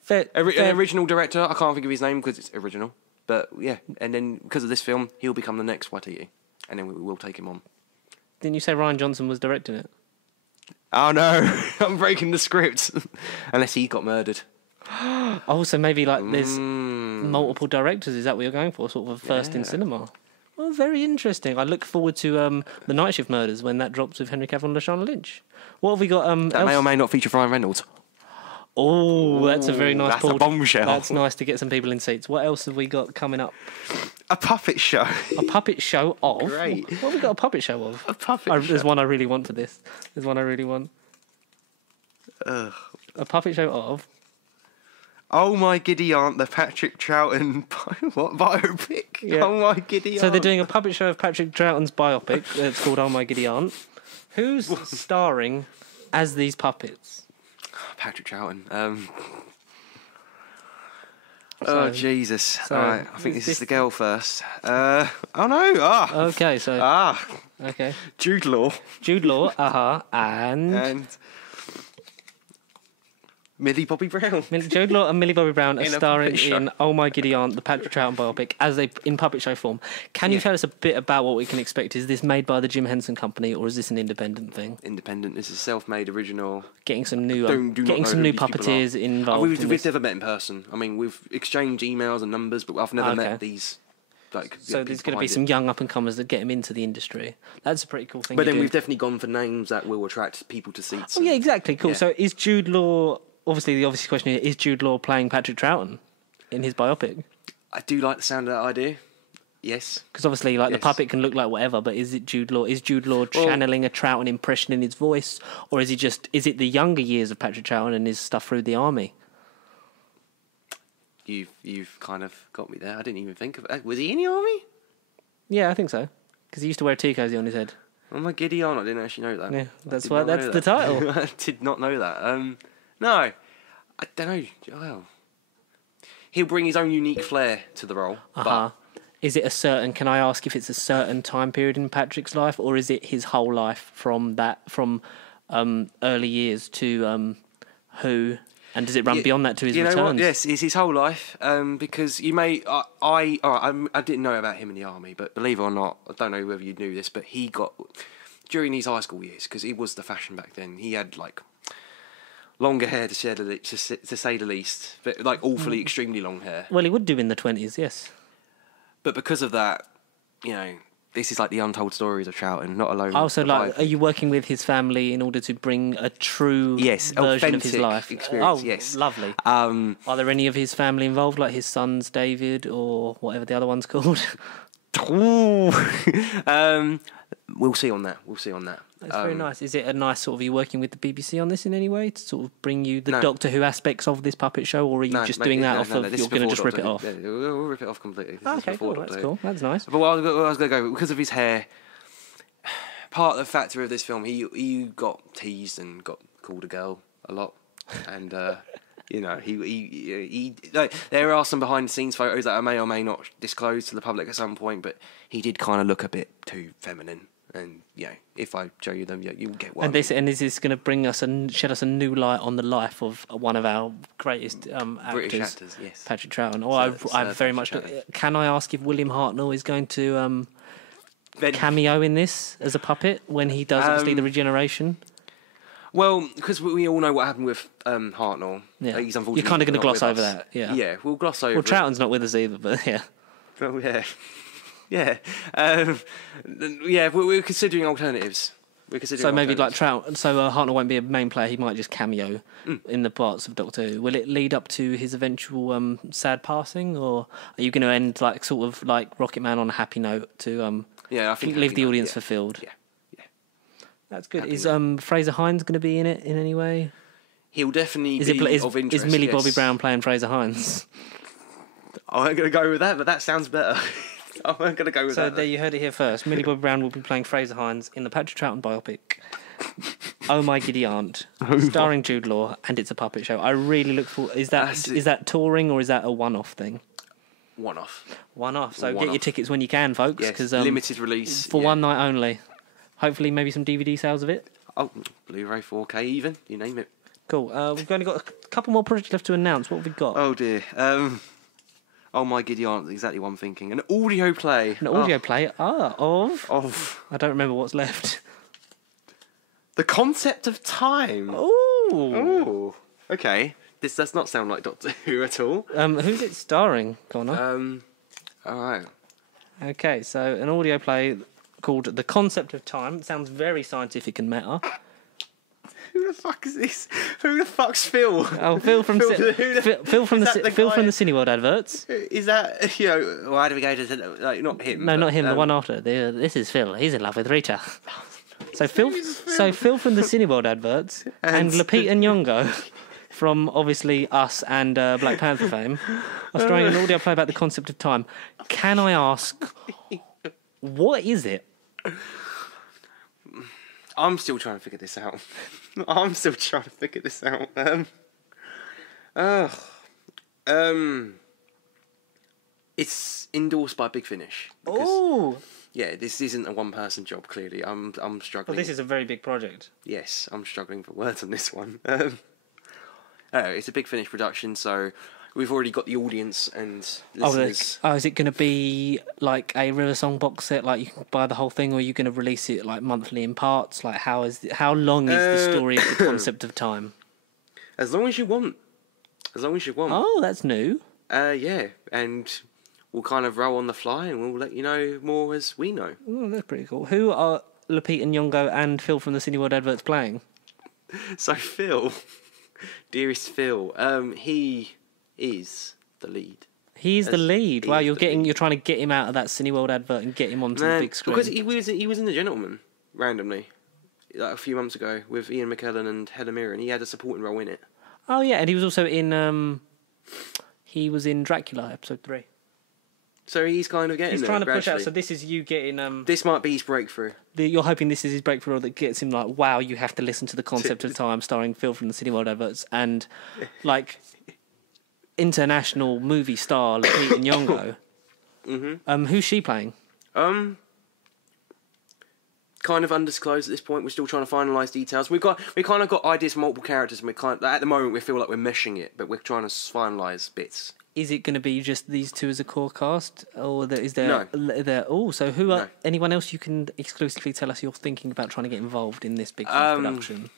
Fair. An original director. I can't think of his name because it's original. But yeah, and then because of this film, he'll become the next YTE, and then we will take him on. Didn't you say Rian Johnson was directing it? Oh no, I'm breaking the script. Unless he got murdered. Oh, so maybe like there's multiple directors. Is that what you're going for? Sort of a first in cinema. Well, very interesting. I look forward to The Night Shift Murders when that drops with Henry Cavill and Lashana Lynch. What have we got? That may or may not feature Ryan Reynolds. Oh, that's a very nice That's a bombshell. That's nice to get some people in seats. What else have we got coming up? A puppet show. A puppet show of? Great. What have we got a puppet show of? A puppet show. There's one I really want for this. There's one I really want. Ugh. A puppet show of? Oh My Giddy Aunt, the Patrick Troughton biopic. Yeah. Oh My Giddy Aunt. So they're doing a puppet show of Patrick Troughton's biopic. It's called Oh My Giddy Aunt. Who's starring as these puppets? Patrick Troughton. Jesus. All right, I think this is the girl first. Oh no. Okay, so... Okay. Jude Law. Jude Law, and Millie Bobby Brown. Jude Law and Millie Bobby Brown are In a starring puppet show. in Oh My Giddy Aunt, the Patrick Troughton biopic, in puppet show form. Can you tell us a bit about what we can expect? Is this made by the Jim Henson Company, or is this an independent thing? Independent. This is a self-made original. Getting some new, Do not getting know some who new these people puppeteers are. involved. We've never met in person. I mean, we've exchanged emails and numbers, but I've never met these. So there's going to be some young up-and-comers that get him into the industry. That's a pretty cool thing. But then we've definitely gone for names that will attract people to seats. Oh yeah, exactly. Cool. Yeah. So is Jude Law? Obviously, the obvious question is Jude Law playing Patrick Troughton in his biopic? I do like the sound of that idea. Yes. Because obviously, like, the Yes. puppet can look like whatever, but is it Jude Law? Is Jude Law channeling a Troughton impression in his voice, or is it the younger years of Patrick Troughton and his stuff through the army? You've kind of got me there. I didn't even think of it. Was he in the army? Yeah, I think so. Because he used to wear a tea cozy on his head. Oh my giddy aunt! I didn't actually know that. Yeah, that's did why not know that's the that. title. I did not know that. No, I don't know. Well, he'll bring his own unique flair to the role. But Is it a certain? Can I ask if it's a certain time period in Patrick's life, or is it his whole life from early years to Who? And does it run beyond that to his returns? You know what? Yes, it's his whole life. Because you may, I didn't know about him in the army, but believe it or not, I don't know whether you knew this, but he got during his high school years, because it was the fashion back then. He had like longer hair to say the least, but like awfully extremely long hair. Well, he would do in the 20s, yes. But because of that, you know, this is like the untold stories of Troughton, not alone. Oh, so like, are you working with his family in order to bring a true version of his life? Experience, oh, yes. Lovely. Are there any of his family involved, like his sons, David, or whatever the other one's called? We'll see on that. That's very nice. Is it a nice sort of, are you working with the BBC on this in any way to sort of bring you the Doctor Who aspects of this puppet show, or are you just doing that you're going to just rip it off? Yeah, we'll rip it off completely. Okay, cool. That's cool. That's nice. But what I was going to go, because of his hair, part of the factor of this film, he got teased and got called a girl a lot, and you know, he like, there are some behind the scenes photos that I may or may not disclose to the public at some point, but he did kind of look a bit too feminine. And you know, if I show you them, you'll get one. And is this going to bring us and shed us a new light on the life of one of our greatest British actors? Yes, Patrick Troughton. I very much. Can I ask if William Hartnell is going to cameo in this as a puppet when he does obviously the regeneration? Well, because we all know what happened with Hartnell. Yeah, he's unfortunately you're kind of going to gloss over that. Yeah, yeah, we'll gloss over. Well, Troughton's not with us either, but yeah. Well, yeah. Yeah, we're considering alternatives. So maybe like Hartnell won't be a main player. He might just cameo in the parts of Doctor Who. Will it lead up to his eventual sad passing, or are you going to end like sort of like Rocket Man on a happy note to I think leave the audience fulfilled? Yeah, that's good. Is Fraser Hines going to be in it in any way? He'll definitely be of interest. Is Millie Bobby Brown playing Fraser Hines? I'm going to go with that, but that sounds better. I'm going to go with that. So there you heard it here first. Millie Bobby Brown will be playing Fraser Hines in the Patrick Troughton biopic, Oh My Giddy Aunt, starring Jude Law, and it's a puppet show. I really look forward. Is that touring or is that a one-off thing? One-off. So get your tickets when you can, folks. Yes, because limited release. For one night only. Hopefully maybe some DVD sales of it. Oh, Blu-ray, 4K even, you name it. Cool. We've only got a couple more projects left to announce. What have we got? Oh dear. Oh My Giddy Aunt, exactly what I'm thinking. An audio play. Of? I don't remember what's left. The Concept of Time. Ooh. Okay. This does not sound like Doctor Who at all. Who's it starring, Connor? Alright. Okay, so an audio play called The Concept of Time. It sounds very scientific and meta. Who the fuck is this? Who the fuck's Phil? Oh, Phil from Phil from the Cineworld adverts. Is that, you know, why do we go to, like, not him? No, not him, the one after. This is Phil. He's in love with Rita. So Phil from the Cineworld adverts and Lupita Nyong'o from obviously Us and Black Panther fame are starring an audio play about the concept of time. Can I ask, what is it? I'm still trying to figure this out. It's endorsed by Big Finish. Oh. Yeah, this isn't a one-person job. Clearly, I'm struggling. Well, this is a very big project. Yes, I'm struggling for words on this one. It's a Big Finish production, so we've already got the audience and listeners. Is it going to be like a River Song box set? Like you can buy the whole thing, or are you going to release it like monthly in parts? Like how long is the story of the concept of time? As long as you want. Oh, that's new. Yeah, and we'll kind of roll on the fly, and we'll let you know more as we know. Oh, that's pretty cool. Who are Lupita Nyong'o and Phil from the Cineworld adverts playing? So Phil, dearest Phil, he is the lead. He's the lead. Wow, you're trying to get him out of that Cineworld advert and get him onto the big screen. Because he was in The Gentleman randomly, like a few months ago with Ian McKellen and Helen Mirren. He had a supporting role in it. Oh yeah, and he was also in Dracula episode 3. So he's kind of getting He's there trying to push out. gradually. So this is you getting This might be his breakthrough. You're hoping this is his breakthrough, or that gets him like, wow, you have to listen to The Concept of Time, starring Phil from the Cineworld adverts, and like international movie star Lupita Nyong'o. Mm-hmm. Who's she playing? Kind of undisclosed at this point. We're still trying to finalise details. We kind of got ideas for multiple characters, and at the moment we feel like we're meshing it, but we're trying to finalise bits. Is it going to be just these two as a core cast, or is there? No. Oh, so who? No. Anyone else you can exclusively tell us you're thinking about trying to get involved in this big production?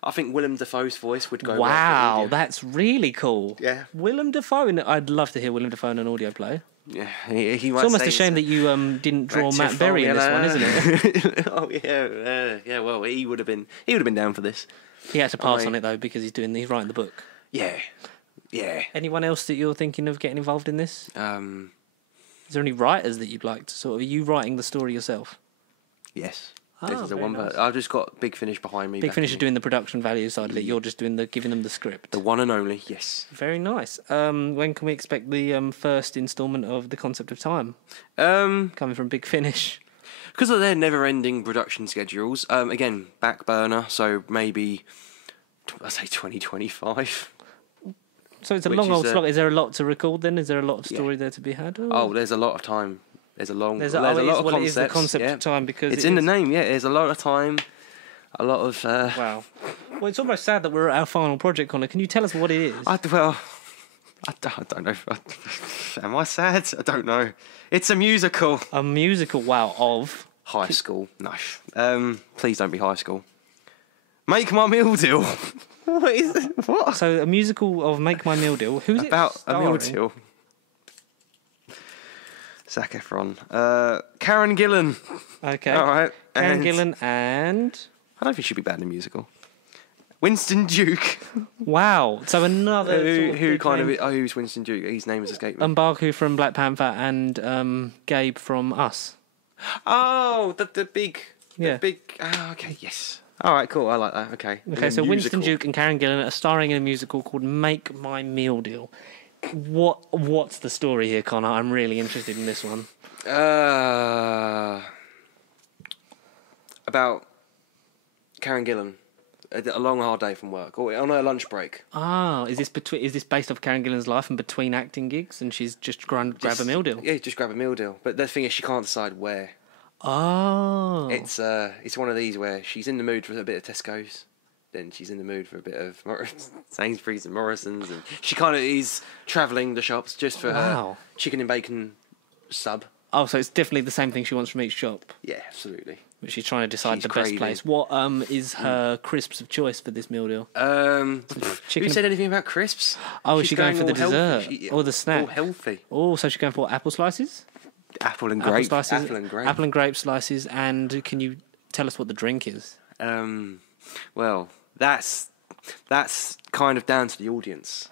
I think Willem Dafoe's voice would go. Wow, well for that's really cool. Yeah, Willem Dafoe. I'd love to hear Willem Dafoe in an audio play. Yeah, he it's almost a shame that you didn't draw Matt Berry in this one, isn't it? Oh yeah. Well, he would have been down for this. He had to pass on it though because he's writing the book. Yeah. Anyone else that you're thinking of getting involved in this? Is there any writers that you'd like to sort of? Are you writing the story yourself? Yes. This is the one. Nice. I've just got Big Finish behind me. Big Finish is doing the production value side of it. You're just giving them the script. The one and only. Yes. Very nice. When can we expect the first instalment of The Concept of Time? Coming from Big Finish. Because of their never-ending production schedules. Again, back burner. So maybe I say 2025. So it's a long old slog. Is there a lot to record then? Is there a lot of story there to be had? Oh, there's a lot of time. There's a lot of concepts. It is The Concept of Time because it's in the name. Yeah, there's a lot of time, a lot of. Wow. Well, it's almost sad that we're at our final project, Connor. Can you tell us what it is? I don't know. Am I sad? I don't know. It's a musical. A musical, wow, of high school. No, please don't be high school. Make My Meal Deal. What is it? What? So a musical of Make My Meal Deal. Who's about it starring? A meal deal? Zac Efron. Karen Gillan. Okay. All right. Karen Gillan and I don't think she'd be bad in a musical. Winston Duke. Wow. So another who's Winston Duke? His name has escaped me. Mbaku from Black Panther and Gabe from Us. Oh, the big. Yeah. The big. Okay. Yes. All right. Cool. I like that. Okay. Okay. So Winston Duke and Karen Gillan are starring in a musical called Make My Meal Deal. What's the story here, Connor? I'm really interested in this one. About Karen Gillan, a long hard day from work, or on her lunch break. Ah, is this based off Karen Gillan's life and between acting gigs, and she's just grab a meal deal? Yeah, just grab a meal deal. But the thing is, she can't decide where. Oh. It's one of these where she's in the mood for a bit of Tesco's. Then she's in the mood for a bit of Sainsbury's and Morrison's, and she kind of is travelling the shops just for her chicken and bacon sub. Oh, so it's definitely the same thing she wants from each shop. Yeah, absolutely. But she's trying to decide the craving. best place. What is her crisps of choice for this meal deal? Who said anything about crisps? Oh, is she going for the dessert or the snack? All healthy. Oh, so she's going for apple slices? Apple and grape. Apple and grape slices. And can you tell us what the drink is? Well, that's kind of down to the audience.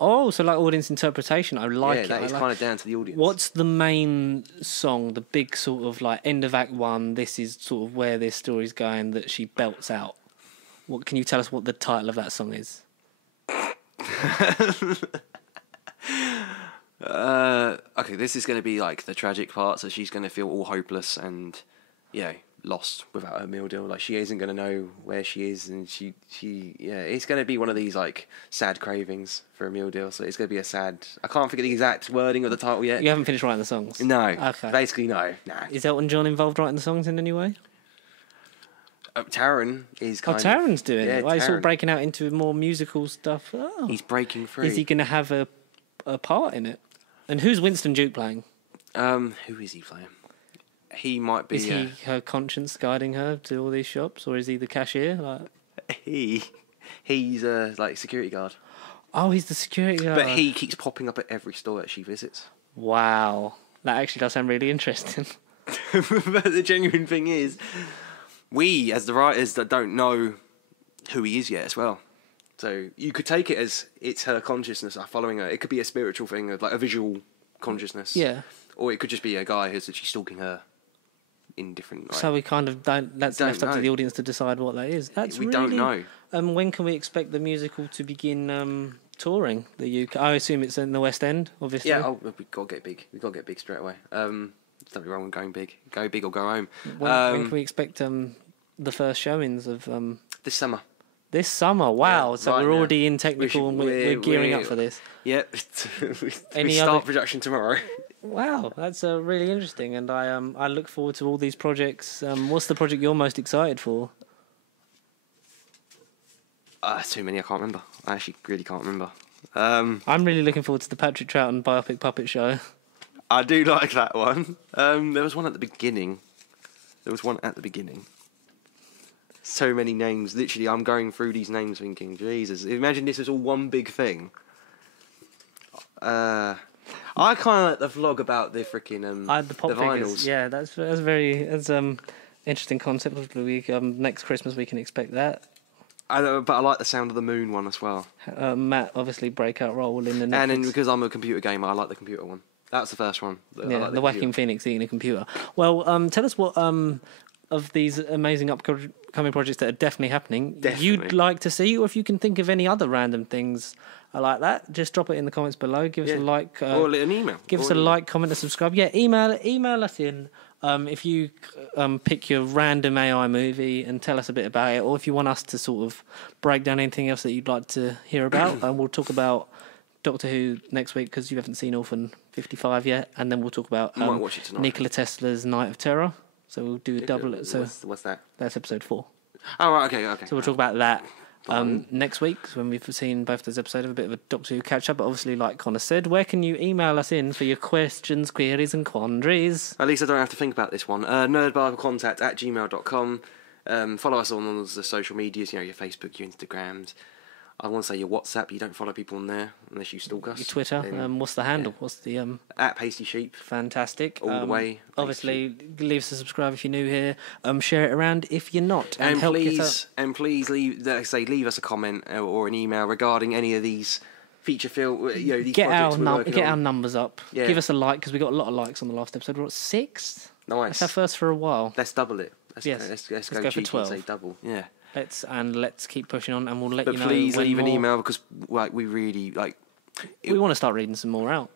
Oh, so like audience interpretation. I like it. Yeah, that is kind of down to the audience. What's the main song, the big sort of like end of Act 1, this is sort of where this story's going, that she belts out? What can you tell us what the title of that song is? Okay, this is going to be like the tragic part, so she's going to feel all hopeless and, lost without her meal deal. Like, she isn't going to know where she is, and she it's going to be one of these like sad cravings for a meal deal. So it's going to be a sad. I can't figure the exact wording of the title yet. You haven't finished writing the songs? No. Okay. Basically, no. Nah. Is Elton John involved writing the songs in any way? Taron is kind of... Taron's doing it. Well, he's sort of Taron. breaking out into more musical stuff. Oh. He's breaking free. Is he going to have a part in it? And who's Winston Duke playing? Who is he playing? He might be... Is he her conscience guiding her to all these shops, or is he the cashier? He's like security guard. Oh, he's the security guard. But he keeps popping up at every store that she visits. Wow. That actually does sound really interesting. But the genuine thing is, we, as the writers, that don't know who he is yet as well. So you could take it as it's her consciousness following her. It could be a spiritual thing, like a visual consciousness. Yeah. Or it could just be a guy who's actually stalking her in different... Like, so we kind of don't... That's left up to the audience to decide what that is. We don't know. When can we expect the musical to begin touring the UK? I assume it's in the West End, obviously. Yeah, we've got to get big. We've got to get big straight away. There's nothing wrong with going big. Go big or go home. When can we expect the first showings of This summer. this summer? Wow! Yeah, So right we're now. already in technical and we're gearing up for this. Yep. Any we start other- production tomorrow. Wow, that's really interesting, and I look forward to all these projects. What's the project you're most excited for? Too many. I can't remember. I actually really can't remember. I'm really looking forward to the Patrick Troughton biopic puppet show. I do like that one. There was one at the beginning. So many names. Literally, I'm going through these names thinking, Jesus, imagine this was all one big thing. I kind of like the vlog about the freaking The pop the figures. vinyls. Yeah, that's interesting concept. Hopefully, next Christmas we can expect that. But I like the Sound of the Moon one as well. Matt, obviously, breaking role in the Netflix. And then because I'm a computer gamer, I like the computer one. That's the first one. I Yeah, like the Whacking computer. Phoenix eating a computer. Well, tell us what of these amazing upcoming projects that are definitely happening you'd like to see, or if you can think of any other random things like that, just drop it in the comments below. Give us a like, or an email. give us a like, comment, and subscribe. Yeah, email us in. If you pick your random AI movie and tell us a bit about it, or if you want us to sort of break down anything else that you'd like to hear about, and we'll talk about Doctor Who next week because you haven't seen Orphan 55 yet, and then we'll talk about Might watch it tonight. Nikola Tesla's Night of Terror. So we'll do a double. So What's that? that's episode 4. Oh, right, okay. So we'll talk about that next week when we've seen both those episodes. Of a bit of a Doctor Who catch up. But obviously, like Connor said, where can you email us in for your questions, queries, and quandaries? At least I don't have to think about this one. nerdbiblecontact@gmail.com. Follow us on all the social medias, your Facebook, your Instagrams. I want to say your WhatsApp. You don't follow people on there unless you stalk us. Your Twitter. What's the handle? What's the At Pasty Sheep. Fantastic. All the way. Obviously, leave us a subscribe if you're new here. Share it around if you're not, and help please leave us a comment or an email regarding any of these feature film. These get projects we're working on. our numbers up. Yeah. Give us a like because we got a lot of likes on the last episode. We're at 6. Nice. That's our first for a while. Let's double it. Let's go for cheeky 12. and say double. Yeah. Let's keep pushing on, and we'll let But you know. please when leave an more- email because we really We want to start reading some more out.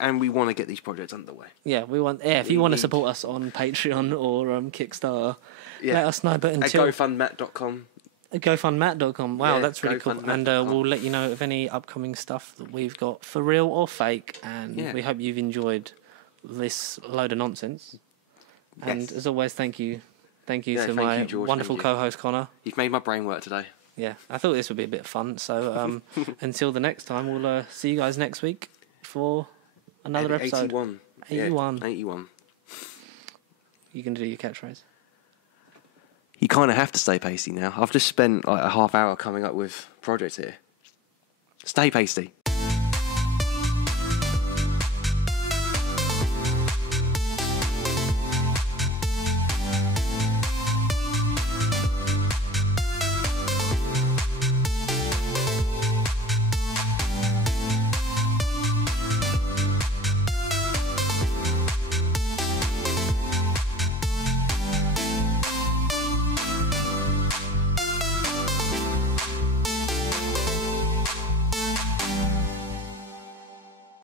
and we want to get these projects underway. Yeah, we want. Yeah, if you want to need- support us on Patreon or Kickstarter, Yeah. let us know. But At until GoFundMat.com. GoFundMat.com. Wow, Yeah, that's really cool. And we'll let you know of any upcoming stuff that we've got for real or fake. And we hope you've enjoyed this load of nonsense. And Yes. as always, thank you to thank my you, George, wonderful thank you. co-host Connor. You've made my brain work today. Yeah, I thought this would be a bit of fun. So until the next time, we'll see you guys next week for another episode. 81. 81. Yeah, 81. You can do your catchphrase. You kind of have to stay pasty now. I've just spent a half hour coming up with projects here. Stay pasty.